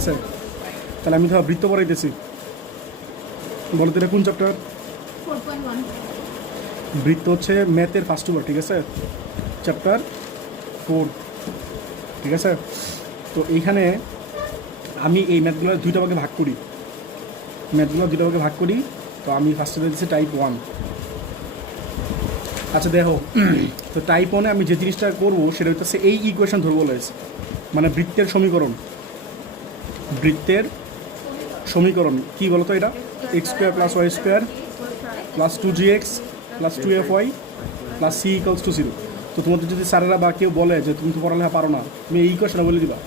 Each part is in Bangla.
আছে? তাহলে আমি ধর বৃত্ত পড়াইতেছি, বলো তো এটা কোন চ্যাপ্টার? 4.1 বৃত্ত হচ্ছে ম্যাথের ফার্স্ট ওয়ার্ড, ঠিক আছে, চ্যাপ্টার 4, ঠিক আছে। তো এইখানে আমি এই ম্যাথগুলো দুইটা ভাগে ভাগ করি, তো আমি ফার্স্টে দিচ্ছি টাইপ 1। আচ্ছা দেখো, তো টাইপ 1-এ আমি যে জিনিসটা করবো সেটা হচ্ছে এই ইকুয়েশন ধরবো বলেছে, মানে বৃত্তের সমীকরণ কি বলতো এটা? X square plus y square plus 2gx plus 2fy plus c equals to 0। তো তোমাদের যদি স্যারেরা বা কেউ বলে যে তুমি তো পড়ালেখা পারো না, তুমি এই ইকুয়েশনে বলে দিবা,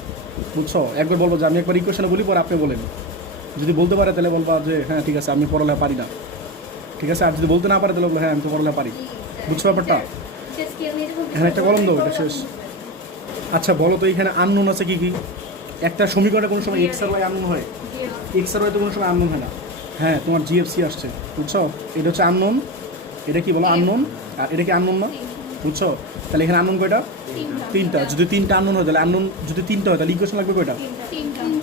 বুঝছো? একবার বলবো যে আমি একবার ইকুয়েশনে বলি, পরে আপনি বলেন। যদি বলতে পারে তাহলে বলবা যে হ্যাঁ ঠিক আছে আমি পড়ালেখা পারি না, ঠিক আছে। আর যদি বলতে না পারে তাহলে বলবো হ্যাঁ আমি তো পড়ালেখা পারি, বুঝছো ব্যাপারটা? এখানে একটা কলম দাও, এটা শেষ। আচ্ছা বলো তো এখানে আননোন আছে কি কি? একটা সমীকরণে কোনো সময় এক্স আর ওয়াই আননোন হয়, এক্স আর ওয়াই তো কোনো সময় আননোন হয় না। হ্যাঁ তোমার জিএফসি আসছে, বুঝছো? এটা হচ্ছে আননোন, এটা কি বলো আননোন, আর এটা কি আননোন না, বুঝছো? তাহলে এখানে আননোন কয়টা? তিনটা। যদি তিনটা আননোন হয় তাহলে আননোন, যদি তিনটা হয় তাহলে ইকুয়েশন লাগবে কয়টা?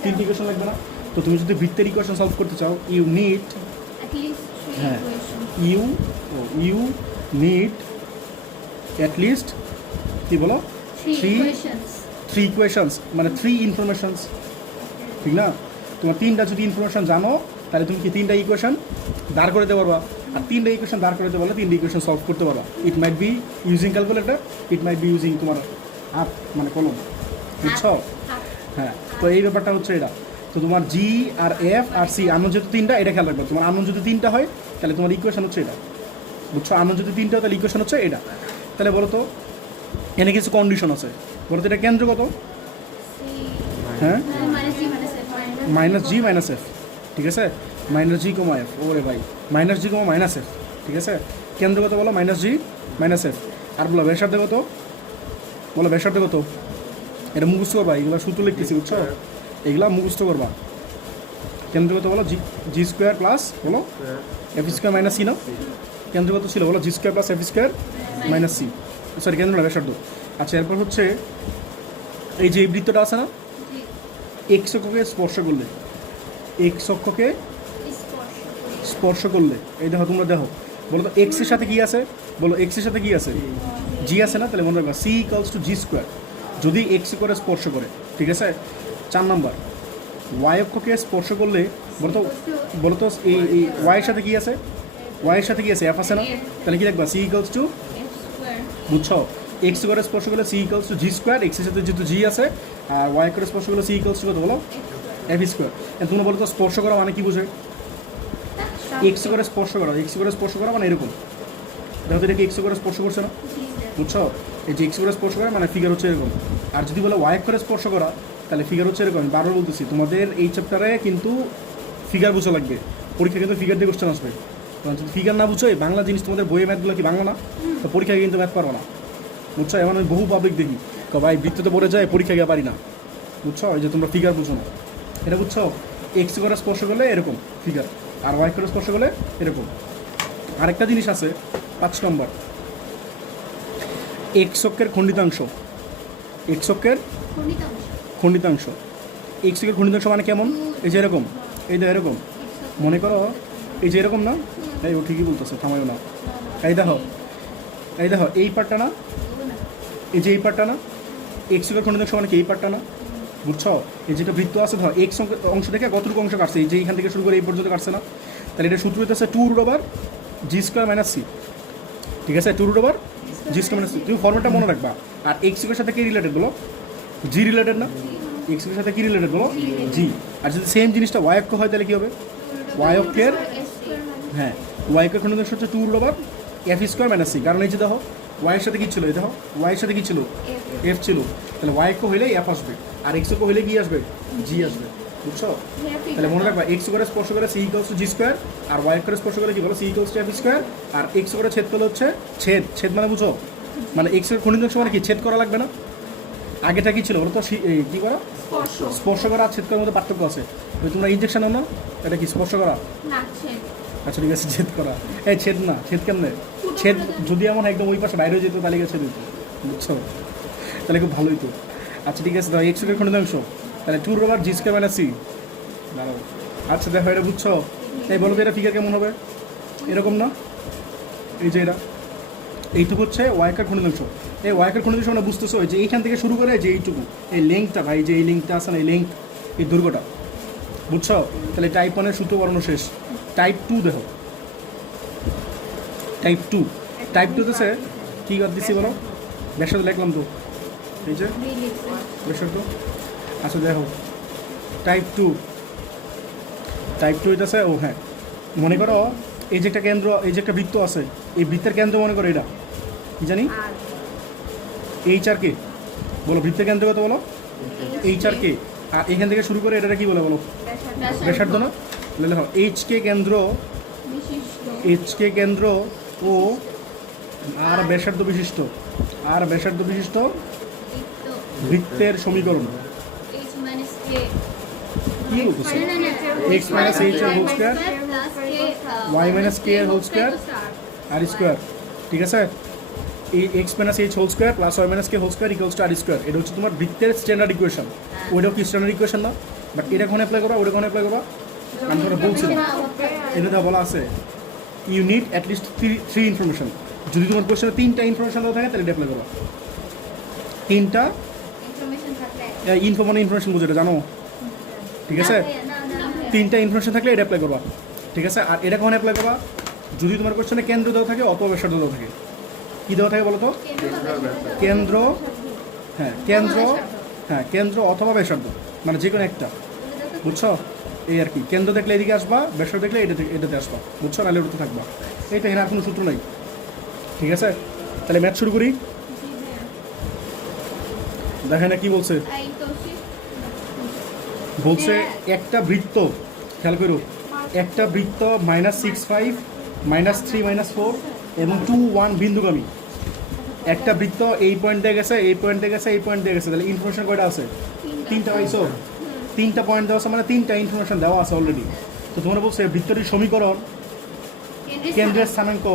তিনটা ইকুয়েশন লাগবে না? তো তুমি যদি বৃত্তের ইকুয়েশন সলভ করতে চাও ইউ নিড, হ্যাঁ ইউ নিড অ্যাট লিস্ট কি বলো থ্রি ইকুয়েশনস, মানে 3 ইনফরমেশনস, ঠিক না? তোমার তিনটা যদি ইনফরমেশন জানো তাহলে তুমি কি তিনটা ইকুয়েশন দাঁড় করে দিতে পারবা, আর তিনটা ইকুয়েশন দাঁড় করে দিতে পারলে তিনটা ইকুয়েশন সলভ করতে পারবা। It might be using calculator, it might be using তোমার হাত, মানে কলম, বুঝছো? হ্যাঁ, তো এই ব্যাপারটা হচ্ছে এটা। তো তোমার জি আর এফ আর সি আননোন যেহেতু তিনটা, এটা খেয়াল রাখবে। তোমার আননোন যদি তিনটা হয় তাহলে তোমার ইকুয়েশন হচ্ছে এটা, বুঝছো? আননোন যদি তিনটা হয় তাহলে ইকুয়েশন হচ্ছে এটা। তাহলে বলো তো এখানে কিছু কন্ডিশন আছে, বলো তো এটা কেন্দ্র কত? হ্যাঁ মাইনাস জি মাইনাস এফ, ঠিক আছে, মাইনাস জি কমা এফ, ওরে ভাই মাইনাস জি কমা মাইনাস এফ, ঠিক আছে। কেন্দ্র কত বলো? Minus g minus f. আর বলো ব্যাসার্ধ কত? বলো ব্যাসার্ধ কত? এটা মুখস্থ করবা, এগুলো সূত্র লিখতেছি, বুঝছো? এগুলা মুখস্থ করবা। কেন্দ্র কত বলো? জি স্কোয়ার প্লাস বলো এফ স্কোয়ার মাইনাস সি, না? কেন্দ্র কত ছিল বলো? G square plus f square minus c, sorry কেন্দ্র না ব্যাসার্ধ। আচ্ছা এরপর হচ্ছে এই যে এই বৃত্তটা আছে না, এক্স অক্ষকে স্পর্শ করলে এই দেখো, তোমরা দেখো, বলো তো এক্সের সাথে কি আছে? বলো এক্সের সাথে কি আছে? জি আছে না? তাহলে মনে রাখবা c equals to g square, যদি এক্স করে স্পর্শ করে, ঠিক আছে। 4 নাম্বার, ওয়াই অক্ষকে স্পর্শ করলে বলো তো এই ওয়াইয়ের সাথে কি আছে? ওয়াইয়ের সাথে কি আছে? এফ আছে না? তাহলে কি লিখবা? সি ইকুয়ালস টু, বুঝছো? এক্স করে স্পর্শ করলে c equals to g square, এক্সের সাথে যেহেতু জি আছে, আর ওয়াই করে স্পর্শ করলে সি ইকুয়ালস টু কত বলো? F square. তোমরা বলো তো স্পর্শ করা মানে কি বোঝে? এক্স করে স্পর্শ করা মানে এরকম, দেখো এটাকে এক্স করে স্পর্শ করছে না, বুঝছো? এই যে এক্স করে স্পর্শ করা মানে ফিগার হচ্ছে এরকম। আর যদি বলো ওয়াই করে স্পর্শ করা তাহলে ফিগার হচ্ছে এরকম। আমি বারবার বলতেছি তোমাদের এই চ্যাপ্টারে কিন্তু ফিগার বুঝা লাগবে, পরীক্ষা কিন্তু ফিগার দিয়ে কোশ্চেন আসবে। কারণ যদি ফিগার না বুঝো, বাংলা জিনিস তোমাদের বইয়ের ম্যাথগুলো কি বাংলা না, তো পরীক্ষায় কিন্তু ম্যাথ পারো না, বুঝছো? এমন আমি বহু পাবলিক দেখি ভাই বৃত্ততে পড়ে যায়, পরীক্ষা গিয়ে পারি না, বুঝছো? এই যে তোমরা ফিগার বুঝো না, এটা বুঝছো? এক্স করে স্পর্শ করলে এরকম ফিগার, আর ওয়াই করে স্পর্শ করলে এরকম। আরেকটা জিনিস আছে 5 নম্বর, এক্স অক্ষের খণ্ডিতাংশ। এক্স অক্ষের খণ্ডিতাংশ মানে কেমন? এই যে এরকম, এই যে এরকম, মনে করো এই যে এরকম না, এই ও ঠিকই বলতেছে, থামায়ও না। এই দেখো এই পার্টটা না, এই যে এই পার্টটা না, এক্স অক্ষের খণ্ডিতাংশ মানে কি? এই পার্টটা না, বুঝছো? এই যেটা বৃত্ত আছে ধর এক্স অংশ থেকে কতটুকু অংশ কাটছে, এই যে এইখান থেকে শুরু করে এই পর্যন্ত কাটছে না, তাহলে এটা সূত্র হইতেছে 2√/g² - c, ঠিক আছে? 2√/g² - c, তুমি ফর্মেটটা মনে রাখবা। আর এক্স এর সাথে কি রিলেটেড বলো? জি রিলেটেড না? এক্স এর সাথে কি রিলেটেড বলো? জি। আর যদি সেম জিনিসটা ওয়াই অক্ষ হয় তাহলে কি হবে? ওয়াই অক্ষের, হ্যাঁ ওয়াই অক্ষের খণ্ডিতাংশ হচ্ছে 2√f² - c, কারণ এই যে দেখো ওয়াইয়ের সাথে কি ছিল? এই দেখো ওয়াইয়ের সাথে কি ছিল? এফ ছিল, তাহলে ওয়াই অক্ষ হইলে এফ আসবে, আর এক্স অক্ষ হইলে কি আসবে? জি আসবে, বুঝছো? তাহলে মনে রাখবা এক্স করে স্পর্শ করে c equals to g square, আর ওয়াই করে স্পর্শ করে কি বলো? C equals to f square. আর এক্স করে ছেদ করলে হচ্ছে ছেদ মানে বুঝো, মানে এক্স এর খণ্ডিতাংশ মানে কি? ছেদ করা লাগবে না? আগেটা কি ছিল বলো তো? কি করা? স্পর্শ করা আর ছেদ করার মধ্যে পার্থক্য আছে। তোমরা ইনজেকশন নাও না, এটা কি স্পর্শ করা? আচ্ছা ঠিক আছে, ছেদ করা। এই ছেদ না, ছেদ কেমনে? ছেদ যদি এমন একদম ওই পাশে বাইরে যেত তাহলে গেছে দিত, বুঝছো? তাহলে খুব ভালোই তো। আচ্ছা ঠিক আছে, এক্স এর খণ্ডিতাংশ তাহলে 2 ওভার জি স্কোয়ার মাইনাস সি। আচ্ছা দেখো এটা বুঝছো, এই বলো তো এটা ফিগার কেমন হবে? এরকম না? এই যে এটা এইটুকু হচ্ছে ওয়াইকার খণ্ডিতাংশ। এই ওয়াইকার খণ্ডিতাংশ আমরা বুঝতেছো যে এইখান থেকে শুরু করে যে এইটুকু, এই লেংথটা ভাই, যে এই লেংথটা আছে না, এই লেংথ, এই দৈর্ঘ্যটা, বুঝছো? তাহলে টাইপ 1 এর সূত্র বর্ণ শেষ। টাইপ 2 দেখো, টাইপ 2, টাইপ 2 তেছে কী কর দিচ্ছি বলো? ব্যাসার্ধ লিখলাম তো, এই যে ব্যাসার্ধ। আচ্ছা দেখো টাইপ 2, টাইপ 2 হইতেছে, ও হ্যাঁ মনে করো এই যে একটা কেন্দ্র, এই যে একটা বৃত্ত আছে, এই বৃত্তের কেন্দ্র মনে করো এটা কি জানি, এইচ আর কে বলো, বৃত্তের কেন্দ্র কত বলো? এইচ আর কে। আর এখান থেকে শুরু করে এটা কি বলে বলো? ব্যাসার্ধ না? দেখো এইচ কে কেন্দ্র, এইচ কে কেন্দ্র ও আর ব্যাসার্ধ বিশিষ্ট, আর ব্যাসার্ধ বিশিষ্ট বৃত্তের সমীকরণ কি বলতেছে? এক্স মাইনাস এইচ এর whole square, y minus k এর হোল স্কোয়ার আর স্কোয়ার, ঠিক আছে? এই x minus h whole square plus y minus k whole square equals to r square. এটা হচ্ছে তোমার বৃত্তের স্ট্যান্ডার্ড ইকুয়েশন। ওইটাও কি স্ট্যান্ডার্ড ইকুয়েশন না? বাট এটা কখন অ্যাপ্লাই করবা, ওটা কখন অ্যাপ্লাই করবা আমি তোমরা বলছিলাম। এটা বলা আছে you need at least three information. যদি তোমার কোয়েশনে 3টা ইনফরমেশন দেওয়া থাকে তাহলে এটা অ্যাপ্লাই করবা। 3টা ইনফরমেশন বুঝে, এটা জানো, ঠিক আছে? 3টা ইনফরমেশন থাকলে এটা অ্যাপ্লাই করবা, ঠিক আছে? আর এটা কখন অ্যাপ্লাই করবা? যদি তোমার কোয়েশনে কেন্দ্র দেওয়া থাকে অথবা ব্যাসার্ধ দেওয়া থাকে। কী দেওয়া থাকে বলো তো? কেন্দ্র, হ্যাঁ কেন্দ্র, হ্যাঁ কেন্দ্র অথবা ব্যাসার্ধ, মানে যে কোনো একটা, বুঝছো? এই আর কি, কেন্দ্র দেখলে এদিকে আসবা, ব্যাসার্ধ দেখলে এটাতে আসবা, বুঝছো? নাহলে ওটাতে থাকবা। এইটা এখানে আর কোনো সূত্র নাই, ঠিক আছে? তাহলে ম্যাথ শুরু করি। দেখেন না কি বলছে, বলছে একটা বৃত্ত, খেয়াল করো, একটা বৃত্ত -6, -3, -4 এবং 2, 1 বিন্দুগামী। একটা বৃত্ত এই পয়েন্ট দিয়ে গেছে, এই পয়েন্ট দিয়ে গেছে, এই পয়েন্ট দিয়ে গেছে। তাহলে ইনফরমেশন কয়টা আছে? 3টা পাইছো? 3টা পয়েন্ট দেওয়া আছে, মানে 3টা ইনফরমেশন দেওয়া আছে অলরেডি। তো তোমরা বলছে বৃত্তটির সমীকরণ, কেন্দ্রের স্থানাঙ্ক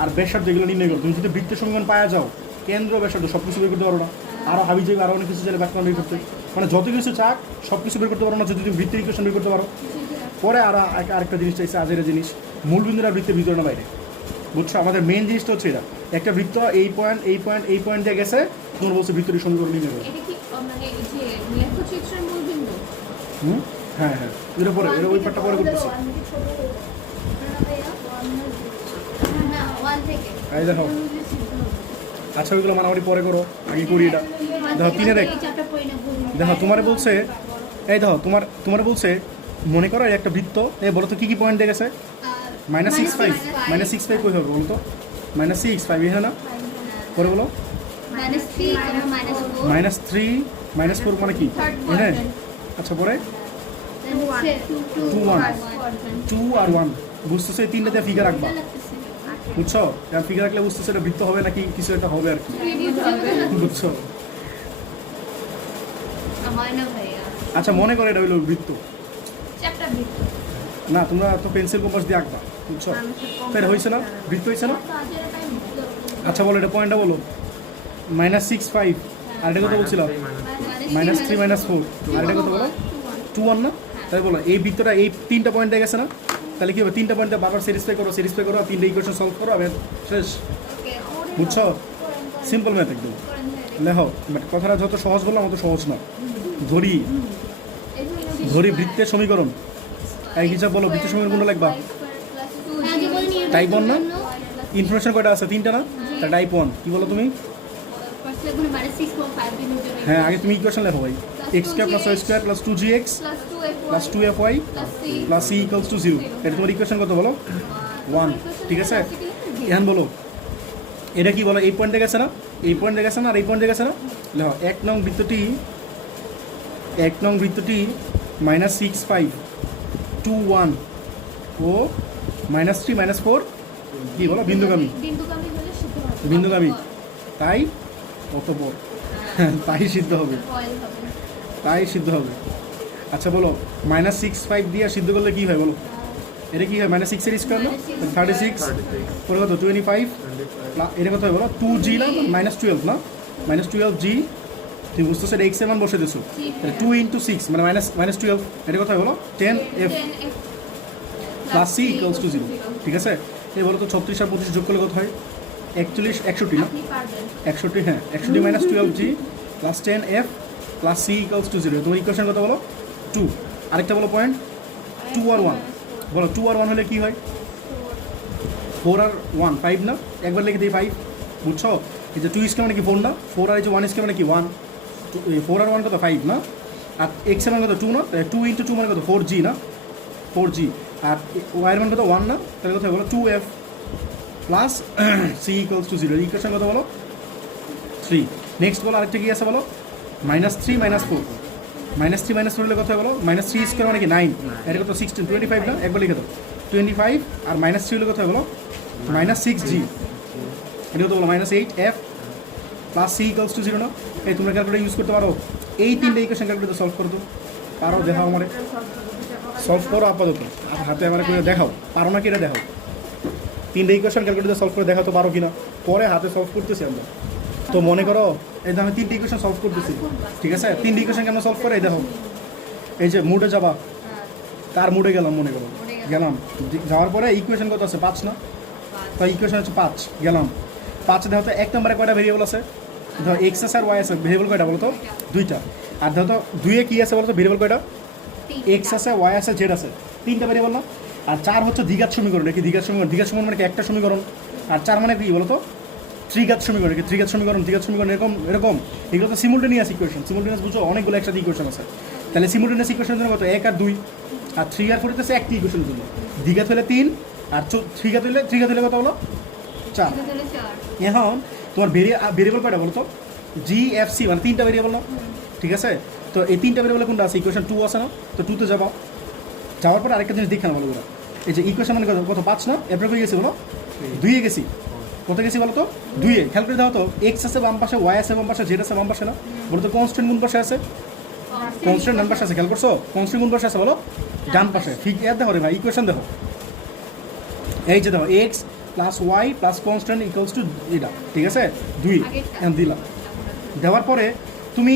আর ব্যাসার্ধ এগুলো নির্ণয় করো। তুমি যদি বৃত্তের সমীকরণ পাওয়া যাও, কেন্দ্র ব্যাসার্ধ সব কিছু বের করতে পারো না। আরও হাবি যাবে, আরও অনেক কিছু চাইলে ব্যাকরণ বের করতে, মানে যত কিছু চাক সব কিছু বের করতে পারো না যদি তুমি বৃত্তের ইকুয়েশন বের করতে পারো। পরে আরেকটা জিনিস চাইছে, আজের জিনিস, মূল বিন্দুরা বৃত্তের ভিতরে না বাইরে, বুঝছো? আমাদের মেইন জিনিসটা হচ্ছে এটা, একটা বৃত্ত এই পয়েন্ট, এই পয়েন্ট, এই পয়েন্ট দিয়ে গেছে, তোমরা বলছে বৃত্তের সমীকরণ নির্ণয় করো। হ্যাঁ হ্যাঁ, এটা পরে, এটা ওই পার্টটা পরে করতেছি। এই দেখো, আচ্ছা ওইগুলো মারামারি পরে করো, আগে করি এটা। দেখো 3 দেখ, দেখো তোমার বলছে, এই দেখো তোমার বলছে মনে করো একটা বৃত্ত, এই বলো তো কী কী পয়েন্ট দিয়ে গেছে? -6, -6 কই হবে বলো তো? -6, এখানে না? পরে বলো -3, -4 মানে কি এখানে? আচ্ছা পরে 2, 1, 2 আর 1, বুঝতেছো? এই 3টাতে ফিগার রাখবা, বুঝছো? ফিগার রাখলে বুঝতেছো এটা বৃত্ত হবে নাকি কিছু একটা হবে আর কি, বুঝছো? আচ্ছা মনে করো এটা হইলো বৃত্ত না, তোমরা তো পেন্সিল কম্পাস দিয়ে আঁকবা, বুঝছো? তাই হয়েছে না, বৃত্ত হয়েছে না? আচ্ছা বলো এটা পয়েন্টটা বলো। -6, 5, আর এটা কত বলছিলাম? -3, -4, আর এটা কত বলো? 2, 1 না? তাই বলো এই বৃত্তটা এই 3টা পয়েন্ট দিয়ে গেছে না? তাহলে কি হবে? 3টা পয়েন্টে বারবার স্যাটিসফাই করো, আর 3টা ইকুয়েশন সলভ করো, আর শেষ, বুঝছো? সিম্পল ম্যাথ একদম। দেখো বাট কথাটা যত সহজ বললাম অত সহজ না। ধরি বৃত্তের সমীকরণ, এই হিসাব বলো, বৃত্তের সমীকরণ কোনটা লিখবা? টাইপ 1 না? ইনফরমেশন কয়টা আছে? 3টা না? তা টাইপ 1 কি বলো তুমি? হ্যাঁ আগে তুমি ইকুয়েশন লেখো ভাই, x² + y² + 2gx + 2fy + c = 0। এটা তোমার ইকুয়েশন কত বলো? 1, ঠিক আছে? এখন বলো এটা কি বলো? এই পয়েন্টে গেছে না, এই পয়েন্টে গেছে না, আর এই পয়েন্টে গেছে না? দেখো 1 নং বৃত্তটি -6, 5, 2, 1 ও -3, -4 কি বলো? বিন্দুগামী, তাই অতঃপর তাই সিদ্ধ হবে, তাই সিদ্ধ হবে। আচ্ছা বলো -6, 5 দিয়ে সিদ্ধ করলে কি হয় বলো? এটা কি হয়? -6 এর স্কোয়ার না? 36, পরে কত? 25, এটা কত হয় বলো? 2g না? -12 না? -12g তুমি বুঝতেছো এটা এক্স এর মান বসে দিছো, তাহলে 2 × 6 মানে -12, এটা কথা হলো 10f plus c equals to 0। ঠিক আছে, এই বলো তো 36 আর 25 যোগ করলে কত হয়? 41 61 না, 61, হ্যাঁ 61 minus 12g plus 10f plus c equals to 0। তোমার ইকুয়েশন কত বলো? 2। আরেকটা বলো পয়েন্ট 2 আর 1, বলো 2 আর 1 হলে কি হয়? 4 আর 1 5 না, একবার লিখে দিই 5। বুঝছো, এই যে 2 স্কোয়ার মানে কি 4 না, 4 আর এই যে 1 স্কোয়ার মানে কি 1, 4 আর 1 কত 5 না, আর এক্স এর মান কত 2 না, 2 × 2 মানে কত 4g না, 4g, আর ওয়াই এর মান কত 1 না, তাহলে কত বলো 2f plus c equals to 0। Equation কত বলো? 3। নেক্সট বলো আরেকটা কি আছে বলো? -3 -4, -3 -4 হলে কত বলো? -3 স্কোয়ার মানে কি 9, এটা কত 16 25 না, একবার লিখে দাও 25, আর -3 হলে কত বলো? -6g, এটা কত বলো? -8f plus c equals to 0 না। এই তোমরা ক্যালকুলেটর ইউজ করতে পারো, এই তিনটে ইকুয়েশন ক্যালকুলেটর সলভ করো তো, পারো? দেখাও আমারে, সলভ করো আপাতত, আর হাতে আমার করে দেখাও, পারো না কি এটা দেখাও। তিনটে ইকুয়েশন ক্যালকুলেটর সলভ করে দেখাতে পারো কিনা, পরে হাতে সলভ করতেছি আমরা। তো মনে করো এই যে আমি তিনটে ইকুয়েশন সলভ করতেছি, ঠিক আছে? তিনটে ইকুয়েশন কেমন সলভ করে এই দেখো, এই যে মুডে যাবা, কার মুডে গেলাম মনে করো, গেলাম, যাওয়ার পরে ইকুয়েশন কত আছে 5 না, তো ইকুয়েশন হচ্ছে 5, গেলাম 5। দেখো তো এক নম্বরে কয়টা ভেরিয়েবল আছে? ধরো এক্স আছে আর ওয়াই আছে, ভেরিয়েবল কয়টা বলো তো? 2টা। আর ধরো তো 2-এ কী আছে বলো তো? ভেরিয়েবল কয়টা? এক্স আছে, ওয়াই আছে, জেড আছে, 3টা ভেরিয়েবল না। আর 4 হচ্ছে দ্বিঘাত সমীকরণ, কি দ্বিঘাত সমীকরণ? দ্বিঘাত সমীকরণ মানে কি একটা সমীকরণ, আর 4 মানে কি বলো তো? ত্রিঘাত সমীকরণ, কি ত্রিঘাত সমীকরণ, দ্বিঘাত সমীকরণ, এরকম এগুলো তো সিমুলটেনিয়াস ইকুয়েশন। সিমুলটেনিয়াস বুঝো, অনেকগুলো একসাথে ইকুয়েশন আছে, তাহলে সিমুলটেনিয়াস ইকুয়েশনের জন্য কত? 1 আর 2, আর 3 আর 4 হচ্ছে একটি ইকুয়েশনের জন্য। দ্বিঘাত হলে 3, আর ত্রিঘাত হলে কত হলো? 4। এখন তোমার ভেরিয়েবল কয়টা বলো তো? জি এফ সি, মানে 3টা ভেরিয়েবল না, ঠিক আছে? তো এই 3টা ভেরিয়েবল কোনটা আছে? ইকুয়েশন 2 আছে না, তো 2-তে যাবো, যাওয়ার পরে আরেকটা জিনিস দেখে না বলো ওরা, এই যে ইকুয়েশন মানে কত 5 না, এরপরে কই গেছি বলো? 2-এ গেছি। কোথায় গেছি বলো তো? 2-এ। খেয়াল করে দাও তো, এক্স আছে বাম পাশে, ওয়াই আছে বাম পাশে, জেড আছে বাম পাশে না, বলো তো কনস্ট্যান্ট কোন পাশে আছে? কনস্ট্যান্ট ডান পাশে আছে। খেয়াল করছো? কনস্ট্যান্ট কোন পাশে আছে বলো? ডান পাশে। ঠিক এর দেখো রে ভাই, ইকুয়েশন দেখো, এই যে দেখো x plus y plus constant equals to এটা, ঠিক আছে? 2 এখন দিলাম, দেওয়ার পরে তুমি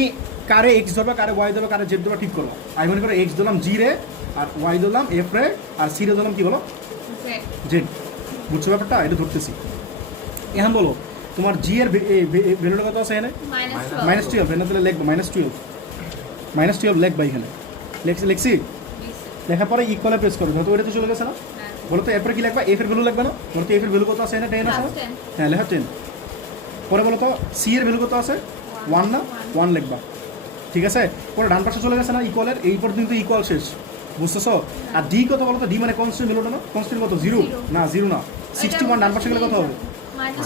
কারে এক্স ধরবা, কারে ওয়াই ধরবা, কারে জেড ধরবা ঠিক করবা। আমি মনে করো এক্স দিলাম জি রে, আর ওয়াই দিলাম এফ রে, আর সি রে দিলাম কি বলো? জেড। বুঝছো ব্যাপারটা? এটা ধরতেছি। এখন বলো তোমার জি এর ভ্যালুটা কত আছে এখানে? -12। এখানে তাহলে লিখবো -12 লিখবা এখানে, লিখছি। লেখার পরে ইকুয়ালে প্রেস করো, ধরো এটা তো চলে গেছে না, বলো তো এরপরে কি লিখবা? এফ এর ভ্যালু লিখবা না, বলো তো এফ এর ভ্যালু কত আছে এখানে? 10 আছে না, হ্যাঁ লেখা 10। পরে বলো তো সি এর ভ্যালু কত আছে? 1 না, 1 লিখবা, ঠিক আছে? পরে ডান পাশে চলে গেছে না ইকুয়ালের, এই পর্যন্ত ইকুয়াল শেষ, বুঝতেছো? আর ডি কত বলো তো? ডি মানে কনস্ট্যান্ট ভ্যালুটা না, কনস্ট্যান্ট কত? 0 না, 0 না, 61 ডান পাশে গেলে কত হবে?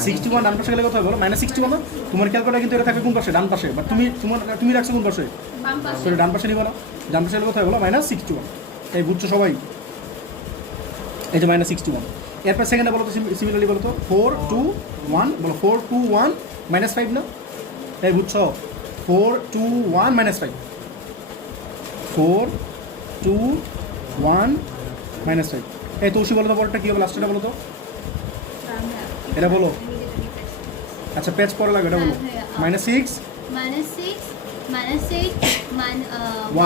61 ডান পাশে গেলে কত হবে বলো? -61 না। তোমার ক্যালকুলেটর কিন্তু এটা থাকে কোন পাশে? ডান পাশে, বাট তুমি রাখছো কোন পাশে? সরি ডান পাশে নিবা না, ডান পাশে গেলে কত হবে বলো? -61। এই বুঝছো সবাই? এই যে -61। এরপর সেকেন্ডে বলো তো সিমিলারলি বলো তো 4 2 1, বলো 4 2 1 -5 না, এই বুঝছো? 4 2 1 -5, 4 2 1 -5। এই তো বলো তো পরেরটা কী হবে? লাস্টটা বলো তো, এটা বলো। আচ্ছা পেজ পরে লাগবে, এটা বলো। -6 -8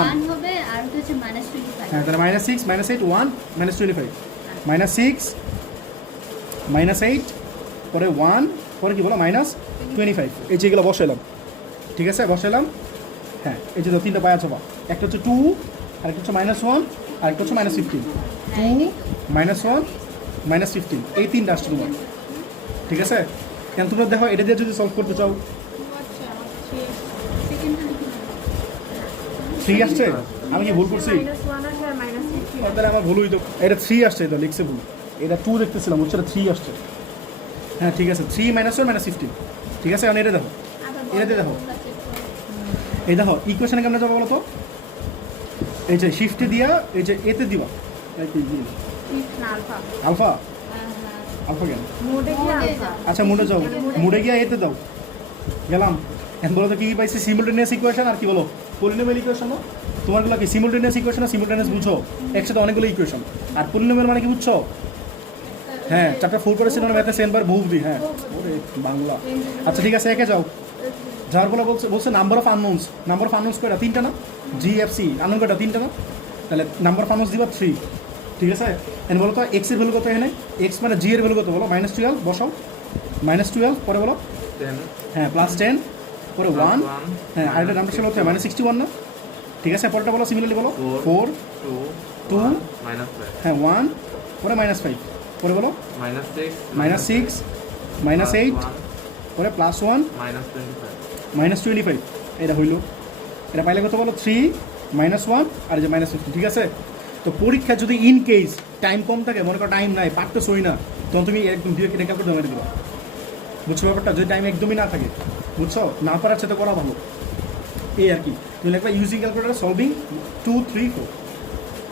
1 হবে, আর হচ্ছে -25। হ্যাঁ তাহলে -6 -8 1 -25, -6 -8 পরে 1 পরে কি বলো? -25। এই যে এগুলো বসাইলাম, ঠিক আছে? বসাইলাম, হ্যাঁ এই যে তো 3টা পায়া ছবা, একটা হচ্ছে 2, আরেকটা হচ্ছে -1, আরেকটা হচ্ছে -15। 2 -1 -15, এই 3টা আসছে তোমার, ঠিক আছে? কেন তোমরা দেখো এটা দিয়ে যদি সলভ করতে চাও, 3 আসছে, আমি কি ভুল করছি? তাহলে আমার ভুল হইতো, এটা 3 আসছে, এটা লিখছে ভুল, এটা 2 দেখতেছিলাম, হচ্ছে এটা 3 আসছে। হ্যাঁ ঠিক আছে, 3 -1 -15, ঠিক আছে? এখন এটা দেখো, এটা দিয়ে দেখো, এই দেখো ইকুয়েশনে কেমন যাবো বলো তো? এই যে শিফটে দিয়া এই যে এতে দিবা, আলফা আলফা কেন? আচ্ছা মুডে যাও, মুডে গিয়া এতে দাও, গেলাম। এখন বলো তো কী পাইছি? সিমুলটেনিয়াস ইকুয়েশন আর কি বলো? পলিনোমিয়াল ইকুয়েশন না? তোমারগুলো কি সিমুলটেনিয়াস ইকুয়েশন? সিমুলটেনিয়াস বুঝো, একসাথে অনেকগুলো ইকুয়েশন। আর পলিনোমিয়াল মানে কি বুঝছো? হ্যাঁ চ্যাপ্টার 4 করেছিল না ম্যাথে, সেনবার বহুবুদ্ধি, হ্যাঁ ওরে বাংলা। আচ্ছা ঠিক আছে, একে যাও, যাওয়ার বলে বলছে নাম্বার অফ আননোনস কয়টা? 3টা না? জিএফসি আননোন কয়টা? 3টা না? তাহলে নাম্বার অফ আননোনস দিবা 3, ঠিক আছে? এন বলো তো এক্স এর ভ্যালু কত এখানে? এক্স মানে জি এর ভ্যালু কত বলো? -12 বসাও, -12 পরে বলো 10 হ্যাঁ +10 পরে 1 হ্যাঁ আর এটা নাম্বার ছিল হচ্ছে -61 না? ঠিক আছে, পরেরটা বলো সিমিলারলি বলো 4 2 2 minus 5 হ্যাঁ 1 পরে -5 পরে বলো minus 6 -6 -8 পরে +1 minus 25 -25 এটা হইল। এটা পাইলে কত বলো? 3 -1 আর এই যে -50, ঠিক আছে? তো পরীক্ষা যদি ইন কেস টাইম কম থাকে, মনে করো টাইম নাই, পারতেছই না, তখন তুমি একদম ডিরেক্ট এটা ক্যালকুলেট মেরে দিবা। বুঝছো ব্যাপারটা? যদি টাইম একদমই না থাকে, বুঝছো, না পারার সাথে করা ভালো, এই আর কি। তুমি লিখবা ইউজিং ক্যালকুলেটার সলভিং 2 3 4,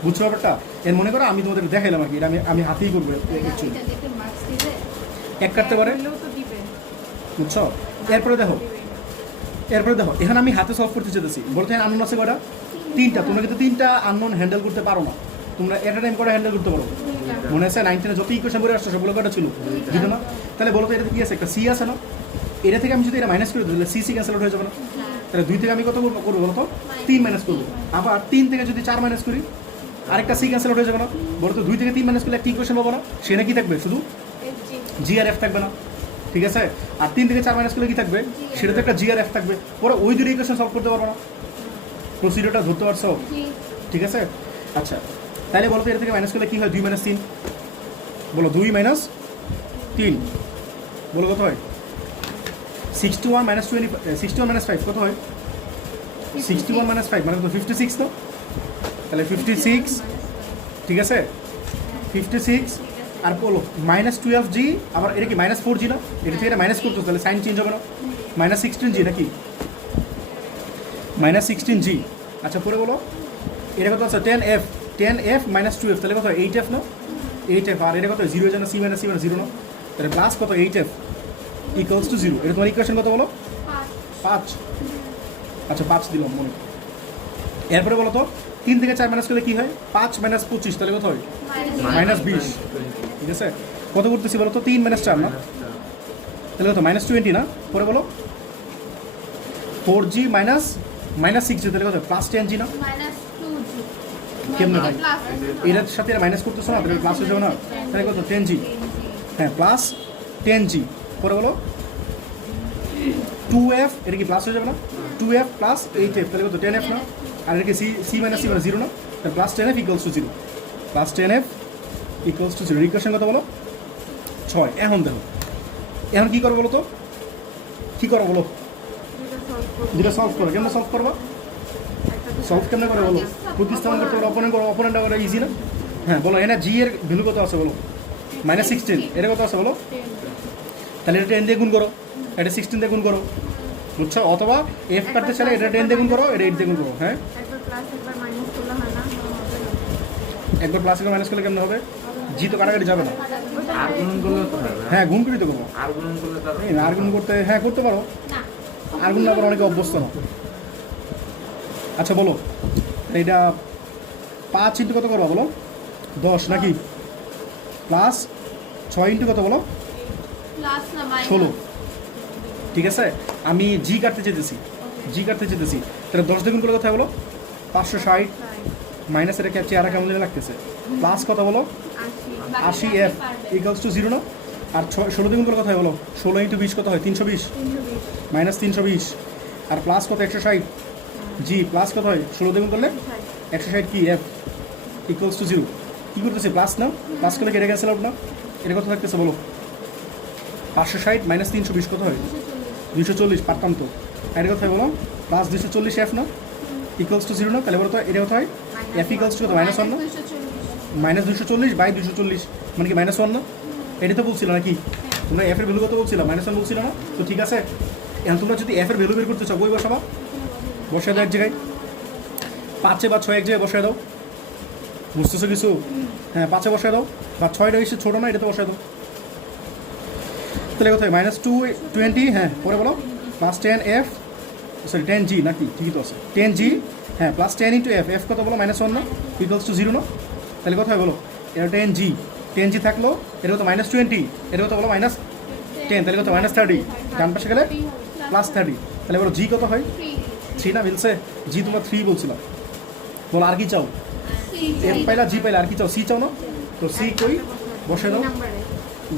বুঝছো ব্যাপারটা? এর মনে করো আমি তোমাদের দেখাইলাম আর কি, এটা আমি হাতেই করবো অ্যাকচুয়ালি, এটা দেখে মার্কস দিবে। এক কাটতে পারে, হলেও তো দিবে। বুঝছো? এরপরে দেখো এখানে আমি হাতে সলভ করতে চেতেছি, বলতে আননোন আছে কয়টা? 3টা। তোমরা কিন্তু 3টা আননোন হ্যান্ডেল করতে পারো না, তোমরা একটা টাইম করে হ্যান্ডেল করতে পারো। মনে আছে 9-10 যত ইকুয়েশন করে আসছো সেগুলো কয়টা ছিল? 2টা না? তাহলে বলো তো এটাতে কি আছে? একটা সি আছে না? এটা থেকে আমি যদি এটা মাইনাস করে দিই তাহলে সি ক্যান্সেল আউট হয়ে যাবে না? তাহলে 2 থেকে আমি কত করবো বলো তো? 3 মাইনাস করবো। আবার 3 থেকে যদি 4 মাইনাস করি আরেকটা সি ক্যান্সেল আউট হয়ে যাবে না? বলো তো 2 থেকে 3 মাইনাস করলে একটা ইকুয়েশন পাবো না? সেটা কি থাকবে? শুধু জি আর এফ থাকবে না, ঠিক আছে? আর 3 থেকে 4 মাইনাস করলে কি থাকবে? সেটা তো একটা জি আর এফ থাকবে। পরে ওই দুটো ইকুয়েশন সলভ করতে পারবো না। প্রসিডিওরটা ধরতে পারছো? জি ঠিক আছে, আচ্ছা তাহলে বলো তো এটা থেকে মাইনাস করলে কি হয়? 2 - 3 বলো, 2 - 3 বলো কত হয়? 61 - 20 61 - 5 কত হয়? 61 - 5 মানে কত? 56 তো? তাহলে 56, ঠিক আছে? 56 আর বলো -12g, আবার এটা কি -4g না? এটা থেকে এটা মাইনাস করতো, তাহলে সাইন চেঞ্জ হবে না? -16g নাকি? -16g। আচ্ছা পরে বলো এটা কত আছে? 10f -12f, তাহলে কত হয়? 8f না? 8f আর এটা কত হয়? 0 জানা, c - c মানে 0 না? তাহলে প্লাস কত? 8f equals to 0। এটা তোমার ইকুয়েশন কত বলো? 5। আচ্ছা 5 দিলাম মনে। এরপরে বলো তো 3 থেকে 4 মাইনাস করলে কি হয়? 5 - 25 তাহলে কত হয়? -20, ঠিক আছে? কত করতেছি বলো তো? 3 - 4 না? তাহলে কত? -20 না? পরে বলো 4g -6g তাহলে কত? +10g না? -2g কেমনে ভাই? প্লাস এটার সাথে মাইনাস করতেছো না, তাহলে প্লাস হয়ে যাবে না? তাহলে কত? 10g, হ্যাঁ প্লাস 10g। পরে বলো 2f, এটা কি প্লাস হয়ে যাবে না? 2f প্লাস 8f তাহলে কত? 10f না? আর এটা কি c - c মানে 0 না? তাহলে plus 10f equals to 0, plus 10f equals to 0। Equation কত বলো? 6। এখন দেখো এখন কী করো বলো তো? কী করো বলো? যেটা সলভ করো, কেমন সলভ করবো? সলভ কেমন করে বলো? প্রতিস্থাপন করতে পারো, অপোনেন্ট করা ইজি না? হ্যাঁ বলো, এনা জি এর ভ্যালু কত আছে বলো? -16, এটা কত আছে বলো? তাহলে এটা 10 দিয়ে গুণ করো, এটা 16 দিয়ে গুণ করো, বুঝছো? অথবা এফ কাটতে চাইলে এটা 10 দিয়ে গুণ করো, এটা 8 দিয়ে গুণ করো। হ্যাঁ একবার প্লাস একবার মাইনাস করলে হয় না? একবার প্লাস একবার মাইনাস করলে কেমন হবে? জি তো কাটাকাটি যাবে না। আর গুণন করলে তো হবে হ্যাঁ গুণ করি তো করবো, আর গুণন করলে তো এই না আর গুণ করতে, হ্যাঁ করতে পারো, না আর গুণ না করে অনেকে অভ্যস্ত না। আচ্ছা বলো এইটা 5 ইন্টু কত করবো বলো? 10 নাকি? প্লাস 6 ইন্টু কত বলো? প্লাস না মাইনাস 16, ঠিক আছে? আমি জি কাটতে চেয়েছি, তাহলে 10 দিয়ে গুণ করলে কোথায় বলো? 560 মাইনাস এটা চেহারা কেমন যেন লাগতেছে, প্লাস কত বলো? 80f ইকুয়ালস টু 0 না? আর 16 দিয়ে গুণ করলে কোথায় বলো? 16 ইন্টু 20 কত হয়? 320 মাইনাস 320 আর প্লাস কত? 160 জি প্লাস কত হয়? 16 দিয়ে গুণ করলে 160 কি এফ ইকুয়ালস টু 0। কী করতেছে? প্লাস না? প্লাস করলে কেটে ক্যান্সেল আউট না? এটা কত থাকতেছে বলো? 560 মাইনাস 320 কত হয়? 240, পারতাম তো। আর এটা কোথায় বলো? প্লাস 240 এফ না? ইকুয়ালস টু 0 না? তাহলে বলো তো এটা কোথায়? এফ ইকুয়ালস টু কত? -1 না? -240 বাই 240 মানে কি -1 না? এটা তো বলছিল নাকি? তোমরা এফ এর ভ্যালু কত বলছিল? -1 বলছিল না? তো ঠিক আছে, এখন তোমরা যদি এফ এর ভ্যালু বের করতে চাও বই বসাবা, বসে দাও এক জায়গায়, 5 বা 6 এক জায়গায় বসে দাও, বুঝতেছো কিছু? হ্যাঁ 5 বসে দাও, বা 6টা বেশি ছোটো না, এটাতে বসে দাও। তাহলে কোথায়? -220, হ্যাঁ পরে বলো প্লাস 10f, সরি 10g নাকি? ঠিকই তো আছে 10g, হ্যাঁ প্লাস 10 ইন্টু এফ, এফ কত বলো? -1 না? ইকুয়ালস টু 0 না? তাহলে কোথায় বলো? এটা 10g থাকলো, এটা কত? -20, এটা কত বলো? -10, তাহলে কত? -30, ডান পাশে গেলে +30, তাহলে বলো জি কত হয়? 3 না মিলছে? জি তোমরা 3 বলছিলাম। বলো আর কি চাও? এফ পাইলা, জি পাইলা, আর কি চাও? সি চাও না? তো সি কই বসে দাও। নাম্বারে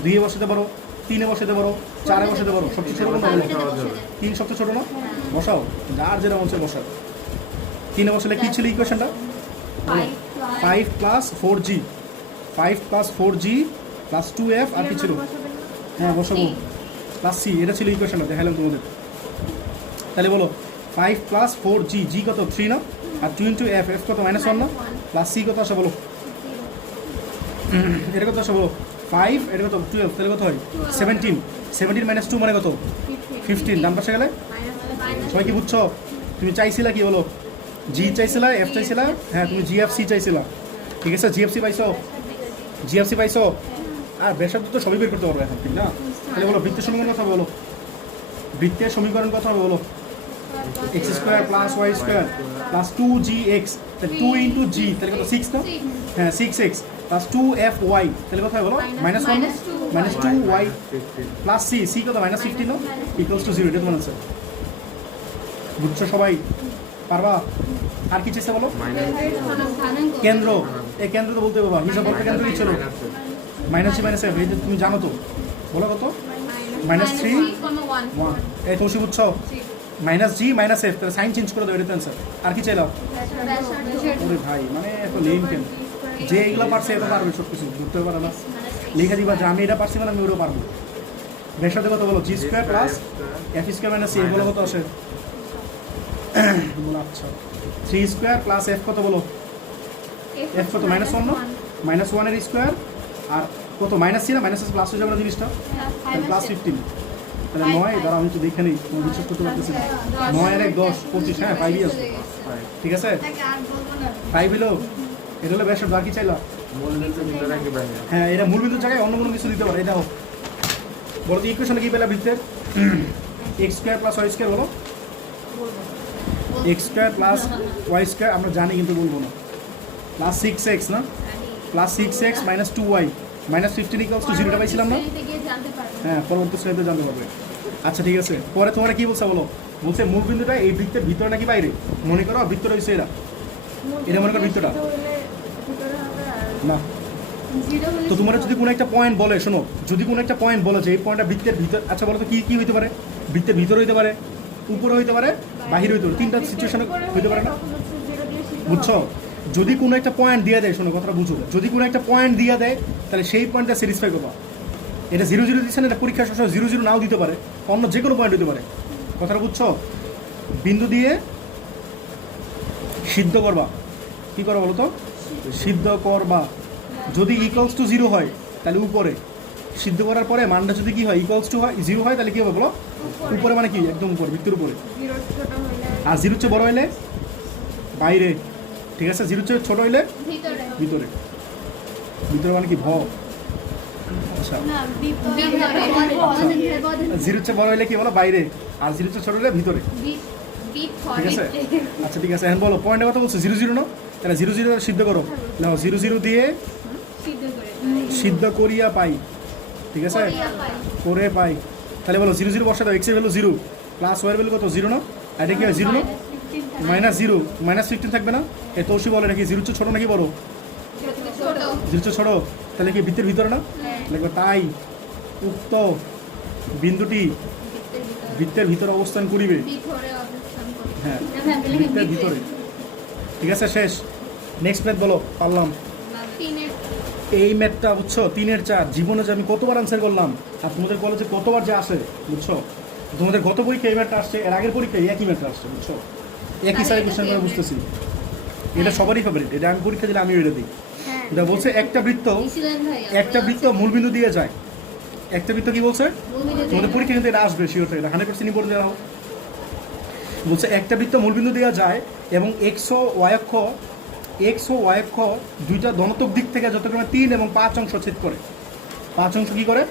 2 এ বসাতে পারো, 3 এ বসাতে পারো, 4 এ বসাতে পারো। সবচেয়ে ছোট কোনটা বলো? 3 সবচেয়ে ছোট না? বসাও, যার যেটা মন চায় বসাও। 3 এ বসালে কি ছিল ইকুয়েশনটা? 5 plus 4g, 5 plus 4g plus 2f আর কি ছিল? হ্যাঁ বসাবো, প্লাস সি, এটা ছিল ইকুয়েশনটা দেখালাম তোমাদের। তাহলে বলো 5 প্লাস 4g, জি কত? 3 না? আর 2 ইন্টু এফ, এফ কত? -1 না? প্লাস সি কত আসে বলো? এটা কত আসে বলো? 5, এটা কত? 12, তাহলে কত হয়? 17, 17 মাইনাস 2 মানে কত? 15, ডান পাশে গেলে? সবাই কি বুঝছো? তুমি চাইছিলা কি বলো? জি চাইছিলা, এফ চাইছিলা, হ্যাঁ তুমি জিএফসি চাইছিলা, ঠিক আছে? জিএফসি পাইছো? জিএফসি পাইছো? আর বেশব্দ তো সবই বের করতে পারবে এখন, ঠিক না? তাহলে বলো বৃত্তের সমীকরণ কথা বলো, বৃত্তের সমীকরণ কথা হবে বলো। X square plus y square plus 2gx, তাহলে 2 ইন্টু জি, তাহলে কত? 6 না? হ্যাঁ 6x প্লাস 2fy, তাহলে কত হয় বলো? -1 minus 2y plus c, c কত? -15 না? ইকুয়ালস টু 0, এটা তোমার আছে। বুঝছো সবাই? পারবা? আর কি চেয়েছে বলো? কেন্দ্র, এই কেন্দ্র তো বলতে পারবা। হিসাব করতে কেন্দ্র কি ছিল? মাইনাস জি মাইনাস এফ, এই যে তুমি জানো তো, বলো কত? -3 1, এই তো বুঝছো? মাইনাস জি মাইনাস এফ, তাহলে সাইন চেঞ্জ করে দাও, এটা অ্যান্সার। আর কি চাইলাম? ওরে ভাই, মানে এত লেম কেন? যে এগুলো পারছে এটা পারবে সব কিছু, বুঝতে পারে না, লিখে দিবা যে আমি এটা পারছি মানে আমি ওটাও পারবো। এর সাথে কত বলো? G square plus f square minus c, এগুলো কত আসে বলো? আচ্ছা 3 স্কোয়ার প্লাস এফ কত বলো? এফ কত? -1 না? -1 এর স্কোয়ার আর কত? মাইনাস সি না? মাইনাস প্লাস হয়ে যাবে না জিনিসটা, তাহলে প্লাস 15, তাহলে 9, দ্বারা আমি তো দেখে নিই, তুমি বিশ্বাস করতে পারতেছি না। 9 আর 1 10 25, হ্যাঁ 5ই আছে, ঠিক আছে? 5 হলো, এটা হলো বেশ। আর কি চাইলা? মূলবিন্দুর ভিতরে কি বাইরে? হ্যাঁ এটা মূলবিন্দুর জায়গায় অন্য কোনো কিছু দিতে পারে, এটা হোক। বলো তো ইকুয়েশনে কি পেলা বৃত্তের? X square plus y square বলো। X square plus y square আমরা জানি কিন্তু বলবো না, প্লাস 6x না? Plus 6x minus 2y minus 15 equals to 0টা পাইছিলাম না? হ্যাঁ পরবর্তী শ্রেণীতে জানতে পারবে। আচ্ছা ঠিক আছে, পরে তোমরা কি বলছো বলো? বলছে মূল বিন্দুটা এই বৃত্তের ভিতরে নাকি বাইরে? মনে করো বৃত্তটা হচ্ছে এরা, এটা মনে করো বৃত্তটা না। তো তোমরা যদি কোনো একটা পয়েন্ট বলে, শোনো, যদি কোনো একটা পয়েন্ট বলে যে এই পয়েন্টটা বৃত্তের ভিতর, আচ্ছা বলো তো কি কি হইতে পারে? বৃত্তের ভিতরে হইতে পারে, উপরে হইতে পারে, বাহিরে হইতে পারে, তিনটা সিচুয়েশনে হইতে পারে না? বুঝছো? যদি কোনো একটা পয়েন্ট দিয়ে দেয়, শোনো কথাটা বুঝো, যদি কোনো একটা পয়েন্ট দিয়ে দেয় তাহলে সেই পয়েন্টটা স্যাটিসফাই করবা। এটা 0 0 দিচ্ছে না, এটা পরীক্ষার সময় 0 0 নাও দিতে পারে, অন্য যে কোনো পয়েন্ট হতে পারে। কথাটা বুঝছো? বিন্দু দিয়ে সিদ্ধ করবা, কি করবা বলো তো? সিদ্ধ করবা। যদি ইকুয়ালস টু 0 হয় তাহলে উপরে, সিদ্ধ করার পরে মানটা যদি কি হয়? ইকুয়ালস টু হয় 0 হয়, তাহলে কি হবে বলো? উপরে মানে কি? একদম উপরে, বৃত্তের উপরে। আর 0 চেয়ে বড় হইলে বাইরে, ঠিক আছে? 0 চেয়ে ছোট হইলে ভিতরে। ভিতরে মানে কি? ভ। আচ্ছা 0 চেয়ে বড় হইলে কি বলো? বাইরে। আর 0 চেয়ে ছোট হইলে ভিতরে, ঠিক আছে? আচ্ছা ঠিক আছে, এখন বলো পয়েন্টের কথা বলছো 0 0 না? তাহলে 0 0 সিদ্ধ করো, নাও 0 0 দিয়ে সিদ্ধ করিয়া পাই, ঠিক আছে? করে পাই, তাহলে বলো 0 0 বসা দাও। এক্স এর ভ্যালু 0 প্লাস ওয়াই এর ভ্যালু কত? 0 না? এটা কি হয়? 0 না? -0 -15 থাকবে না? এই তৌসি বলে নাকি 0 চেয়ে ছোট নাকি বড়? 0 চেয়ে ছোট, তাহলে কি বৃত্তের ভিতরে না? লিখবে তাই উক্ত বিন্দুটি বৃত্তের ভিতরে অবস্থান করিবে। হ্যাঁ বৃত্তের ভিতরে, ঠিক আছে? শেষ। নেক্সট ম্যাথ বলো, পারলাম। এই ম্যাথটা বুঝছো 3 এর 4 জীবনে যে আমি কতবার আনসার করলাম, আর তোমাদের কলেজে কতবার যে আসে, বুঝছো? তোমাদের গত পরীক্ষা এই ম্যাথটা আসছে, এর আগের পরীক্ষায় একই ম্যাথটা আসছে, বুঝছো? একই সাইড কোশ্চেন করে বুঝতেছি, এটা সবারই ফেভারিট। এটা আমি পরীক্ষা দিলে আমিও এটা দিই। এটা বলছে একটা বৃত্ত মূলবিন্দু দিয়ে যায়। একটা বৃত্ত কি বলছে? তোমাদের পরীক্ষা কিন্তু এটা আসবে শিওর, এটা 100% ইম্পর্টেন্ট দেওয়া হোক। বলছে একটা বৃত্ত মূলবিন্দু দেওয়া যায় এবং এক্স ও ওয়াই অক্ষ দুইটা ধনাত্মক দিক থেকে যতক্রমে 3 এবং 5 অংশ ছেদ করে। 5 অংশ কি করে?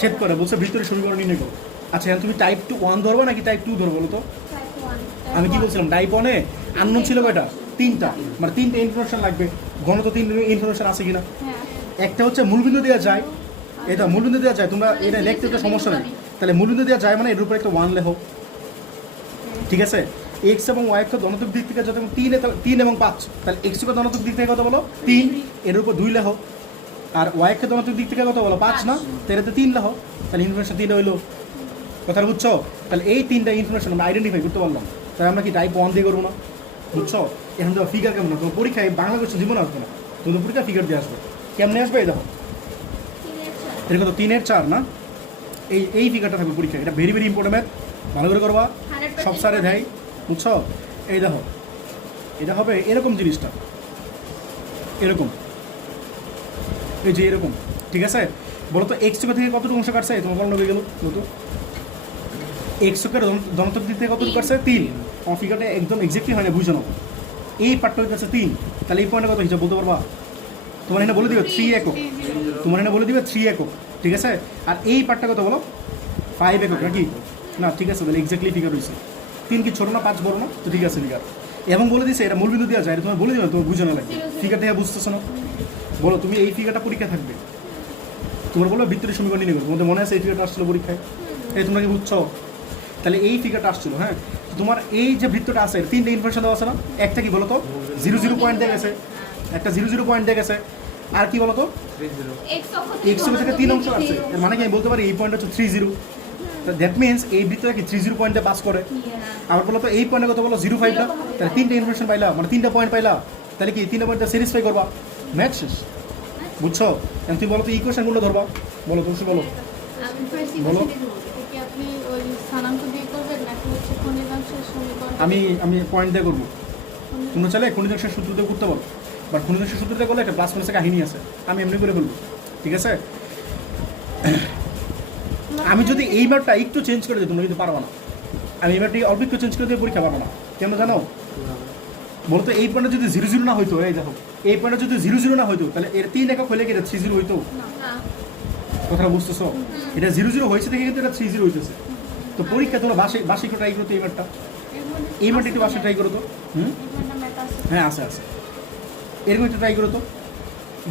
ছেদ করে। বলছে বৃত্তের সমীকরণ নির্ণয় করো। আচ্ছা এখন তুমি টাইপ 1 ধরবো নাকি টাইপ 2 ধরবো বলো তো? আমি কি বলছিলাম? টাইপ 1-এ আননোন ছিল কয়টা? 3টা, মানে 3টে ইনফরমেশন লাগবে। ঘনত্ব 3 ইনফরমেশন আছে কিনা? একটা হচ্ছে মূলবিন্দু দেওয়া যায়, এটা মূলবিন্দু দেওয়া যায়, তোমরা এটা লিখতে তো সমস্যা নেই। তাহলে মূলবিন্দু দেওয়া যায় মানে এর উপরে একটা 1 লেখো, ঠিক আছে, এক্স এবং ওয়াই অক্ষ ধনাত্মক দিক থেকে যত 3 এবং 5, তাহলে এক্স অক্ষ ধনাত্মক দিক থেকে কত বলো 3, এর উপর 2 লেখো, আর ওয়াই অক্ষ ধনাত্মক দিক থেকে কত বলো 5 না, তো এটাতে 3 লেখো, তাহলে ইনফরমেশন 3 হইলো। কথা বুঝছো? তাহলে এই 3টা ইনফরমেশন আমরা আইডেন্টিফাই করতে পারলাম, তাই আমরা কি টাইপ 1 দিয়ে করবো না? বুঝছো? এখন তো ফিগার কেমন, তোমার পরীক্ষায় বাংলা কোশ্চেন জীবন আসবে না, তোমাদের পরীক্ষা ফিগার দিয়ে আসবে। কেমনে আসবে? এই দেখো, এরকম তো 3 এর 4 না, এই ফিগারটা থাকবে পরীক্ষায়। এটা ভেরি ভেরি ইম্পর্টেন্ট ম্যাথ, ভালো করে করবা, সব সারে দেয়। বুঝছো? এই দেখো, এটা হবে এরকম জিনিসটা, এরকম, এই যে এরকম। ঠিক আছে, বলো তো এক্স অক্ষ থেকে কতটুকু অংশ কাটছে? তোমার বলো হয়ে গেল, বলতো এক্স অক্ষের ধনাত্মক দিক থেকে কতটুকু কাটছে? 3। আমার ফিগারটা একদম এক্সাক্টলি হয় না, বুঝো না। এই পার্টটা হয়ে যাচ্ছে 3, তাহলে এই পয়েন্টে কত হিসাব বলতে পারবা? তোমার এখানে বলে দিবে 3 একক, তোমার এখানে বলে দিবে 3 একক। ঠিক আছে, আর এই পার্টটা কত বলো? 5 একক নাকি? না, ঠিক আছে, তাহলে এক্স্যাক্টলি ফিগার হয়েছে। 3 কি ছোটো না, 5 বড় না? তো ঠিক আছে ফিগার। এবং বলে দিছে এটা মূলবিন্দু দেওয়া যায়, এটা তোমার বলে দিবে, তোমার বুঝে না লাগবে। ফিগার থেকে বুঝতেছো না? বলো তুমি এই ফিগারটা পরীক্ষা থাকবে, তোমার বলো বৃত্তের সমীকরণ নিয়ে নেবে, তোমাদের মনে আছে এই ফিগারটা আসছিল পরীক্ষায়? এই তোমরা কি বুঝছো? তাহলে এই ফিগারটা আসছিল। হ্যাঁ, তোমার এই যে বৃত্তটা আছে 3টে ইনফরমেশন দেওয়া আছে না? একটা কি বলো তো 0 পয়েন্ট দিয়ে গেছে, একটা 0 পয়েন্ট দিয়ে গেছে, আর কি বলো তো 30 এক্স থেকে 3 অংশ আছে। এর মানে কি আমি বলতে পারি এই পয়েন্ট হচ্ছে 30, দ্যাট মিনস এই বৃত্তটা কি 30 পয়েন্টে পাস করে। আবার বলো তো এই পয়েন্টে কত বলো 0.5 না, তাহলে 3টে ইনফরমেশন পাইলা, মানে 3টা পয়েন্ট পাইলা, তাহলে কি 3টা পয়েন্টটা স্যাটিসফাই করবা, ম্যাথ শেষ। বুঝছো? এখন তুমি বলো তো ইকুয়েশনগুলো ধরবা, বলো তুমি বলো। আমি ফার্স্ট বলো। কি আপনি ওই স্থানাঙ্ক দিয়ে করবেন নাকি হচ্ছে খনিজাংশের সমীকরণ? আমি পয়েন্ট দিয়ে করবো, তোমরা চাইলে খনিজাংশের সূত্র দিয়ে করতে পারো, বাট খনিজাংশের সূত্র দিয়ে করলে একটা প্লাস মাইনাসের কাহিনী আছে, আমি এমনি করে বলবো। ঠিক আছে, আমি যদি এই মারটা একটু চেঞ্জ করে দিই তোমরা কিন্তু পারবা না, আমি এই মারটি অল্প একটু চেঞ্জ করে দিয়ে পরীক্ষা পারবো না। কেন জানো? বলতো এই পয়েন্টে যদি 0 না হইতো, এই দেখো এই পয়েন্টে যদি 0 না হইতো, তাহলে এর 3 একক হইলে কি এটা 30 হইতো? না, কথাটা বুঝতেছো? এটা 0 হয়েছে দেখে কিন্তু এটা 30 হইতেছে। তো পরীক্ষা তোমরা বাসে একটু ট্রাই করো তো, এই মারটা একটু বাসে ট্রাই করো তো। এখানে ম্যাথ আছে। হ্যাঁ আছে, এরকম একটু ট্রাই করো তো।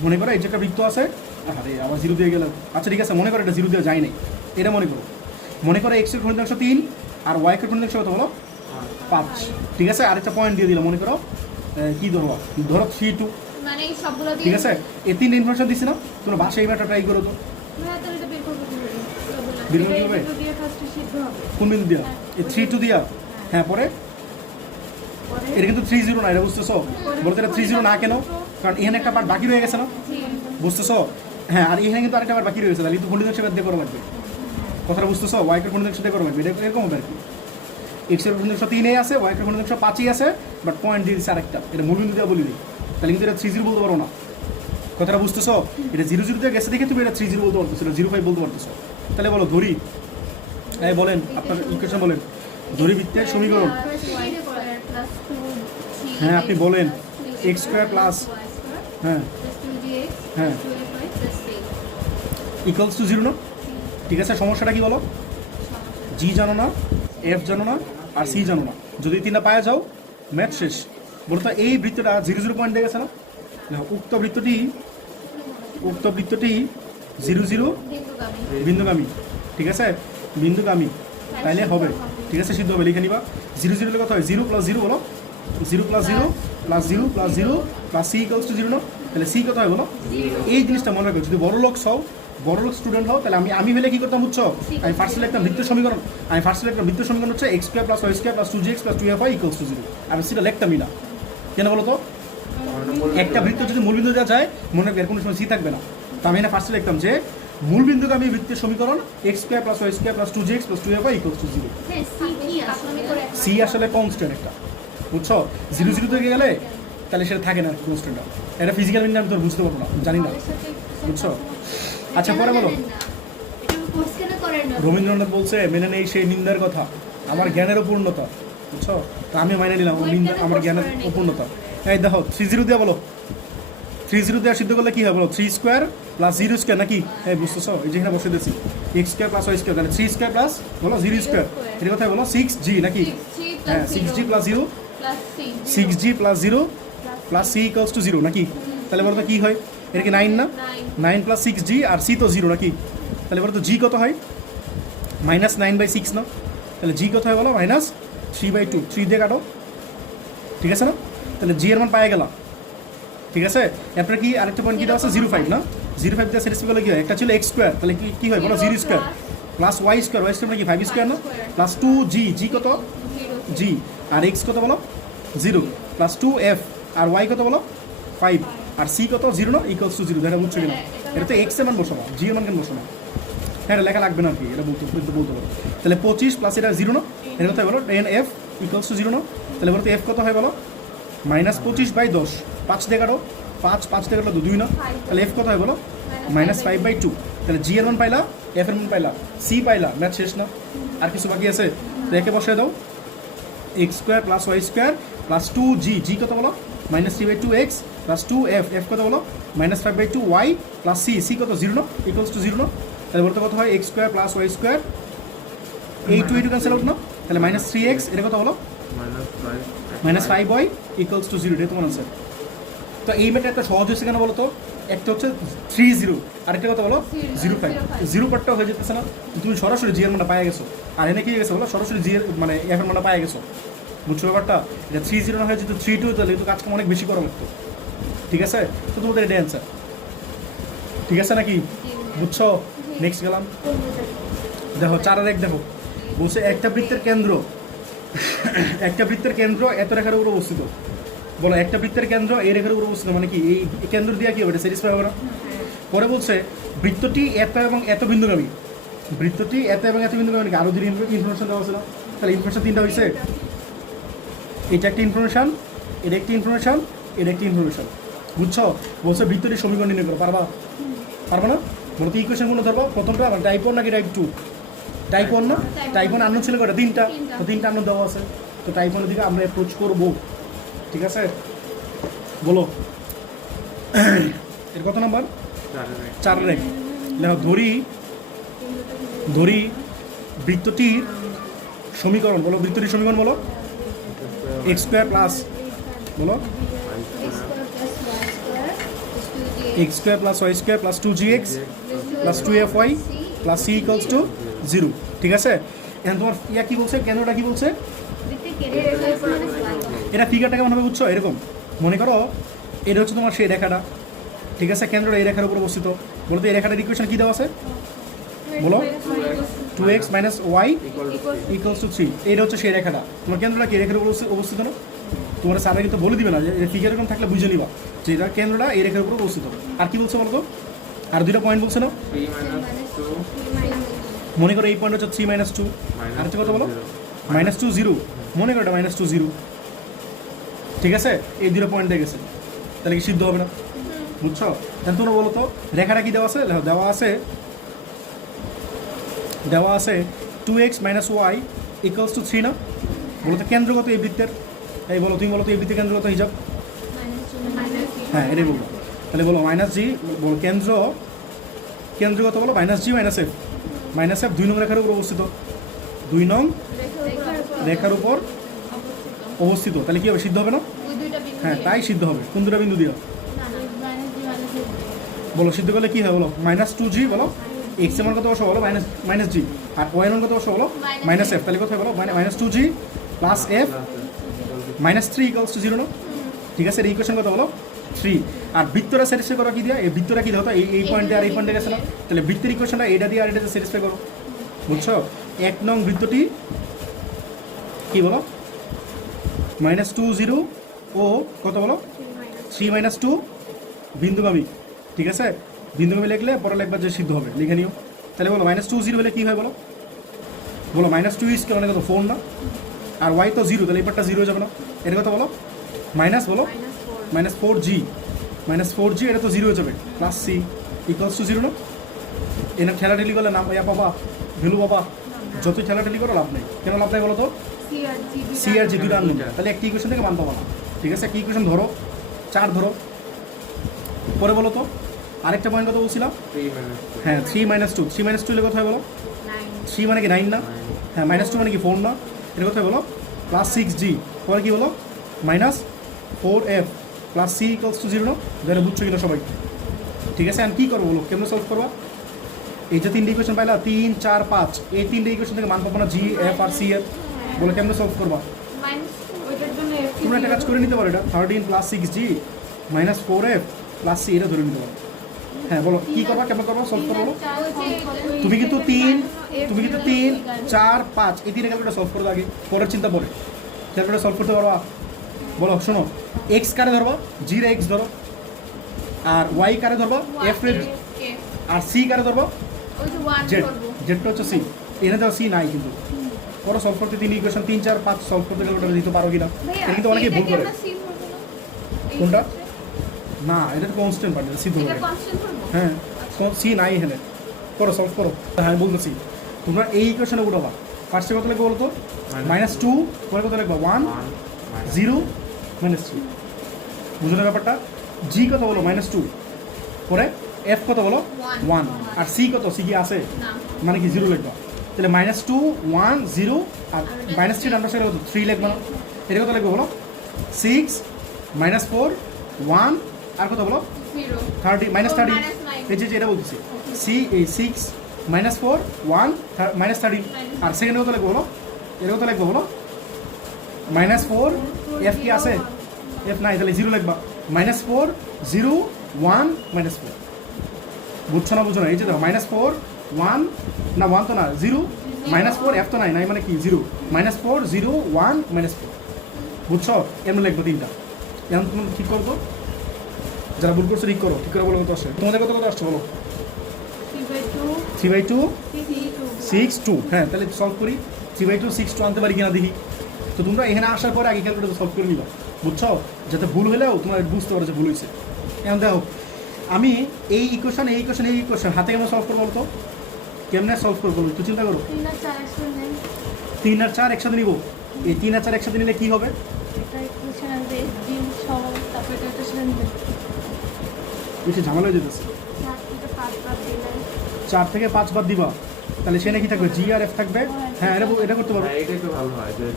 মনে করো এই যে একটা বৃত্ত আছে, আরে আবার 0 দিয়ে গেলাম। আচ্ছা ঠিক আছে, মনে করো এটা 0 দিয়ে যায় নাই, এটা মনে করো এক্স এর খনিজাংশ 3 আর ওয়াই এর খনিজাংশ কত বলো 5। ঠিক আছে, আরেকটা পয়েন্ট দিয়ে দিলাম, মনে করো কি ধরো 3, 2। মানে সবগুলো ঠিক আছে, এই 3 ইনফরমেশন দিছি না, তোমরা বাসায় এই মারটা ট্রাই করো তো। ম্যাথ এটা বের করব কিভাবে? বের করতে হবে? এটা দিয়ে ফার্স্ট সিদ্ধ হবে। কোন বিন্দু দিয়া? এই 3, 2 দিয়া। হ্যাঁ, পরে পরে এটা কিন্তু 30 না, এটা বুঝতেছো? বলতে এটা 30 না কেন? কারণ এখানে একটা পার্ট বাকি রয়ে গেছে না, বুঝতেছো? হ্যাঁ, আর এখানে কিন্তু আরেকটা পার্ট বাকি রয়ে গেছে, তাহলে কিন্তু খনিজাংশ দিয়ে করা লাগবে। কথাটা বুঝতেছো? ওয়াই এর খনিজাংশ দিয়ে করা লাগবে, এটা এরকম হবে আর কি। এক্স এর খনিজাংশ 3 আছে, ওয়াই এর খনিজাংশ 5 আছে, বাট পয়েন্ট দিয়ে দিচ্ছে আরেকটা, এটা মূলবিন্দু দিয়ে বলি দিই, তাহলে কিন্তু এটা 30 বলতে পারো না। কথাটা বুঝতেছো? এটা 0 দিয়ে গেছে দেখে তুমি এটা 30 বলতে পারতেছো, এটা 0.5 বলতে পারতেছো। তাহলে বলো ধরি, এই বলেন আপনার ইকুয়েশন বলেন, ধরি বৃত্তের সমীকরণ। হ্যাঁ, আপনি বলেন x স্কয়ার প্লাস, হ্যাঁ হ্যাঁ ইকুয়ালস টু 0 না? ঠিক আছে, সমস্যাটা কি বলো? জি জানো না, এফ জানো না, আর সি জানো না। যদি 3টা পায়ে যাও, ম্যাথ শেষ। বলতো এই বৃত্তটা 0 পয়েন্ট দিয়ে গেছে না? দেখো, উক্ত বৃত্তটি 0 বিন্দুগামী। ঠিক আছে, বিন্দুগামী, তাইলে হবে। ঠিক আছে, সিদ্ধ হবে, লিখে নিবা। 0 কত হয়? 0 + 0 বলো, 0 + 0 + 0 + 0 + c = 0 না? তাহলে সি কত হয় বলো? এই জিনিসটা মনে রাখবে, যদি বড় লোক স্টুডেন্ট হও, তাহলে আমি হলে কি করতাম বুঝছো? আমি ফার্স্টে লিখতাম বৃত্ত সমীকরণ, হচ্ছে x² + y² + 2gx + 2fy = 0। আমি সেটা লিখতামই না, কেন বলো তো? একটা বৃত্ত যদি মূলবিন্দু দেওয়া যায়, মনে রাখবে এর কোনো সময় সি থাকবে না। তো আমি এখানে ফার্স্টে লিখতাম যে মূলবিন্দুগামী বৃত্তের সমীকরণ x² + y² + 2gx + 2fy = 0। C আসলে কনস্ট্যান্ট একটা, বুঝছো? 0 থেকে গেলে তাহলে সেটা থাকে না কনস্ট্যান্টটা, এটা ফিজিক্যাল মিনিং আমি তোর বুঝতে পারবো না, জানি না, বুঝছো? আচ্ছা, পরে বলো। রবীন্দ্রনাথ বলছে মেনে নেই সেই নিন্দার কথা, আমার জ্ঞানের অপূর্ণতা, বুঝছো? তো আমি মাইনে নিলাম আমার জ্ঞানের অপূর্ণতা। এই দেখো 30 দিয়ে বলো, 30 দিয়ে সিদ্ধ করলে কি হবে বলো? 3² + 0² নাকি? এই বুঝতেছো? এই যেখানে বসে দিয়েছি x² + y², তাহলে 3² প্লাস বলো 0², এটা কথায় বলো 6g নাকি? হ্যাঁ, 6g + 0 6g + 0 + c = 0 নাকি? তাহলে বলো তো কি হয়? এটা কি 9 না? 9 + 6g, আর c তো 0 নাকি? তাহলে বলো তো g কত হয়? -9/6 না? তাহলে g কত হয় বলো? 3/2, 3 দিয়ে কাটো, ঠিক আছে না? তাহলে জি এর মান পায়ে গেলাম, ঠিক আছে? এরপরে কি আরেকটা পয়েন্ট কি দেওয়া আছে 0.5 না? 0.5 দিয়ে স্যাটিসফাই করলে কি হয়? একটা ছিল x স্কোয়ার, তাহলে কি হয় বলো? 0 square plus y square, y square মানে কি 5 স্কোয়ার না? প্লাস 2g, g কত? g, আর x কত বলো? 0, প্লাস 2f, আর y কত বলো? 5, আর c কত? 0 না? ইকুয়ালস টু 0, এটা বুঝছো কিনা? এটা তো x এর মান বসানো, g এর মান কেন বসানো? হ্যাঁ, এটা লেখা লাগবে না আর কি, এটা বলতে পারো। তাহলে 25 প্লাস এটা 0 না? এটা কত হয় বলো? 10f ইকুয়ালস টু 0 না? তাহলে বলো তো f কত হয় বলো? -25/10, 5 দিয়ে কাটো, 5 দিয়ে কাটলো 2 না? তাহলে f কত হয় বলো? -5/2। তাহলে জি এর মান পাইলা, এফ এর মান পাইলা, সি পাইলা, ম্যাথ শেষ না? আর কিছু বাকি আছে? তো একে বসায় দাও, x² plus y² plus 2g, জি কত বলো? -3/2x প্লাস 2f, f কত বলো? -5/2y প্লাস c কত? 0 না? ইকুয়ালস টু 0 না? তাহলে বলতে কত হয়? x² প্লাস y², এই 2 ক্যান্সেল আউট না? তাহলে -3x, এটা কত হলো? -5y ইকুয়ালস টু 0, এটা তোমার আনসার। তো এই ম্যাথটা একটা সহজ হয়েছে কেন বলো তো? একটা হচ্ছে 30, আরেকটা কথা বলো 05, 0 পার্টটা হয়ে যেতেছে না? তুমি সরাসরি জি এর মানটা পায়ে গেছো, আর এনে কি হয়ে গেছে বলো? সরাসরি জি এর মানে এফ এর মানটা পায়ে গেছো, বুঝছো ব্যাপারটা? এটা 30 না হয়ে যেত 32, তাহলে কিন্তু কাজটা অনেক বেশি করা লাগতো, ঠিক আছে? তো তোমাদের এটা অ্যান্সার, ঠিক আছে নাকি? বুঝছো? নেক্সট গেলাম, দেখো 4 দেখো, বলছে একটা বৃত্তের কেন্দ্র এত রেখার উপর অবস্থিত। বলো, একটা বৃত্তের কেন্দ্র এই রেখার উপর অবস্থিত, মানে কি এই কেন্দ্র দিয়ে কি হবে? স্যাটিসফাই হবে না? পরে বলছে বৃত্তটি এত এবং এত বিন্দুগামী, বৃত্তটি এত এবং এত বিন্দুগামী, মানে আরও যদি ইনফরমেশন দেওয়া ছিল, তাহলে ইনফরমেশন 3টা হয়েছে। এটা একটা ইনফরমেশন, এটা একটি ইনফরমেশন, এটা একটি ইনফরমেশন, বুঝছো? বলছে বৃত্তটির সমীকরণ নির্ণয় করো, পারবা না? বলো তো ইকুয়েশনগুলো ধরবো, প্রথমটা মানে টাইপ 1 নাকি টাইপ 2? টাইপ 1 না? টাইপ 1 আননোন ছিল কটা? 3টা, তো 3টা আননোন দেওয়া আছে, তো টাইপ 1 এর দিকে আমরা অ্যাপ্রোচ করবো, ঠিক আছে? বলো এর কত নাম্বার? 4 রেখ। দেখো ধরি বৃত্তটির সমীকরণ, বলো বৃত্তটির সমীকরণ বলো। x² প্লাস, বলো x² plus y² plus 2gx plus 2fy plus c equals to 0, ঠিক আছে? এখন তোমার ইয়া কি বলছে? কেন্দ্রটা কি বলছে? এটা ফিগারটা কেমন হবে বুঝছো? এরকম মনে করো, এটা হচ্ছে তোমার সেই রেখাটা, ঠিক আছে? কেন্দ্রটা এই রেখার উপর অবস্থিত। বলো তো এই রেখাটার ইকুয়েশন কী দেওয়া আছে? বলো 2x - y ইকুয়ালস টু 3, এইটা হচ্ছে সেই রেখাটা। তোমার কেন্দ্রটা কি রেখার উপর অবস্থিত না? তোমার স্যার কিন্তু বলে দিবে না যে ফিগার এরকম থাকলে বুঝে নিবা যে এটা কেন্দ্রটা এই রেখার উপর অবস্থিত। আর কি বলছে বলো তো? আর 2টা পয়েন্ট বলছে না? মনে করো এই পয়েন্ট হচ্ছে 3 - 2, আর হচ্ছে কত বলো? -2 0, মনে করো এটা -2 0, ঠিক আছে? এই 2টা পয়েন্ট দিয়ে গেছে, তাহলে কি সিদ্ধ হবে না? বুঝছো? তাহলে তোমরা বলো তো রেখাটা কি দেওয়া আছে? দেওয়া আছে 2x - y ইকুয়ালস টু 3 না? বলো তো কেন্দ্রগত এই বৃত্তের, এই বলো তুমি বলো তো এই বৃত্তের কেন্দ্রগত হিসাব। হ্যাঁ, এটাই বলবো। তাহলে বলো -g, বলো কেন্দ্রগত বলো -g - f 2 নং রেখার উপর অবস্থিত, 2 নং রেখার উপর অবস্থিত, তাহলে কি হবে? সিদ্ধ হবে না? হ্যাঁ, তাই সিদ্ধ হবে। কোন 2টা বিন্দু দিয়ে? বলো সিদ্ধ করলে কি হয় বলো? -2g, বলো x এর মান কত বসো বলো? -g, আর y এর মান কত বসো বলো? -f, তাহলে কত হয় বলো? -2g plus f -3 equals to 0 না? ঠিক আছে? এর ইকুয়েশন কত বলো? 3। আর বৃত্তটা স্যাটিসফাই করা কি দিয়া? এই বৃত্তটা কি দাও তো? এই পয়েন্টে আর এই পয়েন্টে গেছে না? তাহলে বৃত্তের ইকুয়েশনটা এটা দিয়ে আর এটা স্যাটিসফাই করো, বুঝছো? 1 নং বৃত্তটি কি বলো? -2 0 ও কত বলো? 3 - 2 বিন্দুগামী, ঠিক আছে? বিন্দুগামী লিখলে পরে লিখবা যে সিদ্ধ হবে, লিখে নিও। তাহলে বলো -2 0 হলে কী হয় বলো? বলো -2 ইস কেমন কত 4 না? আর y তো 0, তাহলে এই পার্টটা 0 হয়ে যাবে না? এর কথা বলো বলো -4g এটা তো 0 হয়ে যাবে, প্লাস c ইকুয়ালস টু 0 না? এনার ঠেলাঠেলি করলে নাম ইয়া পাবা, ভ্যালু পাবা। যতই ঠেলাঠেলি করো লাভ নেই। কেন লাভ নেই বলো তো? সি আর জি 2টা আননোন, তাহলে একটি ইকুয়েশন থেকে মান পাবা না, ঠিক আছে? একটি ইকুয়েশন ধরো, 4 ধরো। পরে বলো তো আরেকটা পয়েন্ট কথা বলছিলাম। হ্যাঁ, 3 - 2, 3 - 2 এর কথা হয় বলো? 3 মানে কি 9 না? হ্যাঁ, -2 মানে কি 4 না? এর কথা বলো প্লাস 6g, পরে কি বলো? -4f plus c equals to 0 না? ধরে বুঝছো কিনা সবাই? ঠিক আছে? আর কী করবো বলো? কেমন সলভ করবা? এই যে 3টে ইকুয়েশন পাইলা, 3 4 5, এই 3টে ইকুয়েশন থেকে মান পাবো না জি, এফ আর সি এর, বলো কেমনে সলভ করবা? মাইনাস ওইটার জন্য F তোমরা একটা কাজ করে নিতে পারো, এটা 13 plus 6g minus 4f plus c এটা ধরে নিতে পারো। হ্যাঁ বলো কি করবা, কেমন করবা সলভ করবো বলো? তুমি কিন্তু 3 4 5 এই তিনটা ক্যালকুলেটর সলভ করতে আগে, পরের চিন্তা পরে। ক্যালকুলেটর সলভ করতে পারবা? বলো শোনো, এক্স কারে ধরবা, জি রে এক্স ধরো, আর ওয়াই কারে ধরবা, এফ রে, আর সি কারে ধরবা, ওই যে 1 জেড। করব জেডটা হচ্ছে সি, এখানে তো সি নাই কিন্তু। পরে সলভ করতে 3 ইকুয়েশন 3 4 5 সলভ করতে ক্যালকুলেটর দিতে পারো কিনা? এটা কিন্তু অনেকেই ভুল করে। কোনটা? না এটা তো কনস্ট্যান্ট পার্ট, এটা সি ধরবে। এটা কনস্ট্যান্ট করব হ্যাঁ সি নাই এখানে, করো সলভ করো। হ্যাঁ আমি বলতেছি, তোমরা এই ইকুয়েশনে উঠাবা। ফার্স্টে কত লিখবো বলো তো? -2, পরে কত লিখবা 1 0 -3। বুঝো না ব্যাপারটা? জি কত বলো -2, পরে এফ কত বলো 1, আর সি কত, সি কি আছে না মানে কি 0 লিখবা। তাহলে -2 1 0 আর -3 ডান পাশে কত 3 লিখবা না? এটা কত লিখবো বলো? 6 -4 1 আর কত বলো 0 30 -30। -9 এই যে এটা বলতেছি, সি এই 6 -4 1 -30, আর সেকেন্ড কত লিখবো বলো? এর কত লিখবো বলো? -4 এফ কি আছে, এফ নাই, তাহলে 0 লিখবা। -4 0 1 -4। বুঝছো না বুঝছো না? এই যে দেখো -4 1 না 1 তো না 0 -4 এফ তো নাই, নাই মানে কি 0 -4 0 1 -4। বুঝছো? এমন লিখবো তিনটা। এখন তুমি ঠিক করবো, যারা ভুল করছো ঠিক করো, ঠিক করে বলো কত আসে তোমাদের, কত কত আসছে বলো? 3/2 6 2। হ্যাঁ তাহলে সলভ করি, 3/2 6 2 আনতে পারি কিনা দেখি। তো তোমরা এখানে আসার পরে আগে ক্যালকুলেটর সলভ করে নিবা, বুঝছো? যাতে ভুল হলেও তোমরা বুঝতে পারো যে ভুল হয়েছে। এখন দেখো আমি এই ইকুয়েশন হাতে কেমন সলভ করবো বলতো? কেমনে সলভ করবো একটু চিন্তা করো। 3 আর 4 একসাথে নেন। 3 আর 4 একসাথে নিবো। এই 3 আর 4 একসাথে নিলে কি হবে? এটা ইকুয়েশন আসবে ডিম সহ, তারপর এটা সাথে নেবেন। বেশি ঝামেলা হয়ে যেতেছে। 4 থেকে 5 বাদ দিলে 4 থেকে 5 বাদ দিবা, তাহলে সেখানে কি থাকবে? জি আর এফ থাকবে। হ্যাঁ এটা করতে পারো। হ্যাঁ, এটাই তো ভালো হয় যে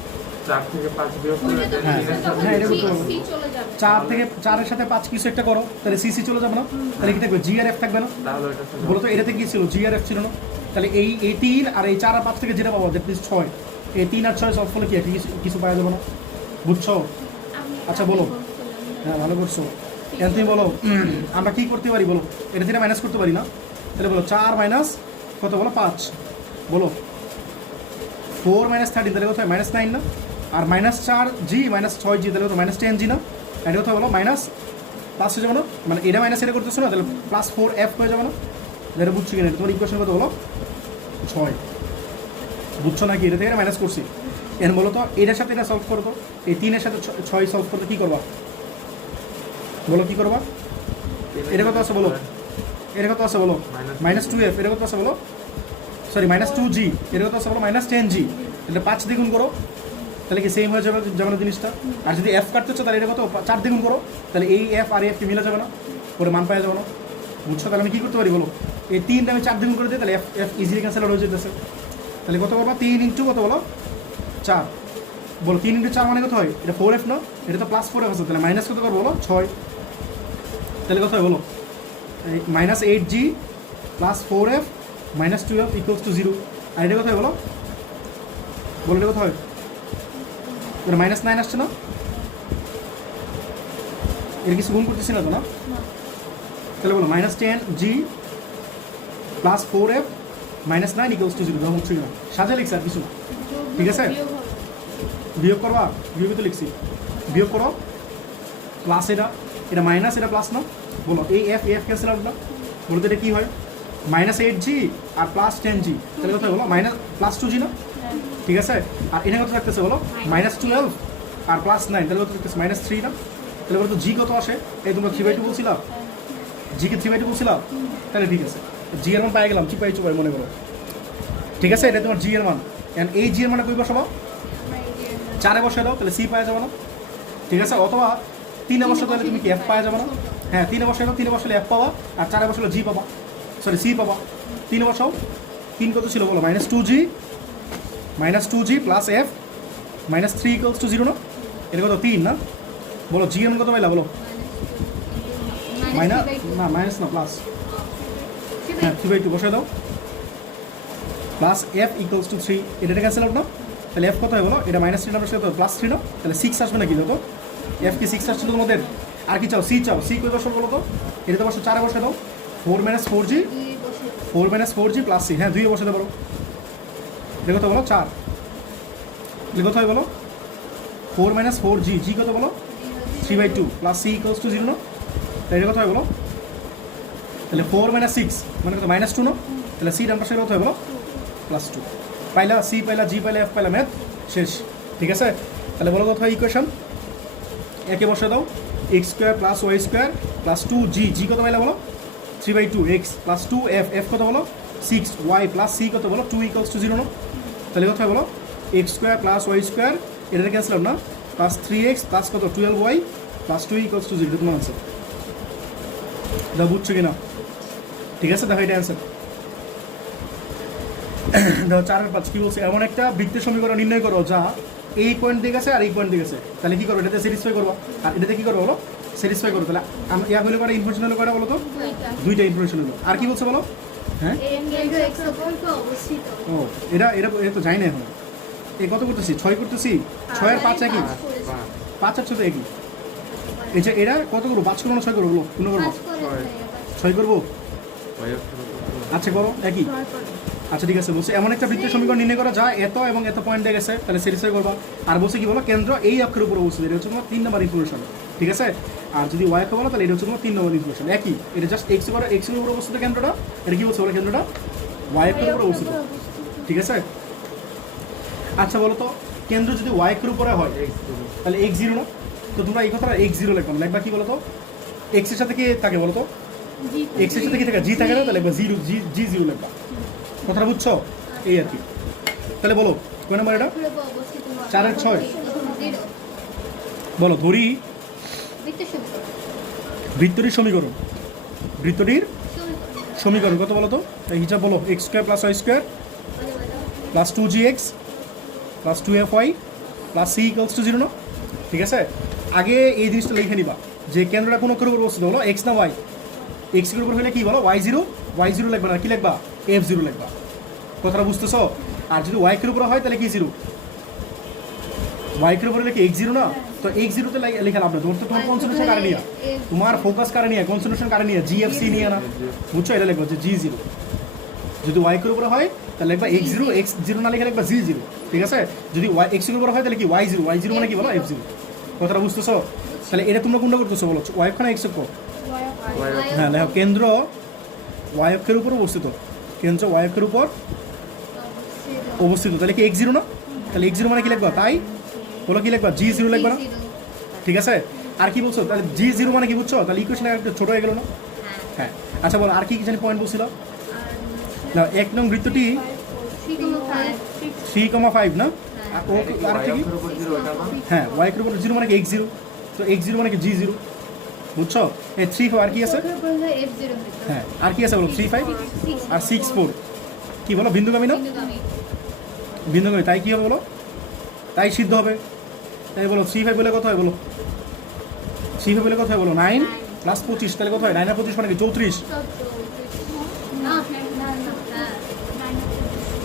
4 থেকে 5 বিয়োগ করে ওইটা তো হ্যাঁ, নিচে তখন হ্যাঁ, এটা সি করতে পারবো। সি চলে যাবে 4 থেকে 4-এর সাথে 5 কিছু একটা করো, তাহলে সিসি চলে যাবে না? তাহলে কি থাকবে? জি আর এফ থাকবে না? তাহলে এটা তো বলো তো এটাতে কি ছিল? জি আর এফ ছিল না? তাহলে এই 3 আর এই 4 আর 5 থেকে যেটা পাবো দ্যাট মিনস 6। এই 3 আর 6 সলভ করলে কি কিছু পাওয়া যাবে না? বুঝছো? আচ্ছা বলো। হ্যাঁ ভালো করছো। এখন তুমি বলো আমরা কি করতে পারি বলো? এটা থেকে মাইনাস করতে পারি না? তাহলে বলো 4 মাইনাস কত বলো 5, বলো 4 -13 তাহলে কত হয়? -9 না? আর -4g -6g তাহলে কত? -10g না? এটা কথা বলো মাইনাস প্লাস হয়ে যাবে না? মানে এটা মাইনাস এটা করতেছো না, তাহলে +4f হয়ে যাবে না? এটা বুঝছো কিনা? তোমার ইকুয়েশন কত বলো? 6। বুঝছো নাকি? এটা থেকে মাইনাস করছি। এখন বলো তো এটার সাথে এটা সলভ করো তো, এই 3 এর সাথে 6 সলভ করতে কী করবা বলো? কী করবা? এটা কত আছে বলো? এটা কত আছে বলো? -2f। এটা কত আছে বলো? Sorry -2g। এটা কত আছে বলো? -10g। এটা 5 দ্বিগুণ করো, তাহলে কি সেম হয়ে যাবে যেমন জিনিসটা। আর যদি এফ কাটতে হচ্ছে তাহলে এটা কত 4 দ্বিগুণ করো, তাহলে এই এফ আর এফ কি মিলে যাবে না? পরে মান পাওয়া যাবে না? বুঝছো? তাহলে আমি কী করতে পারি বলো? এই 3টা আমি 4 দ্বিগুণ করে দিই, তাহলে এফ এফ ইজিলি ক্যান্সেল হয়ে যেতেছে। তাহলে কত করবা? 3 ইন্টু কত বলো? 4। বলো 3 ইন্টু 4 মানে কত হয়? এটা 4f না? এটা তো +4f আছে, তাহলে মাইনাস কত করবো বলো? 6। তাহলে কত হয় বলো? -8g + 4f -12 = 0। আর এটা কত হয় বলো? বলো এটা কত হয়? এটা -9 আসছে না? এর কিছু গুণ করতেছি না তো না? তাহলে বলো -10g + 4f -9 = 0। দেওয়া হচ্ছে কিনা? সাজা লিখছি আর কিছু না। ঠিক আছে? বিয়োগ করবা? বিয়োগই তো লিখছি। বিয়োগ করো, প্লাস এটা মাইনাস, এটা প্লাস না? বলো এই এফ ক্যান্সেল আউট না? বলো তো এটা কী হয়? -8g আর +10g তাহলে কত হয় বলো? +2g না? ঠিক আছে। আর এখানে কত থাকতেছে বলো? -12 আর +9 তাহলে কত থাকতেছে? -3 না? তাহলে বলো তো জি কত আসে? এই তোমরা 3/2 বলছিলাম, জিকে 3/2 বলছিলাম, তাহলে ঠিক আছে। জি এর মান পাই গেলাম, চিপাই চুপাই মনে করো। ঠিক আছে, এটা তোমার জি এর মান। এন্ড এই জি এর মানে কই বসাবো? 4-এ বসে দাও, তাহলে সি পাওয়া যাবে না? ঠিক আছে। অথবা 3-এ বসে তাহলে তুমি কি এফ পাওয়া যাবে না? হ্যাঁ 3-এ বসে দাও, 3-এ বসালে এফ পাবা, আর 4-এ বসালে জি পাবা, সরি সি পাবা। 3-এ বসাও, 3 কত ছিল বলো? -2g + f -3 = 0 না? এটা কত? 3 না? বলো জি এর মান কত পাইলা বলো? মাইনাস না, মাইনাস না, প্লাস। হ্যাঁ 3/2 বসে দাও, +f = 3। এটা ক্যান্সেল আউট না? তাহলে এফ কত হয় বলো, এটা -3 নাম্বার সাথে প্লাস 3 না, তাহলে 6 আসবে নাকি তো? এফ কি 6 আসছিল তোমাদের? আর কি চাও? সি চাও, সি কই বসো বলো তো? এটা তো বসো 4 বসে দাও, 4 - 4g, 4 - 4g প্লাস সি, হ্যাঁ 2 এ বসাতে পারো। এটা কত বলো? 4। এটা কত হয় বলো? 4 - 4g, g কত বলো? 3/2 প্লাস সি ইকুয়ালস টু 0 না? তাহলে এটা কত হয় বলো? তাহলে 4 - 6 মানে কত? -2 না? তাহলে সি নাম্বার সাথে কত হয় বলো? +2। পাইলা সি, পাইলা জি, পাইলা এফ, পাইলা ম্যাথ শেষ। ঠিক আছে, তাহলে বলো কত হয় ইকুয়েশন? একে বসে দাও, x² + y² + 2g, জি কত পাইলা বলো? 3/2 x + 2f, f কত বলো? 6y + c কত বলো? 2 = 0 না? তাহলে কত হয় বলো? x² + y² এটা ক্যান্সেল হবে না, প্লাস 3x প্লাস কত? 12y + 2 = 0। এটা তোমার আনসার। দাও, বুঝছো কিনা? ঠিক আছে, দেখো এটা অ্যান্সার। দেখো 4-5 কি বলছে, এমন একটা বৃত্তের সমীকরণ নির্ণয় করো যা এই পয়েন্ট দিয়ে গেছে আর এই পয়েন্ট দিয়ে গেছে। তাহলে কি করো? এটাতে স্যাটিসফাই করবো, আর এটাতে কি করবো বলো? স্যাটিসফাই করবো। তাহলে ইয়া হলে কটা ইনফরমেশন হলো, কটা বলো তো? দুইটা ইনফরমেশন হলো। আর কি বলছে বলো? হ্যাঁ, কেন্দ্র x অক্ষে অবস্থিত। ও এটা এটা এটা তো যাই না এখন। এই কত করতেছি? 6 করতেছি। 6 আর 5 একই, 5 আর 6 তো একই। এই যে এরা কত করবো? 5 করবো না 6 করবো বলো? কোন করবো? 6 করবো। আচ্ছা করো, একই। আচ্ছা ঠিক আছে, বলছে এমন একটা বৃত্তের সমীকরণ নির্ণয় করা যায় এত এবং এত পয়েন্ট দিয়ে গেছে, তাহলে স্যাটিসফাই করবা। আর বলছে কি বলো? কেন্দ্র এই অক্ষের উপর অবস্থিত। এটা হচ্ছে তোমার 3 নম্বর ইনফরমেশন। ঠিক আছে, আর যদি ওয়াই অক্ষ বলো তাহলে এটা হচ্ছে তোমার 3 নম্বর ইনফরমেশন। একই, এটা জাস্ট এক্স এর উপর অবস্থিত কেন্দ্রটা। এটা কি বলছে বলো? কেন্দ্রটা ওয়াই অক্ষের উপর অবস্থিত। ঠিক আছে, আচ্ছা বলো তো, কেন্দ্র যদি ওয়াই অক্ষের উপরে হয় তাহলে x0 না? তো তোমরা এই কথাটা x0 লিখবা না, লিখবা কি বলো তো? x এর সাথে কি থাকে বলো তো? x এর সাথে কি থাকে? g থাকে না? তাহলে লিখবা 0, g0 লিখবা। কথাটা বুঝছো? এই আর কি। তাহলে বলো কয় নাম্বার এটা? 4 আর 6 বলো। ধরি বৃত্তটির সমীকরণ, বৃত্তটির সমীকরণ কত বলো তো? এই হিসাব বলো। x² + y² + 2gx + 2fy + c = 0 না? ঠিক আছে, আগে এই জিনিসটা লিখে নিবা যে কেন্দ্রটা কোন অক্ষরের উপর অবস্থিত, বলো x না y? x এর উপর হলে কি বলো? y0 লিখবা না, কি লিখবা? f0 লিখবা। কথাটা বুঝতেছো? আর যদি y এর উপর হয় তাহলে কি 0? y এর উপর হলে কি x0 না? তো x0 তে লেখা লাভ না, তোমার কনসেন্ট্রেশন কারে নিয়া, তোমার ফোকাস কারে নিয়া, কনসেন্ট্রেশন কারে নিয়া, gfc নিয়ে না, বুঝছো? এটা লিখবা যে g0। যদি y এর উপর হয় তাহলে লিখবা x0, x0 না লিখে লিখবা g0। ঠিক আছে, যদি x এর উপর হয় তাহলে কি y0 মানে কি বলো? f0। কথাটা বুঝতেছো? তাহলে এটা তোমরা কোনটা করতেছো বলো? y অক্ষ না x অক্ষ? হ্যাঁ দেখো, কেন্দ্র y অক্ষের উপর অবস্থিত, কেন্দ্র y অক্ষের উপর অবস্থিত। তাহলে কি x0 না? তাহলে x0 মানে কি লিখবা? তাই বলো, কি লিখবা? g0 লিখবা না? ঠিক আছে, আর কি বলছো? তাহলে g0 মানে কি বুঝছো? তাহলে ইকুয়েশন একটু ছোট হয়ে গেল না? হ্যাঁ, আচ্ছা বলো আর কি কি জানি পয়েন্ট বলছিল না? 1 নং বৃত্তটি 3,5 না? আর ও আর কি? হ্যাঁ, y এর উপর 0 মানে কি? x0। তো x0 মানে কি? g0। বুঝছো? এই 3 আর কি আছে? হ্যাঁ, আর কি আছে বলো? 3,5 আর 6,4 কি বলো? বিন্দুগামী না? বিন্দুগামী, তাই কি হবে বলো? তাই সিদ্ধ হবে। তাই বলো 3,5 বলে কত হয় বলো? 3,5 বলে কত হয় বলো? 9 + 25, তাহলে কত হয়? 9 আর 25 মানে কি? 34।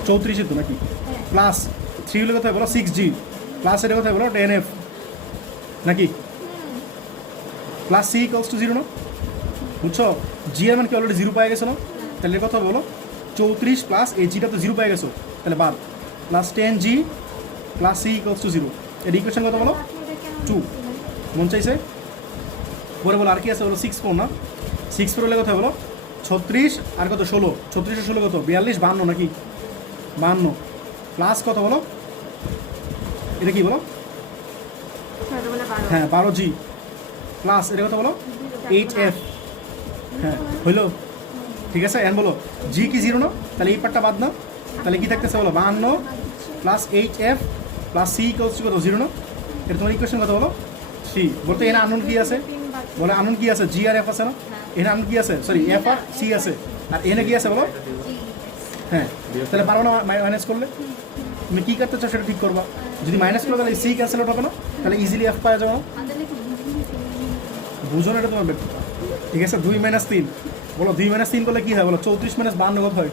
34 তো নাকি? প্লাস 3 হলে কত হয় বলো? 6g প্লাস এটা কত হয় বলো? 10f নাকি? প্লাস c = 0 না? বুঝছো? g এর মান কি অলরেডি 0 পাই গেছো না? তাহলে কত হবে বলো? 34 প্লাস এই জিটা তো 0 পাই গেছো, তাহলে বাদ, প্লাস 10g প্লাস c = 0। এর ইকুয়েশন কত বলো? 2। মন চাইছে? পরে বলো আর কি আছে বলো? 6,4 না? 6,4 হলে কত হয় বলো? 36 আর কত? 16। 36 আর 16 কত? 42, 52 নাকি? 52 প্লাস কত বলো? এটা কি বলো? হ্যাঁ 12g প্লাস এটা কত বলো? 8f। হ্যাঁ হইলো? ঠিক আছে, এন বলো g কি 0 না? তাহলে এই পার্টটা বাদ না, তাহলে কি থাকতেছে বলো? 52 প্লাস 8f প্লাস c = কত? 0 না? এটা তোমার ইকুয়েশন কত বলো? 3। বলতে এখানে আননোন কি আছে বলে? আননোন কি আছে? g আর f আছে না? এখানে আননোন কি আছে? সরি, f আর c আছে। আর এখানে কি আছে বলো? হ্যাঁ, তাহলে পারো না মাইনাস করলে? তুমি কি করতে চাও সেটা ঠিক করবা। যদি মাইনাস করো তাহলে c ক্যান্সেল আউট হবে না? তাহলে ইজিলি f পাওয়া যাবে না? বুঝো না এটা তোমার ব্যাপারটা। ঠিক আছে, 2 - 3 বলো। 2 - 3 করলে কি হয় বলো? 34 - 52 কত হয়?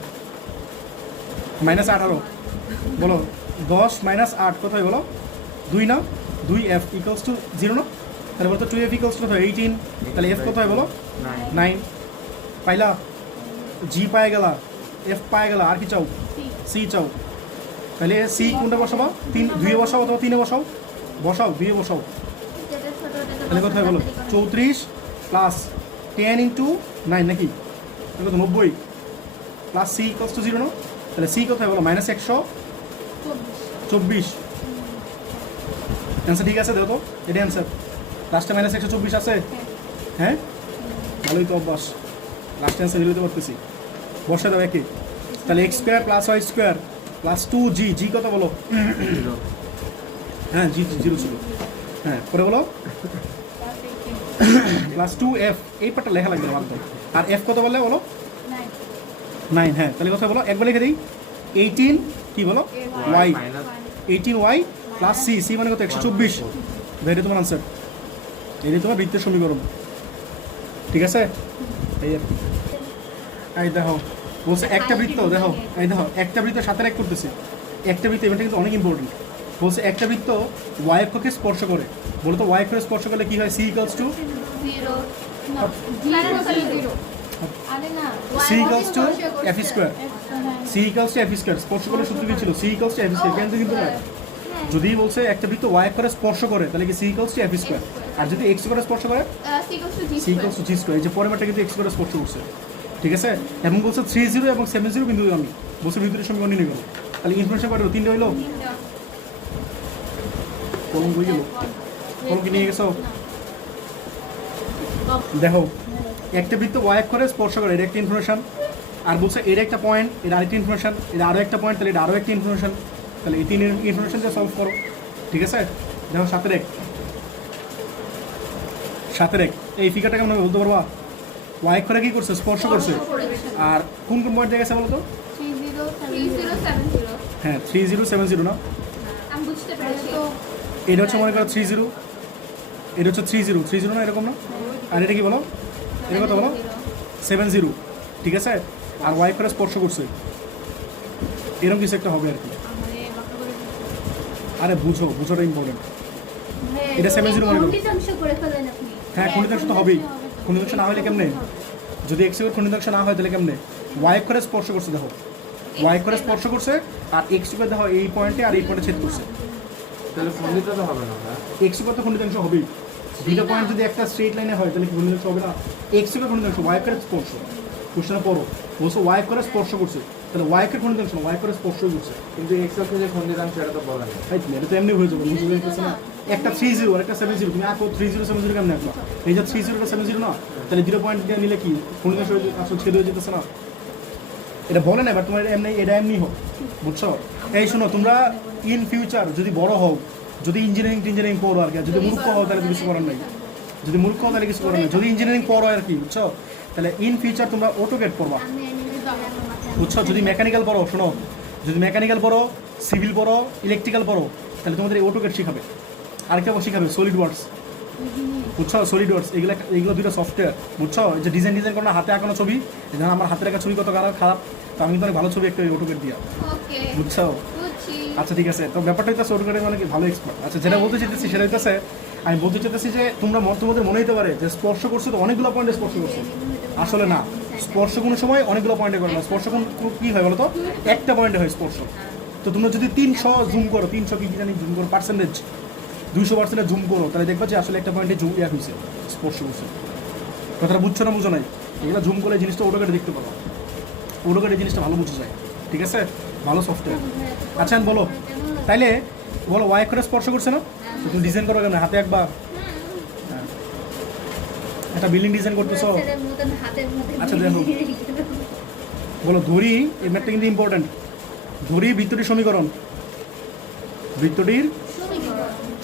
-18 বলো। 10 মাইনাস 8 কত হয় বলো 2 না 2f ইকুয়ালস টু 0 না তাহলে বলো তো 2f ইকুয়ালস টু কত 18 তাহলে f কত হয় বলো 9 পাইলা g পাই গেলা f পাই গেলা আর কি চাও c চাও তাহলে c কোনটা বসাবো 3 2 এ বসাও অথবা 3 এ বসাও বসাও 2 এ বসাও যেটা ছোট ওটাকে তাহলে কত হয় বলো 34 প্লাস 10 ইন্টু 9 নাকি তাহলে কত 90 প্লাস c ইকুয়ালস টু 0 না তাহলে c কত হয় বলো মাইনাস 124 অ্যান্সার ঠিক আছে দেখো তো এটা অ্যান্সার লাস্টে মাইনাস 124 আছে হ্যাঁ ভালোই তো অভ্যাস লাস্ট অ্যান্সার মিলাতে পারতেছি বসে দাও একে তাহলে x square plus y square plus 2g জি কত বলো হ্যাঁ জি 0 ছিল হ্যাঁ পরে বলো প্লাস 2f এই পার্টটা লেখা লাগবে না বাদ দাও আর f কত বললে বলো 9 হ্যাঁ তাহলে কথা বলো একবার লিখে দিই 18 কি বলো y minus 18y plus c c মানে কত 124 এটা তোমার আনসার এটা তোমার বৃত্তের সমীকরণ ঠিক আছে এই আর কি। এই দেখো বলছে একটা বৃত্ত দেখো এই দেখো একটা বৃত্ত সাথে এক করতেছে একটা বৃত্ত এটা কিন্তু অনেক ইম্পর্টেন্ট বলছে একটা বৃত্ত y অক্ষকে স্পর্শ করে বলো তো y অক্ষকে স্পর্শ করলে কি হয় c ইকুয়ালস টু 0 না জিরো আরে না c equals to f square c equals to f square স্পর্শ করলে সূত্র কি ছিল c equals to f square কিন্তু না যদি বলছে একটা বৃত্ত y অক্ষরে স্পর্শ করে তাহলে কি c equals to f square আর যদি x অক্ষরে স্পর্শ করে c equals to g square এই যে পরেরটা কিন্তু x অক্ষরে স্পর্শ করছে ঠিক আছে এবং বলছে 30 এবং 70 বিন্দু আমি বলছে বিন্দুর সমীকরণ নিয়ে গেল তাহলে ইনফরমেশন কত তিনটা হইলো কলম কই গেল কলম কি নিয়ে গেছো দেখো একটা বৃত্ত y অক্ষরে স্পর্শ করে এটা একটা ইনফরমেশন আর বলছে এর একটা পয়েন্ট এর আরেকটা ইনফরমেশন এর আরো একটা পয়েন্ট তাহলে এটা আরো একটা ইনফরমেশন তাহলে এই তিন ইনফরমেশন দিয়ে সলভ করো ঠিক আছে দেখো সাতের এক এই ফিগারটা কেমন হবে বলতে পারবা y অক্ষরে কি করছে স্পর্শ করছে আর কোন কোন পয়েন্ট দিয়ে গেছে বলো তো 3070 হ্যাঁ 3070 না আমি বুঝতে পেরেছি তো এটা হচ্ছে মনে করো 30 এটা হচ্ছে 30 না এরকম না আর এটা কি বলো এটা কত বলো 70 ঠিক আছে আর y করে স্পর্শ করছে এরকম কিছু একটা হবে আর কি আমারে বাঁকা করে দিচ্ছে। আরে বুঝোটা ইম্পর্টেন্ট এটা 70 মনে করো খণ্ডিতাংশ করে ফেলেন আপনি হ্যাঁ খণ্ডিতাংশ তো হবেই খণ্ডিতাংশ না হলে কেমনে যদি x এর খণ্ডিতাংশ না হয় তাহলে কেমনে y করে স্পর্শ করছে দেখো y করে স্পর্শ করছে আর x করে দেখো এই পয়েন্টে আর এই পয়েন্টে ছেদ করছে তাহলে খণ্ডিত তো হবে না x করে তো খণ্ডিতাংশ হবেই দুইটা পয়েন্ট যদি একটা স্ট্রেট লাইনে হয় তাহলে কি খণ্ডিতাংশ হবে না x করে খণ্ডিতাংশ y করে স্পর্শ কোশ্চেনে পড়ো বলছো y করে স্পর্শ করছে তাহলে y করে খণ্ডিতাংশ না y করে স্পর্শ করছে কিন্তু এক্স অক্ষে যে খণ্ডিতাংশ এটা তো বলা নেই তাই এটা তো এমনি হয়ে যাবে বুঝতে পারতেছ না একটা 30 আর একটা 70 তুমি আঁকো 3070 কেমন আঁকবা এই যে 30 আর 70 না তাহলে 0 পয়েন্ট দিয়ে নিলে কি খণ্ডিতাংশ আসলে ছেদ হয়ে যেতেছে না এটা বলে না এবার তোমার এটা এমনি হোক বুঝছো এই শোনো তোমরা ইন ফিউচার যদি বড় হও যদি ইঞ্জিনিয়ারিং পড়ো আর কি আর যদি মূর্খ হও তাহলে কিছু করার নাই যদি মূর্খ হও তাহলে কিছু করার নাই যদি ইঞ্জিনিয়ারিং পড়ো আর কি বুঝছো তাহলে ইন ফিউচার তোমরা অটোকেট পড়বা আমি বুঝছো যদি মেকানিক্যাল পড়ো শোনো যদি মেকানিক্যাল পড়ো সিভিল পড়ো ইলেকট্রিক্যাল পড়ো তাহলে তোমাদের এই অটোকেট শিখাবে আরেকটা শিখাবে সলিড ওয়ার্কস বুঝছো সলিড ওয়ার্কস এগুলো দুটো সফটওয়্যার বুঝছো এই যে ডিজাইন করো না হাতে আঁকানো ছবি যেমন আমার হাতের আঁকা ছবি কত খারাপ তো আমি কিন্তু অনেক ভালো ছবি একটা অটোকেট দিয়া ওকে বুঝছো বুঝছি আচ্ছা ঠিক আছে তো ব্যাপারটা হইতেছে অটোকেটে মানে কি ভালো এক্সপার্ট আচ্ছা যেটা বলতে চাইতেছি সেটা হইতেছে আমি বলতে চাইতেছি যে তোমরা তোমাদের মনে হতে পারে যে স্পর্শ করছে তো অনেকগুলো পয়েন্টে স্পর্শ করছে আসলে না স্পর্শ কোনো সময় অনেকগুলো পয়েন্টে করে না স্পর্শ কি হয় বলো তো একটা পয়েন্টে হয় স্পর্শ তো তোমরা যদি 300 জুম করো 300 কি জানি জুম করো পার্সেন্টেজ 200% জুম করো তাহলে দেখবা যে আসলে একটা পয়েন্টে জুম হয়েছে স্পর্শ করছে কথাটা বুঝছো না বুঝো নাই এগুলো জুম করলে জিনিসটা অটোকেটে দেখতে পাবো অটোকেটে জিনিসটা ভালো বুঝে যায় ঠিক আছে ভালো সফটওয়্যার আচ্ছা বলো তাইলে বলো ওয়াই করে স্পর্শ করছে না তো তুমি ডিজাইন করো কেন হাতে একবার একটা বিল্ডিং ডিজাইন করতেছো আচ্ছা দেখো বলো ধরি এই ম্যাথটা কিন্তু ইম্পর্টেন্ট ধরি বৃত্তটির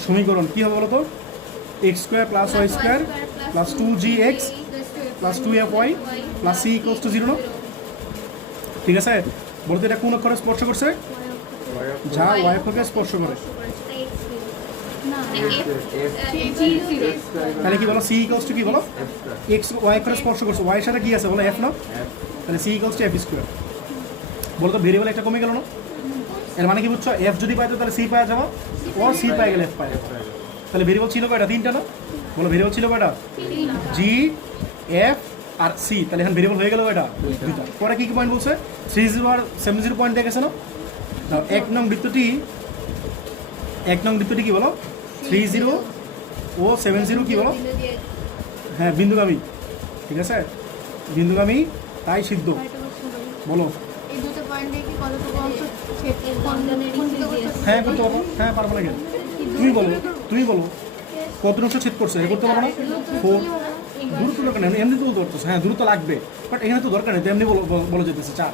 সমীকরণ কি হবে বলো তো x square plus y square plus 2gx plus 2fy plus c equals to 0 না ঠিক আছে বলতে এটা কোন অক্ষরে স্পর্শ করছে যা ওয়াই অক্ষরকে স্পর্শ করে না তাহলে কি বলো c ইকুয়ালস টু কি বলো x y অক্ষরে স্পর্শ করছে y এর সাথে কি আছে বলো f না তাহলে c equals to f square বলো তো ভেরিয়েবল একটা কমে গেল না এর মানে কি বুঝছো, এফ যদি পাইতো তাহলে সি পাওয়া যাবো, ও সি পাই গেলে এফ পাই যাবো। তাহলে ভেরিয়েবল ছিল কয়টা? তিনটা না? বলো ভেরিয়েবল ছিল কয়টা? জি, এফ আর সি। তাহলে এখন ভেরিয়েবল হয়ে গেল কয়টা? দুইটা। পরে কি কি পয়েন্ট বলছে? 30 আর 70 পয়েন্ট দেখেছে না? দাও, এক নং বৃত্তটি কি বলো? 30 ও 70 কি বলো? হ্যাঁ, বিন্দুগামী। ঠিক আছে, বিন্দুগামী, তাই সিদ্ধ। আরেকটা question করি। বলো। এই দুটো পয়েন্টে কি কতটুকু অংশ খণ্ডিত করতে পারবে? হ্যাঁ করতে পারবো, হ্যাঁ পারবো না কেন? তুমি বলো কত অংশ ছেদ করছে, এটা করতে পারবো না? দূরত্ব দরকার নেই, এমনি তো বলতে পারতেছে। হ্যাঁ দূরত্ব লাগবে, বাট এখানে তো দরকার নেই, তো এমনি বলা যেতেছে 4।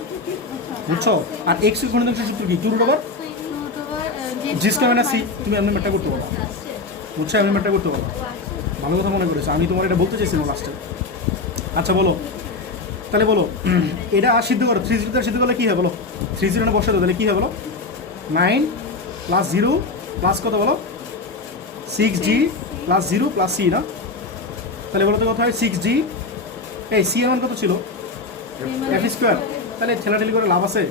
বুঝছো? আর এক্স এর খণ্ডিত অংশের সূত্র কি? 2 √ জি স্কয়ার মাইনাস সি। তুমি এমনি ম্যাটটা করতে পারো, বুঝছো? এমনি ম্যাটটা করতে পারো। ভালো কথা মনে করেছো, আমি তোমার এটা বলতে চাইছিলাম লাস্টে। আচ্ছা বলো, তাহলে বলো এটা সিদ্ধ করো। 30 সিদ্ধ করলে কী হয় বলো? 30 বসে দাও, তাহলে কী হয় বলো? 9 + 0 প্লাস কত বলো? 6g + 0 + c না? তাহলে বলো তো কত হয়? 6g, এই সি এর মান কত ছিল? F square. তাহলে ঠেলাঠেলি করে লাভ আছে?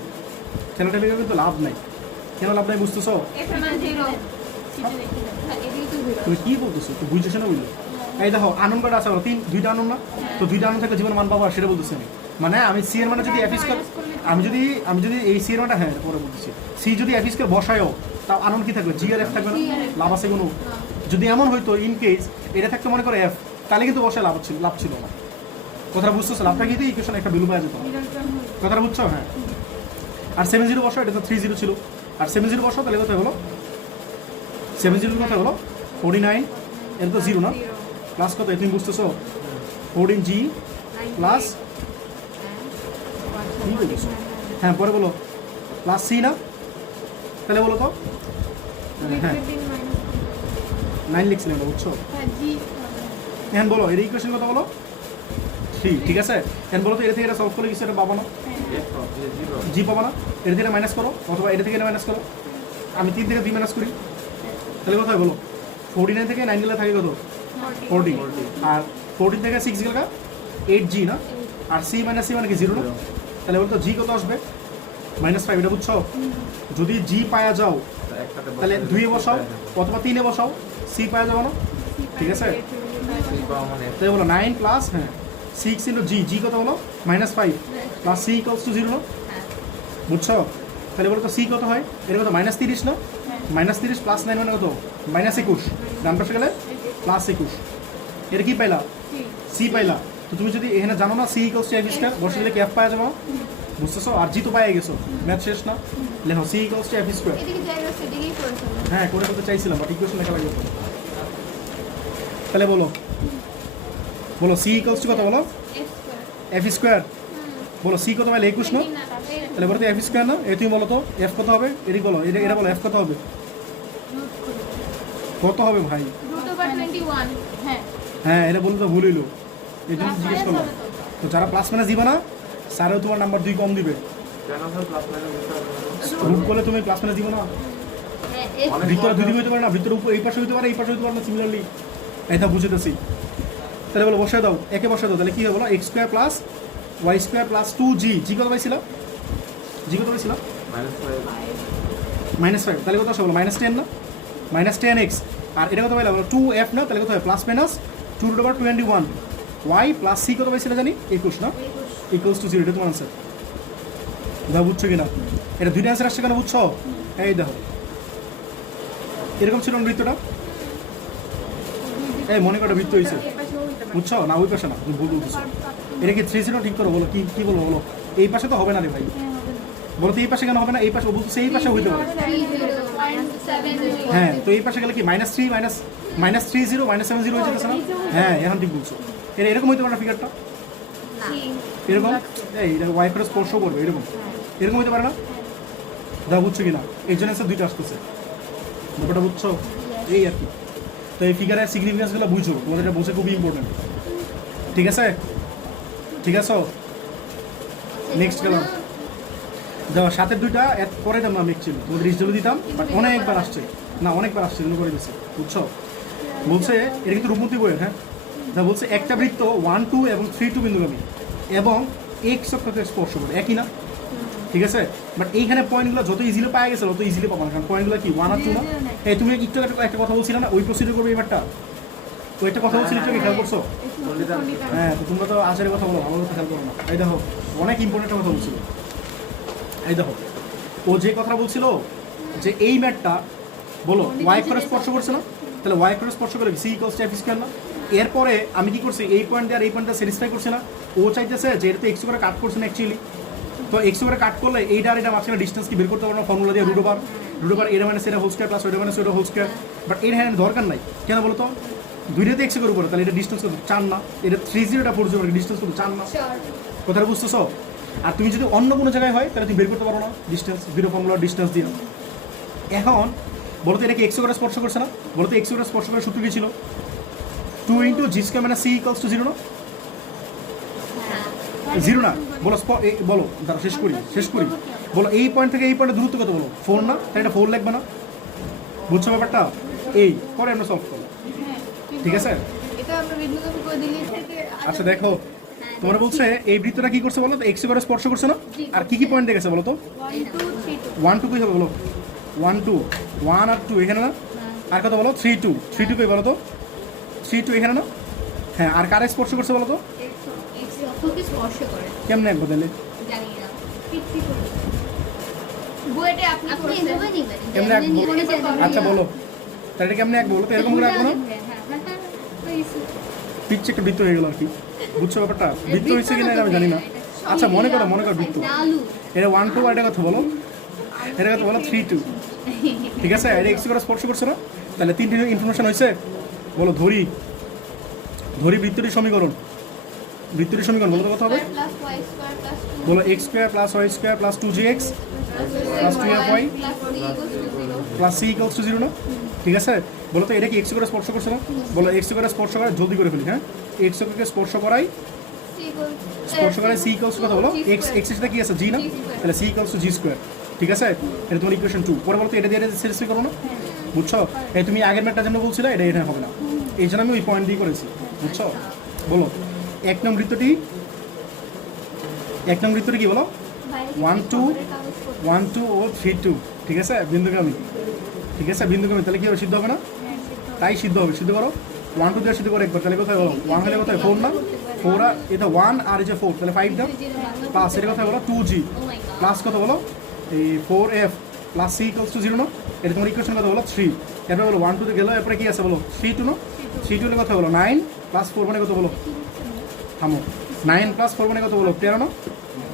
ঠেলাঠেলি করে কিন্তু লাভ নাই। কেন লাভ নাই বুঝতেছো? এফ এর মান 0 তুমি কী বলতেছো? তো বুঝতেছো না? বুঝলো? এই দেখো আনন কটা আছে বলো? দুইটা আনন না? তো দুইটা আনন থেকে জীবন মান পাবো, সেটা বলতেছি আমি। মানে আমি সি এর মানে যদি এফ স্কোয়ার, আমি যদি এই সি এর মানটা, হ্যাঁ পরে বলতেছি, সি যদি এফ স্কোয়ার বসায়ও, তাও আনন কি থাকবে? জি আর এফ থাকবে না? লাভ আছে কোনো? যদি এমন হইতো ইন কেস এটা থাকতে মনে করে এফ, তাহলে কিন্তু বসায় লাভ ছিল না। কথাটা বুঝতেছো? লাভটা কিন্তু ইকুয়েশন একটা ভ্যালু পাওয়া যেত না। কথাটা বুঝছো? হ্যাঁ। আর 70 বসাও, এটা তো 30 ছিল। আর 70 বসাও, তাহলে কোথায় হলো? 70 কোথায় হলো? 49, এটা তো 0 না? প্লাস কত? তুমি বুঝতেছো? 14g প্লাস, হ্যাঁ পরে বলো, প্লাস সি না? তাহলে বলো তো, হ্যাঁ 9 লিখছি না, বুঝছো? এখন বলো এর ইকুয়েশন কত বলো? 3। ঠিক আছে, এখন বলো তো এটা থেকে এটা সলভ করলে কিছু এটা পাবো না? জি পাবো না? এটা থেকে মাইনাস করো, অথবা এটা থেকে এটা মাইনাস করো। আমি 3 থেকে 2 মাইনাস করি, তাহলে কোথায় বলো? 49 থেকে 9 গেলে থাকে কত? 40। আর 14 থেকে 6 গেলে 8g না? আর সি মাইনাস সি মানে কি 0 না? তাহলে বলতো জি কত আসবে? -5। এটা বুঝছো? যদি জি পাওয়া যাও তাহলে 2 বসাও, অথবা 3 বসাও, সি পাওয়া যাবে না? ঠিক আছে, তাই বলো 9 প্লাস, হ্যাঁ 6 × জি কত হলো? -5 প্লাস সি = 0 না? বুঝছো? তাহলে বলো তো সি কত হয়? এটা কত? -30 না? -30 প্লাস 9 মানে কত? -21। ডান পাশে গেলে +21। এটা কি পাইলা? সি পাইলা। তো তুমি যদি এখানে জানো না সি = এফ স্কয়ার, বসে দিলে কি এফ পাওয়া যাবে? বুঝতেছো? আর জি তো পাই গেছো, ম্যাথ শেষ না? লেখো সি = এফ স্কয়ার। এদিকে জায়গা আছে, এদিকেই করে ফেলো। হ্যাঁ করে ফেলতে চাইছিলাম, বাট ইকুয়েশন লেখা লাগবে। তাহলে বলো সি = কত বলো? F square. বলো সি কত পাইলে? 21 না? তাহলে বলো তো এফ স্কয়ার না? এই তুমি বলো তো এফ কত হবে? এটি বলো, এটা বলো এফ কত হবে? কত হবে ভাই? √21 হ্যাঁ হ্যাঁ এটা বলতে তো ভুল হইলো, এই জন্য জিজ্ঞেস করলাম। তো যারা প্লাস মাইনাস দিবে না, স্যারেও তোমার নাম্বার 2 কম দিবে। রুট করলে তুমি প্লাস মাইনাস দিবে না? ভিতরে 2 হইতে পারে না? ভিতরে উপর এই পাশে হইতে পারে, এই পাশে হইতে পারে না? সিমিলারলি এটা বুঝতেছি। তাহলে বলো বসে দাও, একে বসে দাও, তাহলে কি হবে বলো? x² plus y² plus 2g। জি কত পাইছিলাম? -5। তাহলে কত আসে বলো? -10 না? -10x। আর এটা কত পাইলাম? 2f না? তাহলে কত হয়? Plus minus 2√21 y plus c কত পাইছিল জানি? 21 না? = 0। এটা তোমার আনসার। দাও, বুঝছো কিনা? এটা দুইটা আনসার আসছে কেন বুঝছো? এই দেখো এরকম ছিল বৃত্তটা, এই মনে করো বৃত্ত হয়েছে, বুঝছো? না ওই পাশে না, তুমি ভুল বলতেছো। এটা কি 3 ঠিক করো, বলো কি বলবো বলো? এই পাশে তো হবে না রে ভাই, বলো তো এই পাশে কেন হবে না? এই পাশে বলতেছে, এই পাশে হইতে পারে। হ্যাঁ তো এই পাশে গেলে কি -3 -30 -70 হয়ে যেতেছে না? হ্যাঁ এখন ঠিক বলছো। এটা এরকম হইতে পারে না ফিগারটা? এরকম, এই ওয়াই করে স্পর্শ করবে, এরকম হইতে পারে না? যা বুঝছো কিনা? এই জন্য স্যার দুইটা আসতেছে, ব্যাপারটা বুঝছো? এই আর কি। তো এই ফিগারের সিগনিফিকেন্সগুলো বুঝো, তোমাদের এটা বোঝা খুবই ইম্পর্টেন্ট। ঠিক আছে? নেক্সট গেলাম, যাও সাথের দুইটা পরে দাম আমি ছিল তোমাদের রিজল দিতাম, বাট অনেকবার আসছে জন্য করে দিচ্ছে, বুঝছো? বলছে এটা কিন্তু রূপমতি বইয়ের, হ্যাঁ যা বলছে একটা বৃত্ত 1, 2 এবং 3, 2 বিন্দুগামী এবং x অক্ষকে স্পর্শ করে, একই না? ঠিক আছে, বাট এইখানে পয়েন্টগুলো যত ইজিলি পাওয়া গেছে তত ইজিলি পাবো না, কারণ পয়েন্টগুলো কি 1 আর 2 না। এই তুমি একটু একটা কথা বলছিলে না, ওই প্রসিডিউর করবে এবারটা, তো একটা কথা বলছিলে, একটু আগে খেয়াল করছো? খণ্ডিতাংশ হ্যাঁ, তো তোমরা তো আচারের কথা বলো, আমার কথা খেয়াল করো না। এই দেখো অনেক ইম্পর্টেন্ট কথা বলছিল। এই দেখো ও যে কথা বলছিল যে এই ম্যাটটা বলো ওয়াই করে স্পর্শ করছে না, তাহলে ওয়াই করে স্পর্শ করে c equals to f square না। এরপরে আমি কি করছি, এই পয়েন্ট আর এই পয়েন্টটা স্যাটিসফাই করছে না, ও চাইতেছে যে এটা তো এক্স করে কাট করছে না অ্যাকচুয়ালি, তো এক্স করে কাট করলে এইটা আর এটা মাঝখানে ডিস্টেন্স কি বের করতে পারবো না ফর্মুলা দিয়ে, রুট ওভার এটা মানে সেটা হোল স্কয়ার প্লাস ওইটা মানে সেটা হোল স্কয়ার। বাট এর হ্যান্ড দরকার নাই, কেন বলো তো, দুইটাতে এক্স করে উপরে, তাহলে এটা ডিস্টেন্স কত 4 না, এটা 30 এটা 40 ডিস্টেন্স কত 4 না, কথাটা বুঝতেছো? আর তুমি যদি অন্য কোনো জায়গায় হয় তাহলে তুমি বের করতে পারো না ডিস্টেন্স, জিরো ফর্মুলা ডিস্টেন্স দিয়ে। এখন বলো তো এটা কি এক্স করে স্পর্শ করছে না, বলো তো এক্স করে স্পর্শ করে সূত্র কি ছিল, 2 ইন্টু জি স্কয়ার মানে সি ইকুয়ালস টু 0 না, 0 না, বলো বলো দাঁড়া শেষ করি বলো এই পয়েন্ট থেকে এই পয়েন্টের দূরত্ব কত বলো, 4 না, তাহলে এটা 4 লাগবে না, বুঝছো ব্যাপারটা? এই পরে আমরা সলভ করবো, হ্যাঁ, কিন্তু ঠিক আছে? এটা আমরা বিন্দুগামী করে দিলে থেকে আচ্ছা দেখো তোমরা বলছে এই বৃত্তটা কি করছে বলো তো, এক্স করে স্পর্শ করছে না, আর কি কি পয়েন্ট দেখেছে বলো তো, 1 2 3 2 1 2 কই হবে বলো, 1 2 1 আর 2 এখানে না, আর কত বলো 3 2 3 2 কই বলো তো, 3 2 এখানে না, হ্যাঁ, আর কারে স্পর্শ করছে বলো তো, এক্স অক্ষকে স্পর্শ করে, কেমনে একবার তাহলে, জানি না। পিচ্ছি করে বইটা আপনি আপনি করেছেন এভাবে নিবেন, কেমনে এক যেমনি মনে চায় আচ্ছা বলো তাহলে এটা কেমনে এক বলো তো, এরকম করে রাখবো না, পিচ্ছে একটা বৃত্ত হয়ে গেল আর কি, বুঝছো ব্যাপারটা, বৃত্ত হয়েছে কিনা এটা আমি জানি না। আচ্ছা মনে করো বৃত্ত, আলু এটা 1 2 আর এটা কথা বলো, এটা কথা বলো 3 2, ঠিক আছে, এটা এক্স করে স্পর্শ করছে না, তাহলে তিনটি ইনফরমেশন হয়েছে, বলো ধরি বৃত্তটির সমীকরণ বলো তো কথা হবে, প্লাস y স্কয়ার প্লাস 2 বলো x square plus y square plus 2gx plus 2fy plus c equals to 0 না, ঠিক আছে? বলো তো এটা কি এক্স করে স্পর্শ করছে না, বলো এক্স করে স্পর্শ করে জলদি করে ফেলি, হ্যাঁ, এক্স কে স্পর্শ করাই সি ইকুয়ালস কথা বলো, এক্স এর সাথে কি আছে জি না, তাহলে c equals to g square, ঠিক আছে? এটা তোমার ইকুয়েশন 2। পরে বলো তো এটা দিয়ে স্যাটিসফাই করো না, বুঝছো? এই তুমি আগের ম্যাটটার জন্য বলছিলে এটা হবে না, এই জন্য আমি ওই পয়েন্ট দিয়ে করেছি, বুঝছো? বলো এক নং বৃত্তটি কি বলো, 1 2 1 2 ও 3 2, ঠিক আছে, বিন্দুগামী, ঠিক আছে, বিন্দুগামী, তাহলে কি হবে, সিদ্ধ হবে না, তাই সিদ্ধ হবে, সিদ্ধ করো 1 2 দিয়ে সিদ্ধ করো একবার, তাহলে কোথায় বলো 1 হলে কোথায় 4 না, 4 আর এটা 1 আর এই যে 4, তাহলে 5 দাও প্লাস এটা কোথায় বলো 2g প্লাস কত বলো এই 4f plus c equals to 0 না, এটা তোমার ইকুয়েশন কত বলো 3, এরপরে বলো 1 2 তে গেল, এরপরে কি আছে বলো 3 2 না, 3 2 হলে কথা বলো 9 প্লাস 4 মানে কত বলো, থামো, 9 প্লাস 4 মানে কত বলো 13 না,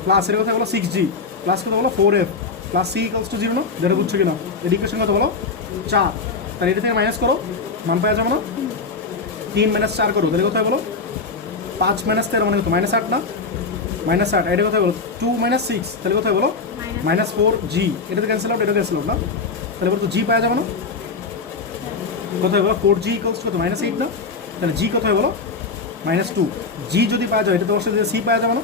প্লাস এর কথা বলো 6g প্লাস কত বলো 4f plus c equals to 0 না, যেটা বুঝছো কিনা, এর ইকুয়েশন কত বলো 4, তাহলে এটা থেকে মাইনাস করো, মান পাওয়া যাবে না, 3 মাইনাস 4 করো, তাহলে কোথায় বলো 5 মাইনাস 13 মানে কত -8 না, -8, এটা কোথায় বলো 2 মাইনাস 6, তাহলে কোথায় বলো -4g, এটা তো ক্যান্সেল আউট, এটা ক্যান্সেল আউট না, তাহলে বলো তো g পাওয়া যাবে না, কোথায় বলো 4g ইকুয়ালস কত -8 না, তাহলে g কোথায় বলো -2, g যদি পাওয়া যায় এটা তো বসে দিয়ে c পাওয়া যাবে না,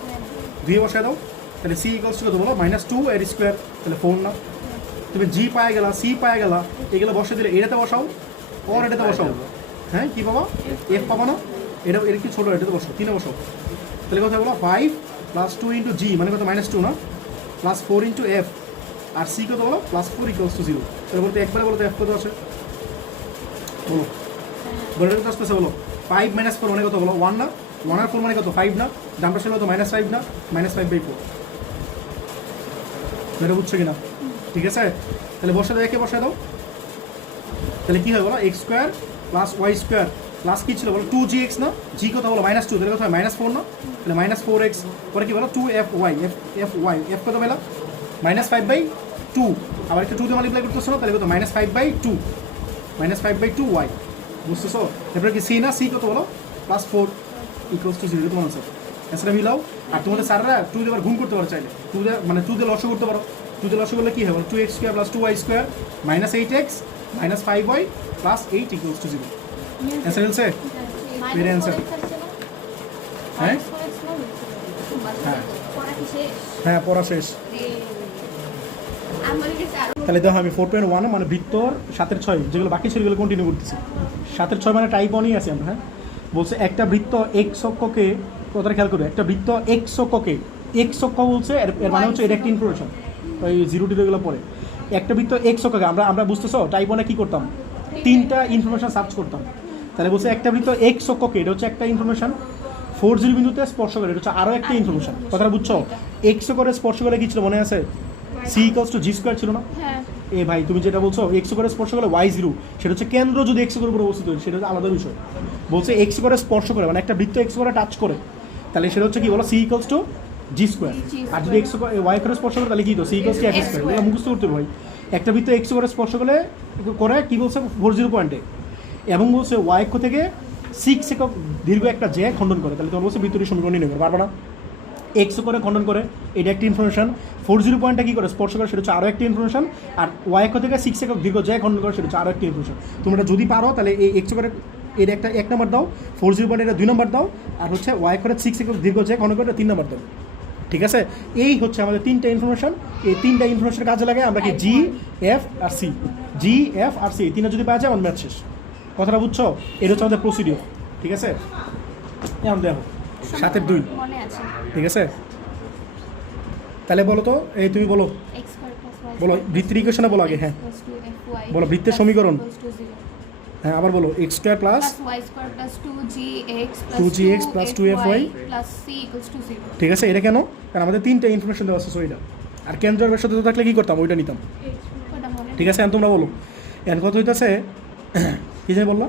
2 বসায় দাও, তাহলে c ইকুয়ালস কত বলো -2 এর স্কোয়ার, তাহলে 4 না, তুমি g পাওয়া গেলা c পাওয়া গেলা, এগুলো বসে দিলে এটাতে বসাও আর এটাতে বসাও, হ্যাঁ কি পাবা f পাবা না, এটা এর কি ছোটো, এটাতে বসাও 3 বসাও, তাহলে কোথায় বলো 5 প্লাস 2 ইন্টু জি মানে কত -2 না, প্লাস 4 ইন্টু এফ, আর সি কত বলো +4 ইকুয়ালস টু 0, তাহলে বলতে একবারে বলো তো এফ কত আছে, বলো বলো এটা কত আসতেছে বলো 5 - 4 মানে কত বলো 1 না, 1 আর 4 মানে কত 5 না, ডানটা ছিল তো -5 না, -5/4, এটা বুঝছো কিনা, ঠিক আছে? তাহলে বসে দাও, একে বসে দাও, তাহলে কি হয় বলো x square plus y square plus কি ছিল বলো 2gx না, জি কত বলো -2, তাহলে কত হয় -4 না, তাহলে -4x, পরে কি বলো 2fy, f কত পেলা -5/2, আবার একটা 2 দিয়ে মাল্টিপ্লাই করতেছো না, তাহলে কত -5/2 বুঝতেছো? এরপরে কি সি না, সি কত বলো +4 ইকুয়ালস টু 0, তোমার আনসার, অ্যান্সারটা মিলাও। আর তোমাদের স্যাররা 2 দিয়ে আবার গুণ করতে পারো চাইলে, 2 দিয়ে মানে 2 দিয়ে লসও করতে পারো, 2 দিয়ে লসও করলে কি হবে 2x² + 2y² -8x -5y + 8 equals to 0, answer মিলছে? Very answer. হ্যাঁ হ্যাঁ হ্যাঁ পড়া শেষ, তাহলে দেখো আমি 4.1 মানে বৃত্তর 7 6 যেগুলো বাকি ছিল সেগুলো কন্টিনিউ করতেছি, 7 6 মানে টাইপ 1ই আছে আমরা, হ্যাঁ বলছে একটা বৃত্ত x অক্ষকে, কথাটা খেয়াল করবে, একটা বৃত্ত x অক্ষকে এক্স অক্ষ বলছে এর মানে হচ্ছে এটা একটা ইনফরমেশন, ওই জিরো টিরো এগুলো পরে একটা বৃত্ত এক্স অক্ষকে আমরা বুঝতেছো টাইপ ওয়ানে কী করতাম, তিনটা ইনফরমেশন সার্চ করতাম। তাহলে বলছে একটা বৃত্ত এক্স অক্ষকে এটা হচ্ছে একটা ইনফরমেশন, 4 বিন্দুতে স্পর্শ করে এটা হচ্ছে আরও একটা ইনফরমেশন। কথাটা বুঝছো? এক্স করে স্পর্শ করে কি ছিল মনে আছে? C equals to g square ছিল না? হ্যাঁ এ ভাই তুমি যেটা বলছো এক্স করে স্পর্শ করে ওয়াই জিরো, সেটা হচ্ছে কেন্দ্র যদি এক্স করে উপরে অবস্থিত হয় সেটা হচ্ছে আলাদা বিষয়। বলছে এক্স করে স্পর্শ করে মানে একটা বৃত্ত এক্স করে টাচ করে, তাহলে সেটা হচ্ছে কি বলো c equals to g square. আর যদি এক্স ওয়াই করে স্পর্শ করে তাহলে কি তো c equals to x square. এটা মুখস্থ করতে হবে ভাই। একটা বৃত্ত এক্স করে স্পর্শ করে কি বলছে 40 পয়েন্টে, এবং বলছে ওয়াই অক্ষ থেকে 6 একক দীর্ঘ একটা জ্যা খণ্ডন করে, তাহলে তোমার বলছে বৃত্তটির সমীকরণ নির্ণয় করতে পারবে না? এক্স করে খণ্ডন করে এটা একটা ইনফরমেশন, 40 পয়েন্টটা কী করে স্পর্শ করে সেটা হচ্ছে আরও একটা ইনফরমেশন, আর ওয়াই অক্ষ থেকে 6 একক দীর্ঘ জ্যা খণ্ডন করে সেটা হচ্ছে আরও একটা ইনফরমেশন। তোমরা যদি পারো তাহলে এই এক্স করে এটা একটা 1 নম্বর দাও, 40 পয়েন্ট এটা 2 নম্বর দাও, আর হচ্ছে ওয়াই করে 6 একক দীর্ঘ জ্যা খণ্ডন করে 3 নম্বর দাও। ঠিক আছে, এই হচ্ছে আমাদের 3টা ইনফরমেশন। এই 3টা ইনফরমেশনের কাজে লাগে আমরা কি জি এফ আর সি, জি এফ আর সি 3টা যদি পাওয়া যায় আমার ম্যাথ শেষ। কথাটা বুঝছো? এটা হচ্ছে আমাদের প্রসিডিওর। ঠিক আছে, এখন দেখো 7-2 মনে আছে ঠিক আছে। তাহলে বলো তো, এই তুমি বলো x স্কয়ার প্লাস y বলো বৃত্তের ইকুয়েশনে বলো আগে। হ্যাঁ প্লাস 2fy বলো বৃত্তের সমীকরণ। equals to 0 হ্যাঁ আবার বলো x square plus plus y square plus 2gx 2gx plus 2fy plus c equals to 0 ঠিক আছে। এটা কেন? কারণ আমাদের 3টা ইনফরমেশন দেওয়া আছে, সো এটা আর কেন্দ্রের সাথে থাকলে কি করতাম ওইটা নিতাম। ওটা মনে ঠিক আছে, এখন তোমরা বলো এখন কত হইতেছে কি জানি বললো,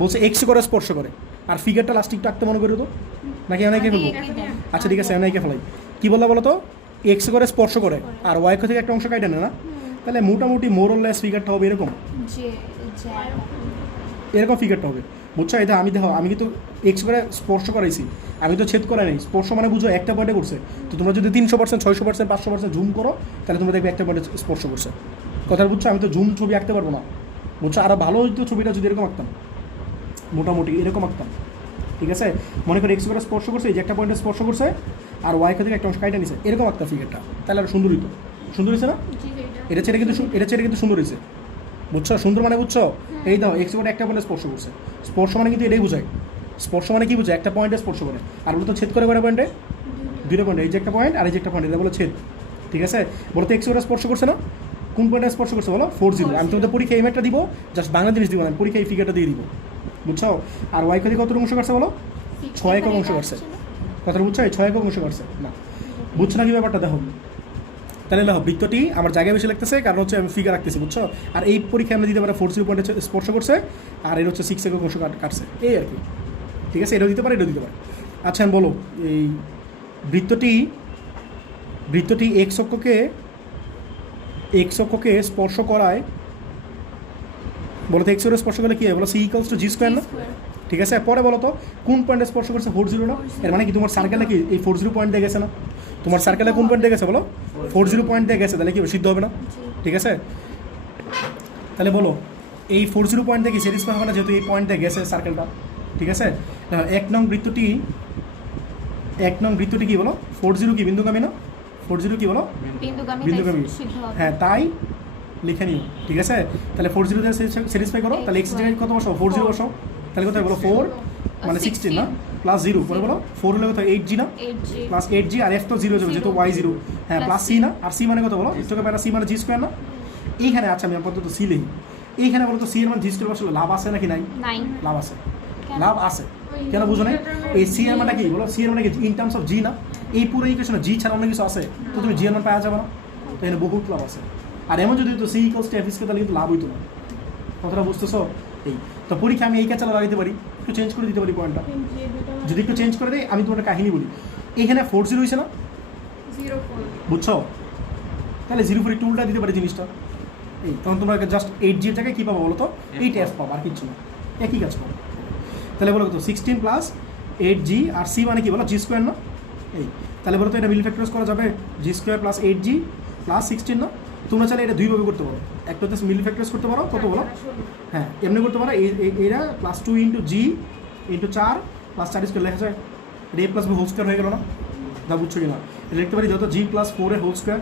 বলছে এক্স করে স্পর্শ করে, আর ফিগারটা লাস্টিকটা আঁকতে মনে করি তো নাকি অনেকে ফেলবো? আচ্ছা ঠিক আছে অনেকে ফেলাই। কী বললা বলো তো, এক্স করে স্পর্শ করে আর ওয়াই থেকে একটা অংশ কাটে না, তাহলে মোটামুটি মোরলেস ফিগারটা হবে এরকম, যে এরকম ফিগারটা হবে। বুঝছো? এটা আমি দেখো আমি কিন্তু এক্স করে স্পর্শ করাইছি, আমি তো ছেদ করাই নাই। স্পর্শ মানে বুঝো একটা পয়েন্টে করছে, তো তোমরা যদি 300%, 600%, 500% জুম করো তাহলে তোমরা দেখবে একটা পয়েন্টে স্পর্শ করছে। কথা বুঝছো? আমি তো জুম ছবি আঁকতে পারবো না। বুঝছো? আরও ভালো হইতো ছবিটা যদি এরকম আঁকতাম, মোটামুটি এরকম আঁকতাম। ঠিক আছে, মনে করো এক্স করে স্পর্শ করছে, এই যে একটা পয়েন্টে স্পর্শ করছে আর ওয়াই থেকে একটা অংশ কাইটা নিছে, এরকম আঁকতাম ফিগারটা, তাহলে আর সুন্দর হইতো। সুন্দর হয়েছে না? এটা ছেড়ে কিন্তু সুন্দর হয়েছে। বুঝছো? সুন্দর মানে বুঝছো? এই দাও এক্স করে একটা পয়েন্টে স্পর্শ করছে, স্পর্শ মানে কিন্তু এটাই বোঝায়। স্পর্শ মানে কি বোঝায়? একটা পয়েন্টে স্পর্শ করে, আর বলো তো ছেদ করে কয়টা পয়েন্টে? 2টা পয়েন্টে, এই যে একটা পয়েন্ট আর এই যে একটা পয়েন্ট, এটা বলো ছেদ। ঠিক আছে, বলো তো এক্স করে স্পর্শ করছে না, কোন পয়েন্টে স্পর্শ করছে বলো? 40। আমি তোমাদের পরীক্ষা এই ম্যাটটা দিব, জাস্ট বাংলা জিনিস দিব না, পরীক্ষা এই ফিগারটা দিয়ে দিব। বুঝছো? আর ওয়াই থেকে কত অংশ করছে বলো? 6 একক অংশ করছে। কথাটা বুঝছো? এই 6 একক অংশ করছে না। বুঝছো না কি ব্যাপারটা? দেখো তাহলে দেখো বৃত্তটি আমার জায়গায় বেশি লাগতেছে কারণ হচ্ছে আমি ফিগার রাখতেছি। বুঝছো? আর এই পরীক্ষায় আমরা দিতে পারি 40 পয়েন্টে স্পর্শ করছে আর এর হচ্ছে 6 একক অংশ কাটছে, এই আর কি। ঠিক আছে, এটাও দিতে পারে, এটাও দিতে পারে। আচ্ছা আমি বলো এই বৃত্তটি এক্স অক্ষকে স্পর্শ করায়, বলো তো এক্স এর স্পর্শ করলে কি হয় বলো? C equals to g square না? ঠিক আছে, পরে বলো তো কোন পয়েন্টে স্পর্শ করছে? 40 না? এর মানে কি তোমার সার্কেলে কি এই 40 পয়েন্ট দিয়ে গেছে না? তোমার সার্কেলে কোন পয়েন্ট দিয়ে গেছে বলো? 40 পয়েন্ট দিয়ে গেছে, তাহলে কি সিদ্ধ হবে না? ঠিক আছে, তাহলে বলো এই 40 পয়েন্ট থেকে স্যাটিসফাই হবে না যেহেতু এই পয়েন্ট দিয়ে গেছে সার্কেলটা। ঠিক আছে, 1 নং বৃত্তটি কি বলো? 40 কি বিন্দুগামী না? 40 কি বলো? বিন্দুগামী। হ্যাঁ তাই লিখে নিও। ঠিক আছে, তাহলে 40 দিয়ে স্যাটিসফাই করো, তাহলে এক্স জায়গায় কত বসাও? 40 বসাও। তাহলে কোথায় বলো? 4 মানে 16 না, প্লাস 0 পরে বলো 4 হলে কোথায় 8g না, প্লাস 8g আর f তো 0 যাবে যেহেতু y 0। হ্যাঁ প্লাস c না, আর c মানে কত বলো? একটু প্যারা c মানে g স্কোয়ার না? এইখানে আচ্ছা আমি আপাতত c লিখি। এইখানে বলো তো c এর মানে g স্কোয়ার বসলে লাভ আছে নাকি নাই? লাভ আছে, লাভ আছে। কেন বুঝো না? এই c এর মানে কি বলো? c এর মানে কি ইন টার্মস অফ g না? এই পুরো ইকুয়েশনে g ছাড়া অন্য কিছু আছে তো তুমি g এর মান পাওয়া যাবে না, তো এখানে বহুত লাভ আছে। আর এমন যদি তো c equals to f square তাহলে কিন্তু লাভ হইতো না। কথাটা বুঝতেছো? এই তো পরীক্ষা আমি এই কাজটা লাগাইতে পারি, একটু চেঞ্জ করে দিতে পারি পয়েন্টটা। যদি একটু চেঞ্জ করে দিই আমি তোমার কাহিনী বলি। এইখানে 40 হয়েছে না? 0.4 বুঝছো? তাহলে 0 একটু উল্টা দিতে পারি জিনিসটা। এই তখন তোমরা জাস্ট 8g এর জায়গায় কী পাবো বলো তো? 8f পাবো, আর কিচ্ছু না, একই কাজ পাবো। তাহলে বলো তো 16 প্লাস 8g আর c মানে কি বলো? জি স্কোয়ার না? এই তাহলে বলো তো এটা মিল ফ্যাক্টরাইজ করা যাবে? জি স্কোয়ার প্লাস 8g প্লাস 16 না? তোমরা চাইলে এটা দুইভাবে করতে পারো, একটা হচ্ছে মিল ফ্যাক্টরাইজ করতে পারো, কত বলো? হ্যাঁ এমনি করতে পারো, এরা plus 2 into g into 4 plus 4 square লেখা যায়, এটা a plus b whole square হয়ে গেল না? তা বুঝছো কি না? এটা লিখতে পারি যত জি প্লাস 4 এর হোল স্কোয়ার।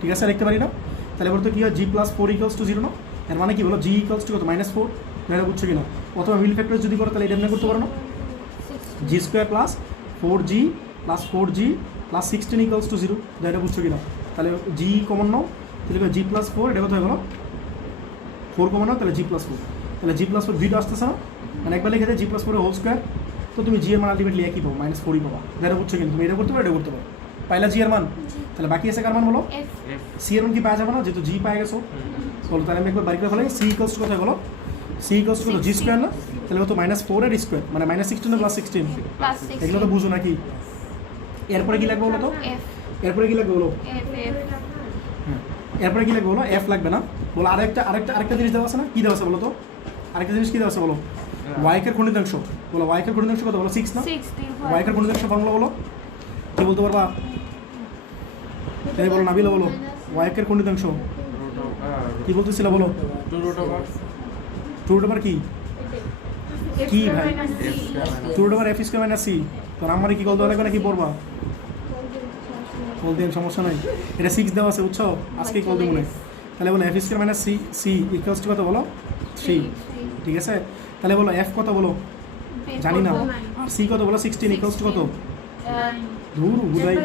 ঠিক আছে, লিখতে পারি না? তাহলে বলতো কি হয়? জি প্লাস 4 ইকুয়ালস টু 0 না? এর মানে কি বলো? জি ইকুয়ালস টু কত? -4। এটা বুঝছো কি না? অথবা মিল ফ্যাক্টরাইজ যদি করো তাহলে এটা এমনি করতে পারো না? G square plus 4g plus 4g plus 16 equals to 0, এটা বুঝছো কিনা? তাহলে জি কমন নাও, তাহলে জি প্লাস 4, এটা কত হয়ে গেল? 4 কমন নাও, তাহলে জি প্লাস 4, তাহলে জি প্লাস 4 দুইটা আসতেছে না, মানে একবার লিখে দেয় জি প্লাস 4 হোল স্কোয়ার, তো তুমি জি এর মান আলটিমেটলি একই পাবো, -4ই পাবা। এটা বুঝছো কিন্তু তুমি এটা করতে পারো, এটা করতে পারো। পাইলা জি এর মান, তাহলে বাকি আছে কার মান বলো? এফ সি এর মান কি পাওয়া যাবে না, যেহেতু জি পাই গেছো? বলো তাহলে আমি একবার বাড়ি করে ফেলাই। সি ইকুয়ালস টু কত হলো? সি ইকুয়ালস টু কত? জি স্কোয়ার না, তাহলে কত? -4 এর স্কোয়ার, মানে -16 প্লাস 16, প্লাস এগুলো তো বুঝো নাকি? এরপরে কি লাগবে বলো তো? এফ এরপরে কি লাগবে বলো? এফ এফ হ্যাঁ, এরপরে কি লাগবে বলো? এফ লাগবে না? বলো আরেকটা জিনিস দেওয়া আছে না? কি দেওয়া আছে বলো তো? আরেকটা জিনিস কি দেওয়া আছে বলো? ওয়াইকের খণ্ডিতাংশ, বলো ওয়াইকের খণ্ডিতাংশ কত বলো? 6 না? 6 3 ওয়াইকের খণ্ডিতাংশ ফর্মুলা বলো, কি বলতে পারবা? তাই বলো নাবিলা, বলো ওয়াইকের খণ্ডিতাংশ কি বলতেছিল বলো? 2 রুট ওভার কি কি ভাই? 2 root over f square minus c. তোর আমার কি কল দেওয়া লাগবে নাকি পড়বা? কল দিন, সমস্যা নাই। এটা 6 দেওয়া আছে বুঝছো, আজকেই কল দিব না। তাহলে বলো f square minus c, c equals to কত বলো? 3, ঠিক আছে? তাহলে বলো এফ কত বলো? জানি না। আর সি কত বলো? 16 ইকুয়ালস টু কত? ধুর বুঝাই,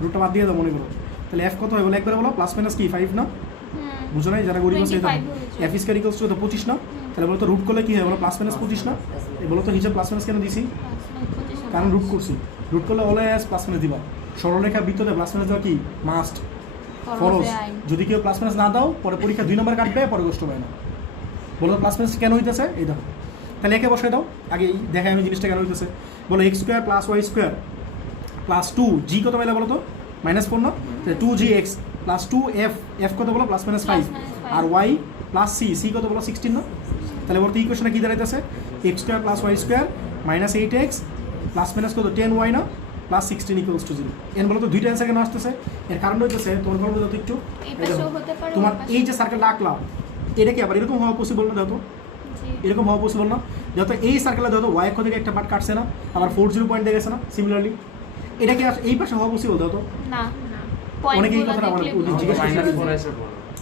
রুটটা বাদ দিয়ে দাও মনে করো। তাহলে এফ কত হয় বলো একবারে বলো? প্লাস মাইনাস কি 5 না? বুঝো নাই যারা গরিব আছে? এফ স্কোয়ার ইকুয়ালস টু 25 না? তাহলে বলো তো রুট করলে কি হয় বলো? প্লাস মাইনাস 25 না? এই বলো তো হিসাব প্লাস মাইনাস কেন দিছি? কারণ রুট করছি, রুট করলে অলওয়েজ প্লাস মাইনাস দিবা। সরলরেখা বৃত্ততে প্লাস মাইনাস দেওয়া কি মাস্ট, ফরজ। যদি কেউ প্লাস মাইনাস না দাও পরে পরীক্ষা 2 নম্বর কাটবে, পরে কষ্ট পায় না। বলো প্লাস মাইনাস কেন হইতেছে? এই দেখো, তাহলে একে বসাই দাও, আগে দেখাই আমি জিনিসটা কেন হইতেছে। বলো x square plus y square plus 2 g কত পাইলে বলো তো? -4 না? তাহলে 2g x plus 2 F, f কত বলো? প্লাস মাইনাস 5, আর ওয়াই প্লাস সি, সি কত বলো? 16 না? তাহলে বলতো ইকুয়েশনে কি দাঁড়াইতেছে? X square plus y square minus 8x plus minus কত? 10y না? Plus 16 equals to 0। এন বলো তো দুইটা অ্যান্সার কেন আসতেছে? এর কারণ হইতেছে তোমার বলো তো একটু, এই পাশেও হতে পারে, তোমার ওই পাশে। এই যে সার্কেলটা আঁকলাম, এটা কি আবার এরকম হওয়া পসিবল না? দেখো এরকম হওয়া পসিবল না? যত এই সার্কেলে দেখো ওয়াই অক্ষ থেকে একটা পার্ট কাটছে না, আবার 40 পয়েন্ট দিয়ে গেছে না? সিমিলারলি এটা কি এই পাশে হওয়া পসিবল? দেখো না, অনেকে এই কথাটা আমার জিজ্ঞেস করছে।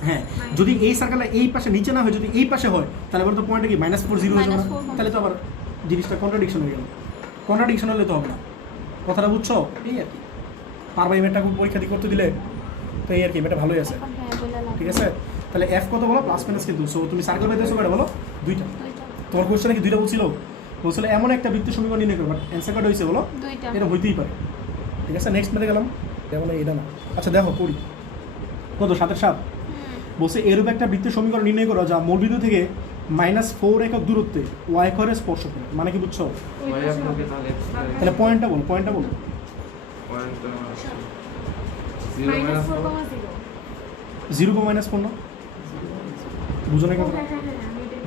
হ্যাঁ, যদি এই সার্কেলটা এই পাশে নিচে না হয়, যদি এই পাশে হয়, তাহলে বলতো পয়েন্টটা কি -4 0 হয়ে যাবে না? -4 তাহলে তো আবার জিনিসটা কন্ট্রাডিকশন হয়ে গেল। কন্ট্রাডিকশন হলে তো হবে না, কথাটা বুঝছো? এই আর কি, পারবা এই মেয়েটা পরীক্ষা দিয়ে করতে দিলে তো এই আর কি, মেয়েটা ভালোই আছে, এখন হ্যাঁ বলে লাভ ঠিক আছে? তাহলে এফ কত বলো? প্লাস মাইনাস কিন্তু। সো তুমি সার্কেল পাইতেছো কয়টা বলো? দুইটা। তোমার কোশ্চেনে কি দুইটা বলছিল? বলছিল এমন একটা বৃত্ত সমীকরণ নির্ণয় করো, বাট অ্যান্সার কার্ড হয়েছে বলো দুইটা। এটা হইতেই পারে, ঠিক আছে? নেক্সট মেরে গেলাম, দেখো না এটা না। আচ্ছা দেখো পড়ি কত 7-7 বলছে এরূপ একটা বৃত্তের সমীকরণ নির্ণয় করো যা মূলবিন্দু থেকে -4 একক দূরত্বে ওয়াই অক্ষরে স্পর্শ করে। মানে কি বুঝছো? তাহলে পয়েন্টটা বলো, পয়েন্টটা বলো। 0 -4 না? বুঝো না কথা?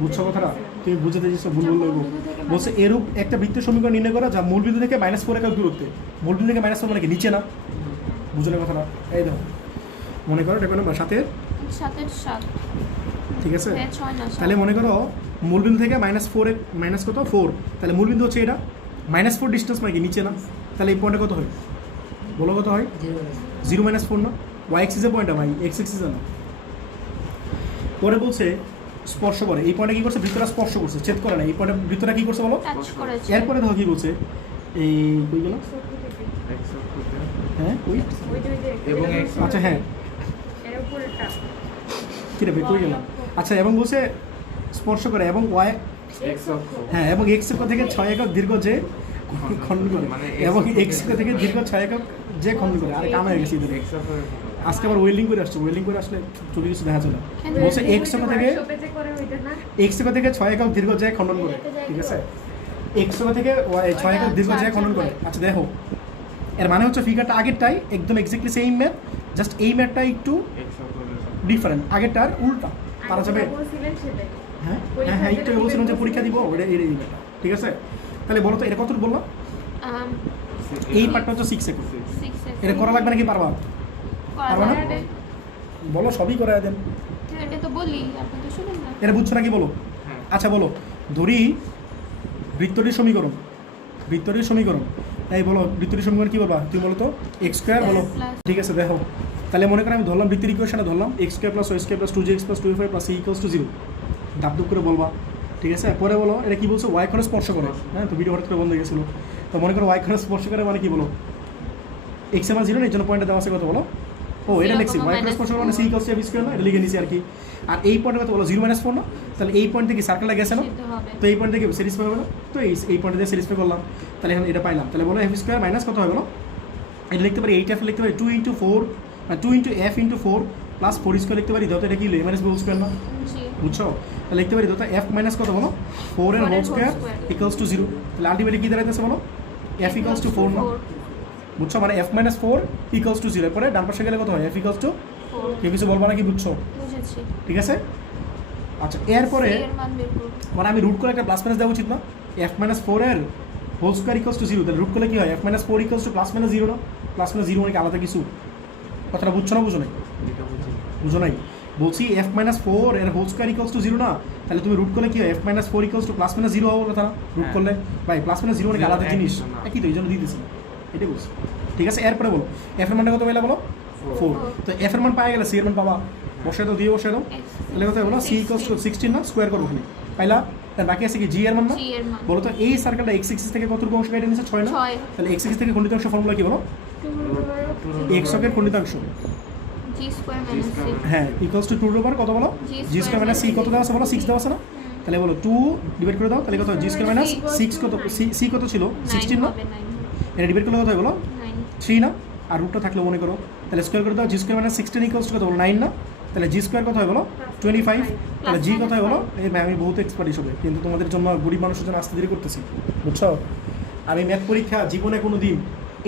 বুঝছো কথাটা? তুমি বুঝতে চাইছো, ভুল বলবো। বলছে এরূপ একটা বৃত্তের সমীকরণ নির্ণয় করা যা মূলবিন্দু থেকে -4 একক দূরত্বে। মূলবিন্দু থেকে -4 মানে কি নিচে না? বুঝো না কথাটা? এই দেখো মনে করো এটা কোনো 7 ঠিক আছে? হ্যাঁ 6 না 7। তাহলে মনে করো মূলবিন্দু থেকে -4 মাইনাস কত 4, তাহলে মূলবিন্দু হচ্ছে এটা, -4 ডিস্টেন্স মানে কি নিচে না? তাহলে এই পয়েন্টটা কত হয় বলো? কত হয়? 0 -4 না? ওয়াই এক্সিসের পয়েন্টটা ভাই, এক্স এক্সিসে না। পরে বলছে স্পর্শ করে, এই পয়েন্টে কি করছে? বৃত্তটা স্পর্শ করছে, ছেদ করে না। এই পয়েন্টে বৃত্তটা কি করছে বলো? টাচ করেছে। এরপরে দেখো কি বলছে, এই কই গেল? হ্যাঁ কই? এবং x আচ্ছা হ্যাঁ, কি রে ভাই কই গেল? আচ্ছা এবং বলছে স্পর্শ করে এবং ওয়াই x অক্ষ হ্যাঁ এবং এক্স অক্ষ থেকে 6 একক দীর্ঘ যে খণ্ডন করে, মানে এবং এক্স অক্ষ থেকে দীর্ঘ 6 একক যে খণ্ডন করে। আরে কাম হয়ে গেছে এদের। x অক্ষের আজকে আবার ওয়েল্ডিং করে আসছে, ওয়েল্ডিং করে আসলে ছবি কিছু দেখা যায় না। বলছে এক্স অক্ষ থেকে 6 একক দীর্ঘ যে খণ্ডন করে, ঠিক আছে? এক্স অক্ষ থেকে 6 একক দীর্ঘ যে খণ্ডন করে। আচ্ছা দেখো এর মানে হচ্ছে ফিগারটা আগেরটাই একদম এক্স্যাক্টলি সেম ম্যাথ, জাস্ট এই ম্যাথটা একটু x অক্ষের ডিফারেন্ট, আগেরটার উল্টা। তারা যাবে হ্যাঁ হ্যাঁ হ্যাঁ একটু বলছিলাম যে পরীক্ষা দিব ওটা এই ম্যাথটা, ঠিক আছে? তাহলে বলো তো এটা কত বললাম? এই পার্টটা হচ্ছে 6 সেকেন্ড। 6 এটা করা লাগবে নাকি পারবা? পারবা না? বলো সবই করে দেন। এটা তো বলি, আপনি তো শুনেন না। এটা বুঝছো নাকি বলো? হ্যাঁ। আচ্ছা বলো, ধরি বৃত্তটির সমীকরণ, বৃত্তটির সমীকরণ, এই বলো বৃত্তটির সমীকরণ কি বলবা? তুমি বলো তো এক্স স্কোয়ার বলো, ঠিক আছে? দেখো তাহলে মনে করো আমি ধরলাম বৃত্তের ইকুয়েশনে ধরলাম x square plus y square plus 2gx plus 2y plus c equals to 0। দাবদুব করে বলবা, ঠিক আছে? পরে বলো এটা কি বলছো? ওয়াই খরচ স্পর্শ করে। হ্যাঁ তো ভিডিও হঠাৎ করে বন্ধ হয়ে গেছিলো। তো মনে করো ওয়াই খরচ স্পর্শ করে মানে কি বলো? এক্স এর মান 0 না, এই জন্য পয়েন্টে দেওয়া আছে কত বলো? ও এটা লিখছি y প্লাস স্পর্শক মানে c equals to f square না, এটা লিখে নিছি আর কি। আর এই পয়েন্টে কত বলো 0 - 4 না, তাহলে এই পয়েন্ট থেকে সার্কেলটা গেছে না, সিদ্ধ হবে। তো এই পয়েন্ট থেকে স্যাটিসফাই হবে না, তো এই পয়েন্ট দিয়ে স্যাটিসফাই করলাম, তাহলে এখন এটা পাইলাম। তাহলে বলো f স্কয়ার মাইনাস কত হবে বলো? এটা লিখতে পারি 8f লিখতে পারি 2 * 4 2 * f * 4 প্লাস 4 স্কয়ার লিখতে পারি, যত এটা কি a - b হোল স্কয়ার না, জি বুঝছো? তাহলে লিখতে পারি যত f মাইনাস কত বলো 4 এর হোল স্কয়ার ইকুয়ালস টু 0, তাহলে আলটিমেটলি কি দাঁড়াইতেছে বলো? f ইকুয়ালস টু 4 না, বুঝছো? মানে f মাইনাস 4 ইকুয়ালস টু 0 পরে ডান পাশে গেলে কত হয়? f ইকুয়ালস টু 4 কেউ কিছু বলবো না কি, বুঝছো? বুঝেছি। ঠিক আছে। আচ্ছা এরপরে C এর মান বের করব। মানে আমি রুট করে একটা প্লাস মাইনাস দেওয়া উচিত না? f মাইনাস 4 এর হোল স্কয়ার ইকুয়ালস টু 0, তাহলে রুট করলে কি হয়? f minus 4 equals two plus minus 0 না, প্লাস মাইনাস 0 মানে কি আলাদা কিছু? কথাটা বুঝছো না বুঝো নাই? এটা বুঝি বুঝো নাই? বলছি f মাইনাস 4 এর হোল স্কয়ার ইকুয়ালস টু 0 না, তাহলে তুমি রুট করলে কি হয়? f minus 4 equals two plus minus 0 হওয়ার কথা না রুট হ্যাঁ। করলে? ভাই প্লাস মাইনাস 0 মানে কি আলাদা Zero জিনিস? একই তো না। একই তো, এই জন্য দিতেছি এটাই বুঝছো। ঠিক আছে, এরপরে বলো f এর মানটা কত পাইলা বলো? 4। তো f এর মান পাওয়া গেলে c এর মান পাবা, বসায় দাও, দিয়ে বসায় দাও, তাহলে কত বলো? c ইকুয়ালস টু 16 না, স্কয়ার করবো ওখানে পাইলা। তার বাকি আছে কি g এর মান না? G এর মান বলো তো এই সার্কেলটা x এক্সিস থেকে কতটুকু অংশ কেটে নিছে? 6 না, 6 তাহলে x এক্সিস থেকে খণ্ডিতাংশ ফর্মুলা কি বলো? x অক্ষের খণ্ডিতাংশ, g স্কয়ার মাইনাস c হ্যাঁ, ইকুয়ালস টু 2 কত বলো? g স্কয়ার মাইনাস c কত দেওয়া আছে বলো? 6 দেওয়া আছে না, তাহলে বলো 2 ডিভাইড করে দাও, তাহলে কত? g স্কয়ার মাইনাস 6 কত? c কত ছিল? 16 না, হবে 9 এটা ডিভাইড করলে কত হয় বলো? 9 3 না, আর রুটটা থাকলে মনে করো, তাহলে স্কয়ার করে দাও, g square minus 16 equals to কত বলো? 9 না, তাহলে g স্কয়ার কত হয় বলো? 25, তাহলে g কত হয় বলো? এই আমি বহুত এক্সপার্ট হিসেবে, কিন্তু তোমাদের জন্য গরিব মানুষের জন্য আস্তে ধীরে করতেছি, বুঝছো? আমি ম্যাথ পরীক্ষা জীবনে কোনো দিন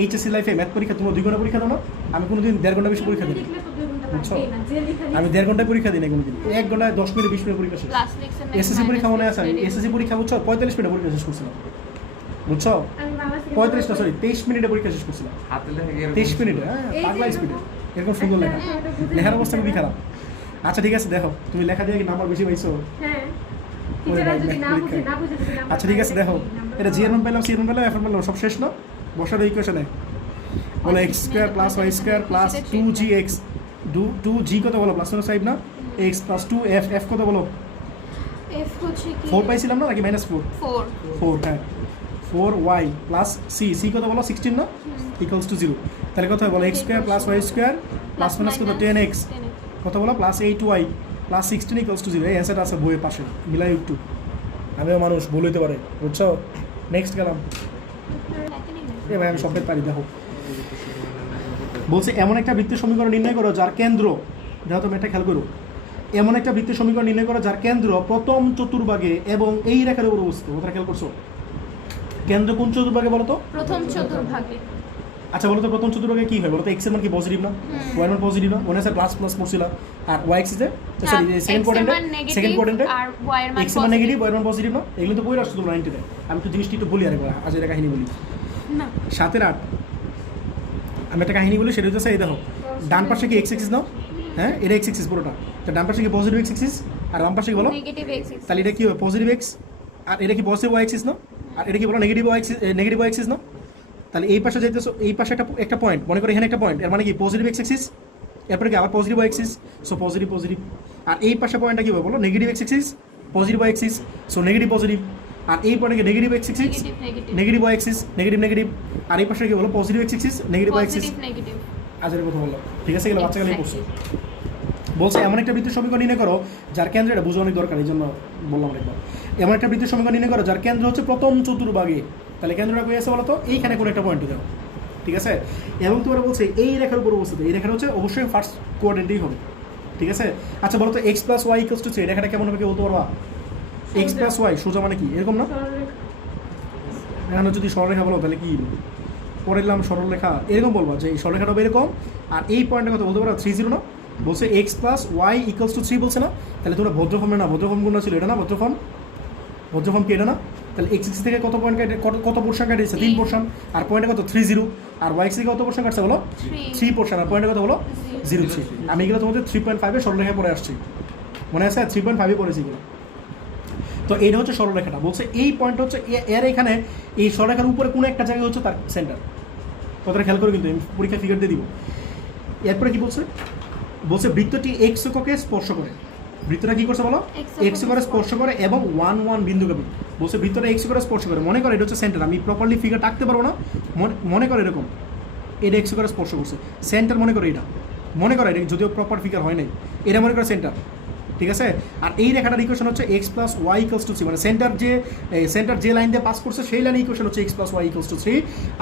এইচএসসি লাইফে ম্যাথ পরীক্ষা তোমরা 2 ঘন্টা পরীক্ষা দাও না, আমি কোনো দিন 1.5 ঘন্টা বেশি পরীক্ষা দিই, বুঝছো? আমি 1.5 ঘন্টায় পরীক্ষা দিই না কোনো দিন, 1 ঘন্টায় 10 মিনিট 20 মিনিট পরীক্ষা শেষ। ক্লাস লিখছেন এসএসসি পরীক্ষা মনে আছে? এসএসসি পরীক্ষা বুঝছো 45 মিনিটে পরীক্ষা শেষ করছিলাম, বুঝছো? 35 না সরি 23 মিনিটে পরীক্ষা শেষ করছিলাম, হাতে লেগে গেলে 23 মিনিটে, হ্যাঁ পাগলা স্পিডে, এরকম সুন্দর লেখা, লেখার অবস্থা খুবই খারাপ। আচ্ছা ঠিক আছে, দেখো তুমি লেখা দিয়ে কি নাম্বার বেশি পাইছো? ওরে ভাই, math পরীক্ষায়। আচ্ছা ঠিক আছে, দেখো এটা জি এর মান পেলাম, সি এর মান পেলাম, এফ এর মান পেলাম, সব শেষ না? বসার ইকুয়েশনে বলো x square plus y square plus 2gx 2g কত বলো? প্লাস 5 না, x প্লাস 2f f কত বলো? f হচ্ছে কি 4 পাইছিলাম না, নাকি -4? 4 4, হ্যাঁ 4y প্লাস c কত বলো? 16 না, ইকুয়ালস টু 0, তাহলে কত হয় বলো? x square plus y square plus minus কত? 10x কত বলো? Plus 8y plus 16 equals to 0। এই অ্যান্সারটা আছে বইয়ের পাশে, মিলাই একটু, আমিও মানুষ ভুল হইতে পারে, বুঝছো? নেক্সট গেলাম, এ ভাই আমি সব পারি। দেখো বলছে এমন একটা বৃত্তের সমীকরণ নির্ণয় করো যার কেন্দ্র, দেখো তুমি একটা খেয়াল করো, এমন একটা বৃত্তের সমীকরণ নির্ণয় করো যার কেন্দ্র প্রথম চতুর্ভাগে এবং এই রেখার উপর অবস্থিত। ওটা খেয়াল করছো? কেন্দ্র কোন চতুর্ভাগে বলো তো? প্রথম চতুর্ভাগে। আচ্ছা বলো তো প্রথম চতুর্ভাগে কি হয় বলো তো? এক্স এর মান কি পজিটিভ না, ওয়াই এর মান পজিটিভ না, ওয়ান এর প্লাস প্লাস পড়ছিল, আর ওয়াই এক্সিস এ সরি সেকেন্ড কোয়াড্রেন্টে আর y এর মান এক্স এর মান নেগেটিভ, ওয়াই এর মান পজিটিভ না, এগুলো তো বই রাখছো তোমরা 90-তে। আমি তো জিনিসটি একটু বলি আরেকবার, আজ এটা কাহিনী বলি না 7-8, আমি একটা কাহিনী বলি, সেটা হচ্ছে এই দেখো ডান পাশে কি এক্স এক্সিস নাও, হ্যাঁ এটা এক্স এক্সিস পুরোটা, তো ডান পাশে কি পজিটিভ এক্স এক্সিস আর বাম পাশে কি বলো? নেগেটিভ x তাহলে এটা কি হবে? পজিটিভ এক্স, আর এটা কি পজিটিভ ওয়াই এক্সিস না, আর এটা কি বলো? নেগেটিভ ওয়াই এক্সিস না, তাহলে এই পাশে যাইতেছো, এই পাশে একটা পয়েন্ট মনে করো, এখানে একটা পয়েন্ট, এর মানে কি পজিটিভ এক্স এক্সিস, এরপরে কি আবার positive y axis, so positive positive, আর এই পাশে পয়েন্টটা কি হবে বলো? Negative x axis positive y axis, so negative positive, আর এই পয়েন্টে কি negative x axis negative negative y axis negative negative, আর এই পাশে কি বলো? Positive x axis negative y axis. Positive negative আজের কথা বললাম, ঠিক আছে? এগুলো বাচ্চাকালেই পড়ছে। বলছে এমন একটা বৃত্তের সমীকরণ নির্ণয় করো যার কেন্দ্র, এটা বুঝো অনেক দরকার, এই জন্য বললাম একবার, এমন একটা বৃত্তের সমীকরণ নির্ণয় করো যার কেন্দ্র হচ্ছে প্রথম চতুর্ভাগে। তাহলে কেন্দ্রটা কই আছে বলো তো? এইখানে কোনো একটা পয়েন্টে দাও, ঠিক আছে? এবং তোমরা বলছে এই রেখার উপর অবস্থিত, এই রেখাটা হচ্ছে অবশ্যই ফার্স্ট কোঅর্ডিনেটেই হবে, ঠিক আছে? আচ্ছা বলো তো x plus y equals to 3, এই রেখাটা কেমন হবে কি বলতে পারবা? x প্লাস ওয়াই সোজা মানে কি এরকম না? এখানে যদি সরলরেখা বলো তাহলে কি পড়লাম? সরলরেখা এরকম বলবা যে এই সরলরেখাটা হবে এরকম, আর এই পয়েন্টের কথা বলতে পারো 3-0 না, বলছে x plus y equals to 3 বলছে না, তাহলে তোমরা ভদ্রফর্মে না, ভদ্রফর্ম কোনটা ছিল? এটা না ভদ্রফর্ম কি এটা না? তাহলে x এক্সিস থেকে কত পয়েন্ট কাটে, কত পোর্শন কাটিয়েছে? 3 পোর্শন, আর পয়েন্টে কত? 3-0, আর y এক্সিস থেকে কত পোর্শন কাটছে বলো? 3 পোর্শন, আর পয়েন্টে কত বলো? 0-3। আমি এগুলো তোমাদের 3.5 এ সরলরেখা পড়ে আসছি, মনে আছে? 3.5 এ পড়েছি এগুলো। তো এইটা হচ্ছে সরলরেখাটা, বলছে এই পয়েন্ট হচ্ছে এর এখানে এই সরলরেখার উপরে কোনো একটা জায়গায় হচ্ছে তার সেন্টার। কথাটা খেয়াল করে, কিন্তু আমি পরীক্ষা ফিগার দিয়ে দিব। এরপরে কি বলছে? বলছে বৃত্তটি এক্স এককে স্পর্শ করে। বৃত্তটা কি করছে বলো? এক্স করে স্পর্শ করে এবং 1 বিন্দুগামী। বলছে বৃত্তটা এক্স করে স্পর্শ করে, মনে করে এটা হচ্ছে সেন্টার। আমি প্রপারলি ফিগার আঁকতে পারবো না, মনে করে এরকম এটা এক্স করে স্পর্শ করছে, সেন্টার মনে করো এটা, মনে করো এটা যদিও প্রপার ফিগার হয় নাই, এটা মনে করো সেন্টার, ঠিক আছে। আর এই রেখাটার ইকুয়েশন হচ্ছে x plus y equals to three, মানে সেন্টার যে লাইন দিয়ে পাস করছে সেই লাইন ইকুয়েশন হচ্ছে x plus y equals to three.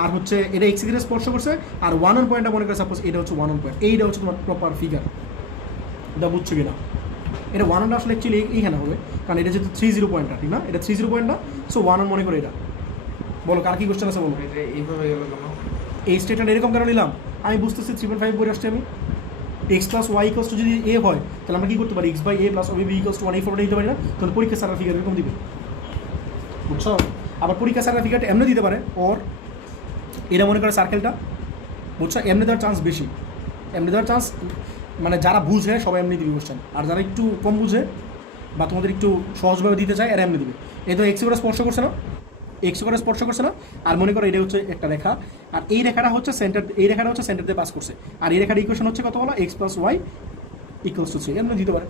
আর হচ্ছে এটা এক্স এর স্পর্শ করছে, আর ওয়ান অন পয়েন্টটা মনে করে সাপোজ এটা হচ্ছে ওয়ান অন পয়েন্ট, এইটা হচ্ছে তোমার প্রপার ফিগার। এটা বুঝছো কিনা? এটা ওয়ান অনটা আসলে অ্যাকচুয়ালি এইখানে হবে, কারণ এটা যেহেতু 30 পয়েন্টটা, ঠিক না? এটা 30 পয়েন্টটা, সো ওয়ান অন মনে করে এটা। বলো কার কি কোশ্চেন আছে বলো। এটা এইভাবে গেল কেন? এই স্টেটমেন্ট এরকম কেন নিলাম আমি বুঝতেছি, 3.5 পড়ে আসছি আমি। X plus y equals to যদি এ হয় তাহলে আমরা কী করতে পারি, এক্স বাই এ প্লাস ওবি ইকুয়ালস টু 1 এই ফর্মটা দিতে পারি না? তাহলে পরীক্ষা সারা ফিগার এরকম দিবে, বুঝছো? আবার পরীক্ষা সারা ফিগারটা এমনি দিতে পারে, ওর এটা মনে করে সার্কেলটা, বুঝছো? এমনি দেওয়ার চান্স বেশি, এমনি দেওয়ার চান্স মানে যারা বুঝে সবাই এমনি দিবে কোশ্চেন, আর যারা একটু কম বুঝে বা তোমাদের একটু সহজভাবে দিতে চায় এরা এমনি দিবে। এই তো এক্স করে স্পর্শ করছে না, এক্স করে স্পর্শ করছে না, আর মনে করো এটা হচ্ছে একটা রেখা, আর এই রেখাটা হচ্ছে সেন্টার, এই রেখাটা হচ্ছে সেন্টার দিয়ে পাস করছে, আর এই রেখার ইকুয়েশন হচ্ছে কত বলো, x plus y equals to three. এমনি দিতে পারে,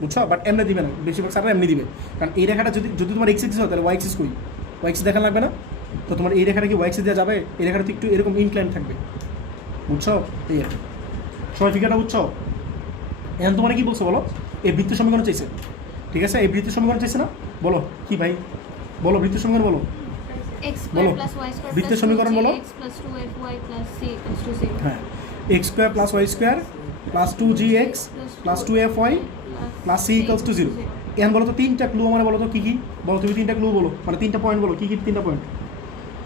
বুঝছো? বাট এমনি দিবে না, বেশিরভাগ স্যাররা এমনি দিবে, কারণ এই রেখাটা যদি যদি তোমার এক্স এক্সিস হয় তাহলে ওয়াই এক্সিস কই, ওয়াই এক্সিস দেখা লাগবে না, তো তোমার এই রেখাটা কি ওয়াই এক্সিস দেওয়া যাবে? এই রেখাটা তো একটু এরকম ইনক্লাইন থাকবে, বুঝছো? এই আর কি। সবাই ফিগারটা বুঝছো? এখন তোমার কি বলছো বলো, এই বৃত্ত সমীকরণ চাইছে, ঠিক আছে? এই বৃত্ত সমীকরণ চাইছে না, বলো কি ভাই, বলো বৃত্ত সমীকরণ বলো। x বলো। স্কয়ার প্লাস y স্কয়ার বৃত্তের সমীকরণ বলো। x plus 2fy plus c equals to 0। হ্যাঁ, x square plus y square plus 2gx plus 2fy plus c equals to 0। এখন বলো তো তিনটা ক্লু আমার বলো তো কী কী, বলো তুমি তিনটা ক্লু বলো, মানে তিনটা পয়েন্ট বলো, কী কী তিনটা পয়েন্ট?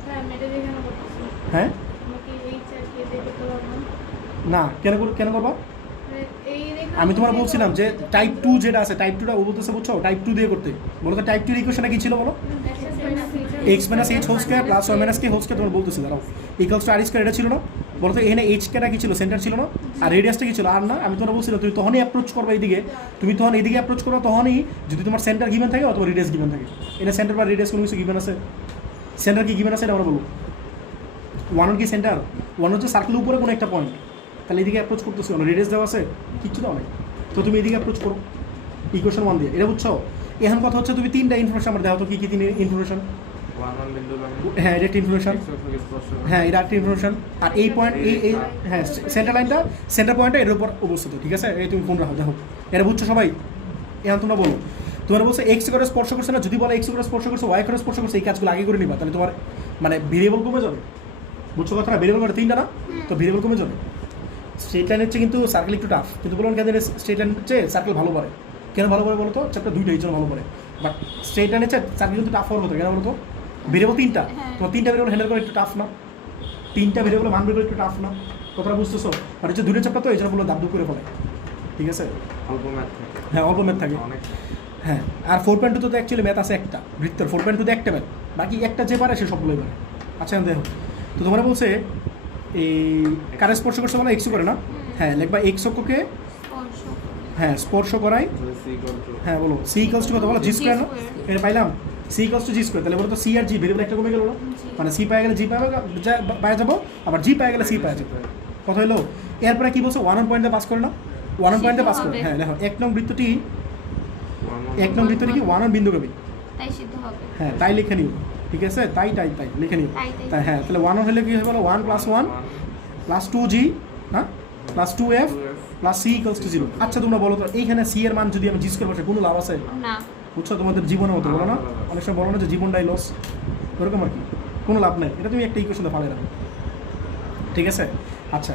হ্যাঁ আমি এটা যেখানে করতেছি হ্যাঁ আমাকে এই চারকে দিয়ে করতে পারবো না, কেন করবা? এই রেখা আমি তোমার বলছিলাম যে টাইপ 2 যেটা আছে, টাইপ 2টা ও বলতেছে, বুঝছো? টাইপ 2 দিয়ে করতে বলো তো, টাইপ 2 এর ইকুয়েশনটা কি ছিল বলো? X minus h whole square plus y minus k whole square, তোমার বলতেছে দাঁড়াও, ইকুয়ালস টু আর স্কোয়ার, এটা ছিল না? বলো তো এখানে এইচ কেটা কি ছিল, সেন্টার ছিল না, আর রেডিয়াসটা কি ছিল, আর না? আমি তোমার বলছিলাম তুমি তখনই অ্যাপ্রোচ করবে এইদিকে, তুমি তখন এইদিকে অ্যাপ্রোচ করো তখনই যদি তোমার সেন্টার গিভেন থাকে অথবা রেডিয়াস গিভেন থাকে। এটা সেন্টার বা রেডিয়াস কোনো কিছু গিভেন আছে? সেন্টার কি গিভেন আছে এটা আমরা বলবো। ওয়ান কি সেন্টার, ওয়ান হচ্ছে সার্কেলের উপরে কোনো একটা পয়েন্ট, তাহলে এদিকে অ্যাপ্রোচ করতেছো না, রেডিয়াস দেওয়া আছে কিচ্ছু দেওয়া নেই, তো তুমি এদিকে অ্যাপ্রোচ করো ইকুয়েশন 1 দিয়ে, এটা বুঝছো? এখন কথা হচ্ছে তুমি তিনটা ইনফরমেশন আমার দেওয়া তো, কী কী তিন ইনফরমেশন? 1 বিন্দু হ্যাঁ এটা একটা ইনফরমেশন, হ্যাঁ এটা একটা ইনফরমেশন, আর এই পয়েন্ট এই হ্যাঁ সেন্টার লাইনটা, সেন্টার পয়েন্টটা এর উপর অবস্থিত, ঠিক আছে? এই তুমি ফোন রাখো, দেখো এটা বুঝছো সবাই? এখন তোমরা বলো, তোমার বলছে এক্স করে স্পর্শ করছে না, যদি বলো এক্স করে স্পর্শ করছে, ওয়াই করে স্পর্শ করছে, এই কাজগুলো আগে করে নিবা, তাহলে তোমার মানে ভেরিয়েবল কমে যাবে, বুঝছো কথা না? ভেরিয়েবল করে তিনটা না, তো ভেরিয়েবল কমে যাবে। স্ট্রেট লাইন হচ্ছে কিন্তু সার্কেল একটু টাফ, কিন্তু বলুন কেন স্ট্রেট লাইন হচ্ছে সার্কেল ভালো পড়ে, কেন ভালো পড়ে বলো তো? চ্যাপ্টার দুইটাই জন্য ভালো পড়ে, বাট স্ট্রেট লাইন হচ্ছে সার্কেল কিন্তু টাফ হওয়ার মতো, কেন বলো তো? ভেরিয়েবল তিনটা, তোমার তিনটা ভেরিয়েবল হ্যান্ডেল করা একটু টাফ না? তিনটা ভেরিয়েবল মান বের করা একটু টাফ না? কথাটা বুঝতেছো? আর হচ্ছে দুটো চ্যাপ্টার তো এই জন্য বললো দাবদু করে ফেলে, ঠিক আছে? অল্প ম্যাথ থাকে, হ্যাঁ অল্প ম্যাথ থাকে, অনেক। হ্যাঁ। আর 4.2 তো অ্যাকচুয়ালি ম্যাথ আছে একটা, বৃত্তের 4.2 একটা ম্যাথ, বাকি একটা যে পারে সে সবগুলোই পারে। আচ্ছা দেখো, তো তোমরা বলছে এই কারে স্পর্শ করছে মানে এক্স করে না, হ্যাঁ লিখবা এক্স অক্ষকে স্পর্শ হ্যাঁ স্পর্শ করাই, হ্যাঁ বলো সি ইকুয়ালস টু কত বলো, জি স্কোয়ার না? এটা পাইলাম c equals to g square, তাহলে বলো তো সি আর জি ভেরিয়েবল একটা কমে গেল না, মানে সি পাওয়া গেলে জি পাওয়া যাবো, আবার জি পাওয়া গেলে সি পাওয়া যাবে, কথা হলো? এরপরে কি বলছো, 1 পয়েন্টে পাস করে না, 1 পয়েন্টে পাস করে, হ্যাঁ দেখো এক নং বৃত্তটি, এক নং বৃত্তটি কি 1 বিন্দুগামী, তাই সিদ্ধ হবে। হ্যাঁ তাই লিখে নিও, ঠিক আছে? তাই লিখে নিও, তাই হ্যাঁ, তাহলে 1 হলে কি হবে বলো, 1 + 1 + 2g হ্যাঁ plus 2f plus c equals to 0। আচ্ছা তোমরা বলো তো এইখানে সি এর মান যদি আমি জি স্কোয়ার বসে কোনো লাভ আছে? না। বুঝছো? তোমাদের জীবনের মতো বলো না, অনেক সময় বলো না যে জীবনটাই লস, ওরকম আর কি, কোনো লাভ নাই, এটা তুমি একটা ইকুয়েশনে পাবে না, ঠিক আছে? আচ্ছা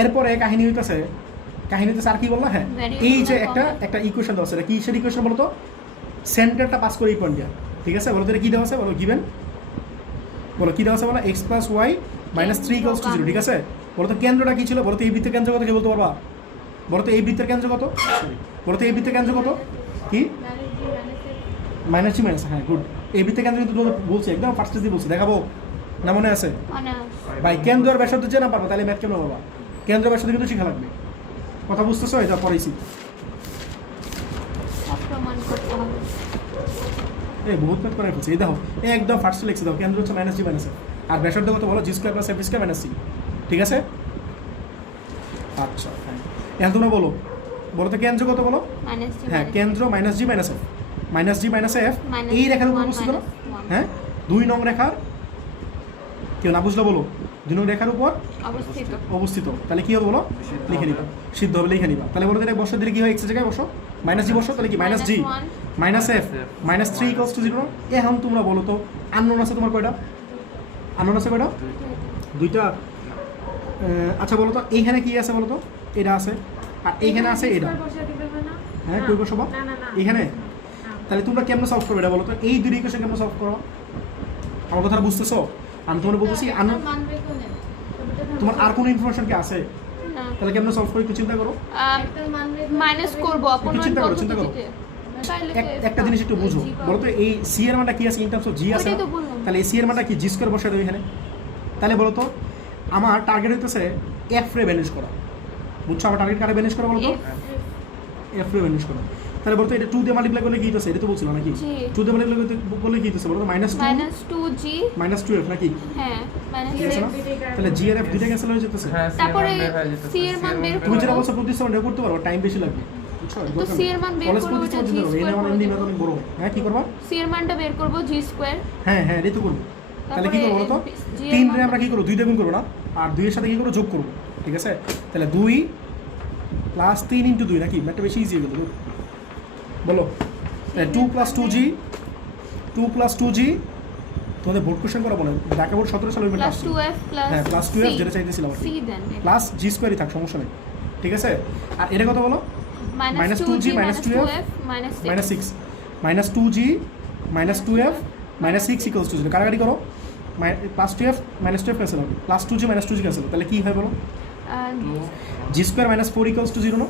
এরপরে কাহিনী হইতেছে আর কি বললা, হ্যাঁ এই যে একটা ইকুয়েশন দেওয়া আছে, এটা কিসের ইকুয়েশন বলো তো? সেন্টারটা পাস করে এই পয়েন্ট দিয়া, ঠিক আছে? বলো তো এটা কী দেওয়া আছে বলো, গিভেন বলো কী দেওয়া আছে বলো, x plus y minus 3 equals to 0, ঠিক আছে? বলো তো কেন্দ্রটা কী ছিল, বলো তো এই বৃত্তের কেন্দ্র কত, কে বলতে পারবা? বলো তো এই বৃত্তের কেন্দ্র কত, বলো তো এই বৃত্তের কেন্দ্র কত, কি মাইনাস জি মাইনাস, হ্যাঁ গুড। এই বৃত্তের কেন্দ্র কিন্তু তোমাদের বলছি একদম ফার্স্ট দিয়ে বলছি, দেখাবো না, মনে আছে মানে ভাই? কেন্দ্র আর ব্যাসার্ধ যে না পারবো তাহলে ম্যাথ কেন পারবা? কেন্দ্র ব্যাসার্ধ কিন্তু শিখা লাগবে, কথা বুঝতেছো? এটা পড়াইছি, প্রমাণ করতে হবে। এই বহুত ম্যাথ করে ফেলছি, এই দেখো একদম ফার্স্ট লিখছি, দাও কেন্দ্র হচ্ছে মাইনাস জি মাইনাস এফ, আর ব্যাসার্ধ কত বলো, g square plus f square minus c, ঠিক আছে? আচ্ছা এখন তোমরা বলো তো কেন্দ্র কত বলো, মাইনাস জি হ্যাঁ কেন্দ্র মাইনাস জি মাইনাস এফ, এই রেখার উপর অবস্থিত না, হ্যাঁ 2 নং রেখার, কেউ না বুঝলে বলো, 2 নং রেখার উপর অবস্থিত অবস্থিত। তাহলে কি হবে বলো? লিখে নিবা, সিদ্ধ হবে লিখে নিবা। তাহলে বলো এটা বসো দিলে কি হয়, এক্স এর জায়গায় বসো মাইনাস জি বসো, তাহলে কি minus g minus F minus 3 equals to 0। এখন তোমরা বলো তো আননোন আছে তোমার কয়টা? আননোন আছে কয়টা? দুইটা। আচ্ছা বলো তো এইখানে কি আছে বলো তো? এটা আছে আর এইখানে আছে এটা। হ্যাঁ কই বসবো? এখানে। তাহলে তোমরা কেমনে সলভ করবে এটা বলো তো? এই দুই ইকুয়েশন কেমনে সলভ করো? আমার কথা বুঝতেছো? আমি তোমার বলতেছি আননোন, মান বের করে নেন। তোমার আর কোনো ইনফরমেশন কি আছে? না তাহলে কেমনে সলভ করে একটু চিন্তা করো। একটা মান বের করে মাইনাস করব অপনয়ন চিন্তা করো, চিন্তা করো। পদ্ধতিতে চাইলে একটা জিনিস একটু বুঝো, বলো তো এই সি এর মানটা কি আছে ইন টার্মস অফ জি আছে ওইটাই না? তো বললাম। তাহলে এই সি এর মানটা কি জি স্কয়ার বসাই দেবো এখানে। তাহলে বলো তো আমার টার্গেট হইতেছে এফ রে ব্যালেন্স করা, বুঝছো? আমার টার্গেট কারে ব্যালেন্স করা বলো তো? এফ রে ব্যালেন্স করা। তাহলে বলো তো এটা 2 দিয়ে মাল্টিপ্লাই করলে কি হইতেছে? এটা তো বলছিলাম নাকি? জি। 2 দিয়ে মাল্টিপ্লাই করলে কি হইতেছে বলো তো? -2 -2g -2f নাকি? হ্যাঁ ঠিক আছে না? -6 তাহলে জি আর এফ দুইটা ক্যান্সেল হয়ে যেতেছে। হ্যাঁ তারপরে c এর মান বের তুমি যেটা করব বলছো প্রতিস্থাপন এটা করতে পারো, টাইম বেশি লাগবে, বুঝছো? তো c এর মান বের কলেজ করব প্রতিস্থাপন এটা দিতে g পারো, এই না স্কয়ার মানে এমনি না অনেক বড়। হ্যাঁ কি করবা? c এর মানটা বের করব g স্কয়ার হ্যাঁ হ্যাঁ এটাই তো করবো। তাহলে কি করবো বলো তো? 3 রে আমরা কি করবো? 2 দিয়ে গুণ করবো না, আর 2 এর সাথে কি করবো? যোগ করবো, ঠিক আছে? তাহলে 2 প্লাস 3 ইন্টু 2 নাকি? ম্যাথটা বেশি ইজি হয়ে গেল বলো। 2 প্লাস 2g 2 প্লাস 2g তোমাদের বোর্ড কোশ্চেন করা বলে ঢাকা বোর্ড 17 সালে প্লাস 2f প্লাস হ্যাঁ প্লাস 2f যেটা চাইতেছিলাম c দেন প্লাস জি স্কোয়ারই থাক, সমস্যা নেই, ঠিক আছে? আর এটা কত বলো? -2g -2f minus 6 minus 2g minus 2f minus 6 equals to 0। কারাকারি করো, plus 2f minus 2f cancel হবে, plus 2g minus 2g cancel. তাহলে কি হয় বলো? G square minus 4 equals to 0 না?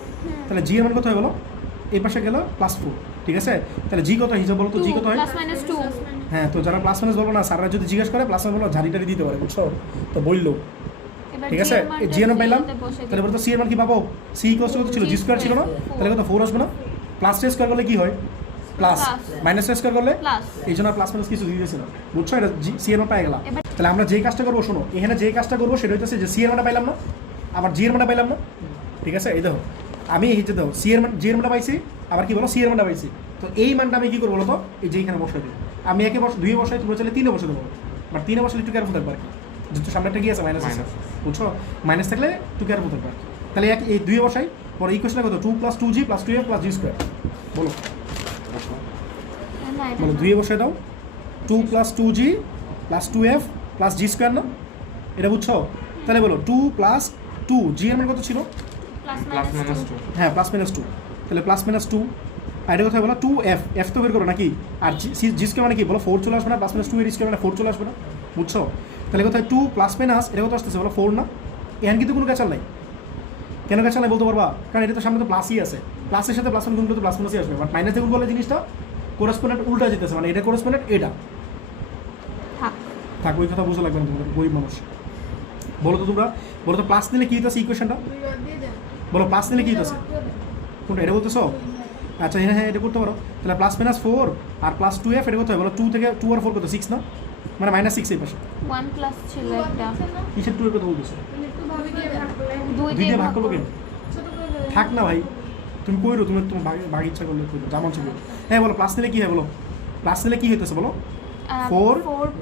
তাহলে জি এর মান কত হয় বলো? এই পাশে গেল প্লাস 4, ঠিক আছে? তাহলে জি কত হিসাব বলো তো? জি কত হয়? +-2 হ্যাঁ তো যারা প্লাস মাইনাস বলবো না, স্যাররা যদি জিজ্ঞেস করে প্লাস মাইনাস বলো, ঝাড়িটারি দিতে পারে, বুঝছো? তো বললো, এবার ঠিক আছে? এই জি এর মান পাইলাম, তাহলে তাহলে বলো তো সি এর মান কি পাবো? সি ইকুয়ালস কত ছিল? জি স্কোয়ার ছিল না? তাহলে কত 4 আসবে না? প্লাস টি স্কোয়ার করলে কি হয়? প্লাস। মাইনাস টি স্কোয়ার করলে প্লাস এই জন্য প্লাস মাইনাস কিছু দিয়ে দিয়েছে না, বুঝছো? এটা সি এর মান পাই গেলাম। এবার- তাহলে আমরা যেই কাজটা করবো, শোনো, এখানে যেই কাজটা করবো সেটা হইতেছে যে সি এর মানটা পাইলাম না, আবার জি এর মানটা পাইলাম না, ঠিক আছে? এই দেখো আমি এই যে দেখো সি এর মান জি এর মানটা পাইছি, আবার কি বলো সি এর মানটা পাইছি। তো এই মানটা আমি কি করবো বলো তো? এই যে এখানে বসাই দিই, আমি একে বসে 2 বসাই, তুমি চাইলে 3 বসে দেবো, বাট 3 বসালে একটু কেয়ারফুল থাকবে আর কি, যেহেতু সামনে একটা কি আছে মাইনাস আছে, বুঝছো? মাইনাস থাকলে একটু কেয়ারফুল থাকবে আর কি। তাহলে এই 2 বসাই, পরে ইকুয়েশনটা কত? 2 plus 2g plus 2f plus g square. বলো মানে 2 বসাই দাও, 2 plus 2g plus 2f plus g square না? এটা বুঝছো? তাহলে বলো 2 প্লাস 2 জি এর মান কত ছিল? +-2 হ্যাঁ প্লাস মাইনাস 2, তাহলে প্লাস মাইনাস 2। আর এটা কোথায় বলো? 2f, f তো বের করো নাকি? আর জি স্কোয়ার মানে কি বলো? 4 চলে আসবে না? প্লাস মাইনাস 2 এর স্কোয়ার মানে 4 চলে আসবে না, বুঝছো? তাহলে কোথায় 2 প্লাস মাইনাস এটা কত আসতেছে বলো? 4 না? এখানে কিন্তু কোনো ক্যাচাল নাই, কেন ক্যাচাল নাই বলতে পারবা? কারণ এটা তো সামনে তো প্লাসই আছে, প্লাসের সাথে প্লাস গুণ করলে তো প্লাস মাইনাসই আসবে, বাট মাইনাস দিয়ে গুণ করলে জিনিসটা কোরেসপন্ডেন্ট উল্টা যেতেছে, মানে এটা কোরেসপন্ডেন্ট এটা থাক থাক, ওই কথা বুঝতে লাগবে না তোমাদের, গরিব মানুষ। বলো তো তোমরা, বলো তো প্লাস নিলে কি হইতেছে ইকুয়েশনটা? বলো প্লাস নিলে কি হইতেছে? কোনটা এটা বলতেছো? আচ্ছা হ্যাঁ হ্যাঁ এটা করতে পারো। তাহলে প্লাস মাইনাস 4 আর প্লাস 2f এটা করতে হবে বলো? 2 থেকে 2 আর 4 কত? 6 না? মানে মাইনাস 6 এই পাশে 1 প্লাস ছিল একটা কিসের 2 এর কথা বলতেছো? 2 2 দিয়ে ভাগ করবো কেন? ছোট করে দেবেন। থাক না ভাই, তুমি কইরো, তুমি তোমার ভাগ ইচ্ছা করলে কইরো, যেমন ছিল। হ্যাঁ বলো প্লাস নিলে কি হয় বলো? প্লাস নিলে কি হইতেছে বলো? 4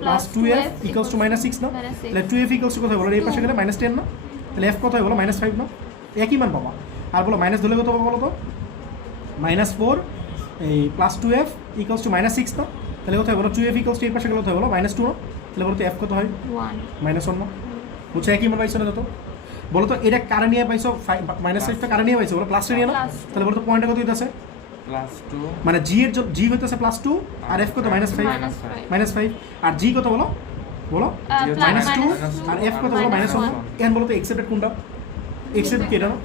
plus 2f equals to minus 6 না? তাহলে 2f ইকুয়ালস টু কত হয় বলো? এই পাশে গেলে -10 না? তাহলে f কত হয় বলো? -5 না? একই মান পাবা। আর বলো মাইনাস ধরলে কত পাবো বলো তো? -4 এই প্লাস 2f ইকুয়ালস টু -6 না? তাহলে কত হয় বলো? 2f ইকুয়ালস টু এই পাশে গেলে কত হয় বলো? -2 না? তাহলে বলো তো f কত হয়? 1 -1 না? বুঝছো একই মান পাইছো না তো? বলো তো এটা কারে নিয়ে পাইছো? -5টা কারে নিয়ে পাইছো বলো? প্লাসটা নিয়ে না? প্লাস। তাহলে বলো তো পয়েন্টটা কত হইতাছে? +2 মানে জি এর জি হইতেছে +2 আর f কত? -5 -5 আর জি কত বলো? বলো -2 আর f কত বলো? -1 এখন বলো তো এক্সেপ্টেড কোনটা? এক্সেপ্ট কি এটা না?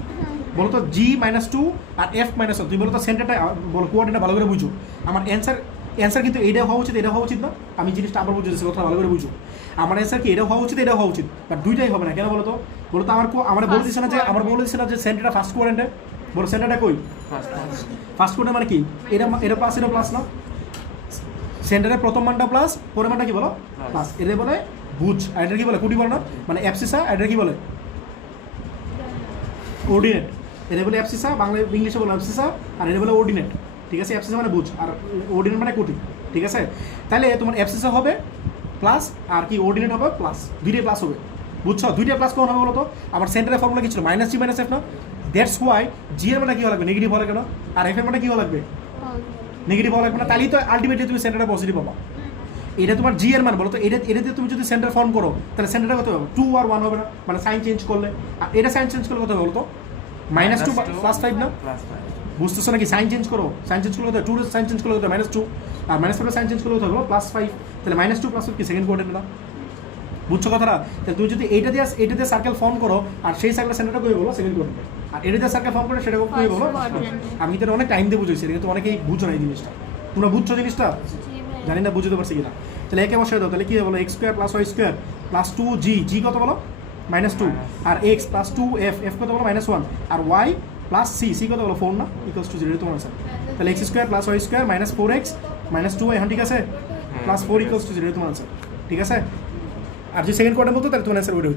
বলো তো জি -2 আর f -1, তুমি বলো তো সেন্টারটা বলো, কোঅর্ডিনেট ভালো করে বুঝো। আমার অ্যান্সার কিন্তু এটা হওয়া উচিত, এটা হওয়া উচিত না? আমি জিনিসটা আবার বুঝতেছি, কথা ভালো করে বুঝো। আমার অ্যান্সার কি এটা হওয়া উচিত, এটা হওয়া উচিত, বাট দুইটাই হবে না। কেন বলো তো? বলো তো আমার বলে দিচ্ছে না যে সেন্টারটা ফার্স্ট কোয়ারেন্টে, বলো সেন্টারটা কই? ফার্স্ট কোয়ারেন্ট মানে কি? এটা প্লাস এটা প্লাস না? সেন্টারের প্রথম মানটা প্লাস, পরের মানটা কি বলো? প্লাস। এটা বলে বুঝ, আর এটা কি বলে? কুটি বলো না? মানে অ্যাবসিসা, আর এটা কি বলে? অর্ডিনেট। এটা বলে অ্যাবসিসা, বাংলা ইংলিশে বলে অ্যাবসিসা, আর এটা বলে অর্ডিনেট, ঠিক আছে? অ্যাবসিসা মানে বুঝ, আর অর্ডিনেট মানে কুটি, ঠিক আছে? তাহলে তোমার অ্যাবসিসা হবে প্লাস, আর কি অর্ডিনেট হবে প্লাস, দুইটাই প্লাস হবে, বুঝছো? দুইটা প্লাস কখন হবে বলো তো? আমার সেন্টারের ফর্মুলা কি ছিল? মাইনাস জি মাইনাস এফ না? দ্যাটস ওয়াই জি এর মানে কি হওয়া লাগবে? নেগেটিভ হওয়া লাগবে না? আর এফ এর মানে কি হওয়া লাগবে? নেগেটিভ হওয়া লাগবে না? তাহলেই তো আলটিমেটলি তুমি সেন্টারে পজিটিভ পাবা। এটা তোমার জি এর মান বলো তো, এটাতে তুমি যদি সেন্টার ফর্ম করো তাহলে সেন্টারটা কত হবে? 2 আর 1 হবে না? মানে সাইন চেঞ্জ করলে, আর এটা সাইন চেঞ্জ করলে কত হবে বলো তো? -2 প্লাস 5 না? প্লাস 5 বুঝতেছো নাকি? সাইন চেঞ্জ করো, সাইন চেঞ্জ করলে কত? 2 এর সাইন চেঞ্জ করলে কত? -2 আর -5 সাইন চেঞ্জ করলে কত হবে? +5। তাহলে -2 প্লাস কি সেকেন্ড কোয়াড্রেন্ট না? বুঝছো কথাটা? তাহলে তুমি যদি এটা দিয়ে সার্কেল ফর্ম করো আর সেই সার্কেলের সেন্টারটা কই বলো? Second quadrant. আর এটা দিয়ে সার্কেল ফর্ম করে সেটা কই বলো? First quadrant। আমি কিন্তু অনেক টাইম দিয়ে বুঝাইছি, কিন্তু অনেকেই বুঝো না এই জিনিসটা। তোমরা বুঝছো জিনিসটা? জানি না বুঝতে পারছি কিনা। তাহলে একে বসাই দাও, তাহলে কি হবে বলো? x square plus y square plus 2g, g কত বলো? -2, আর x প্লাস 2f, f কত বলো? -1, আর y প্লাস c, c কত বলো? 4 না? ইকুয়ালস টু 0, এটা তোমার आंसर। তাহলে x square plus y square minus 4x minus 2y, হ্যাঁ ঠিক আছে, প্লাস 4 ইকুয়ালস টু 0, এটা তোমার आंसर। ঠিক আছে? আর যে সেকেন্ড কোয়াড্রেন্ট বলতো তাহলে তোমার आंसर ওইটা।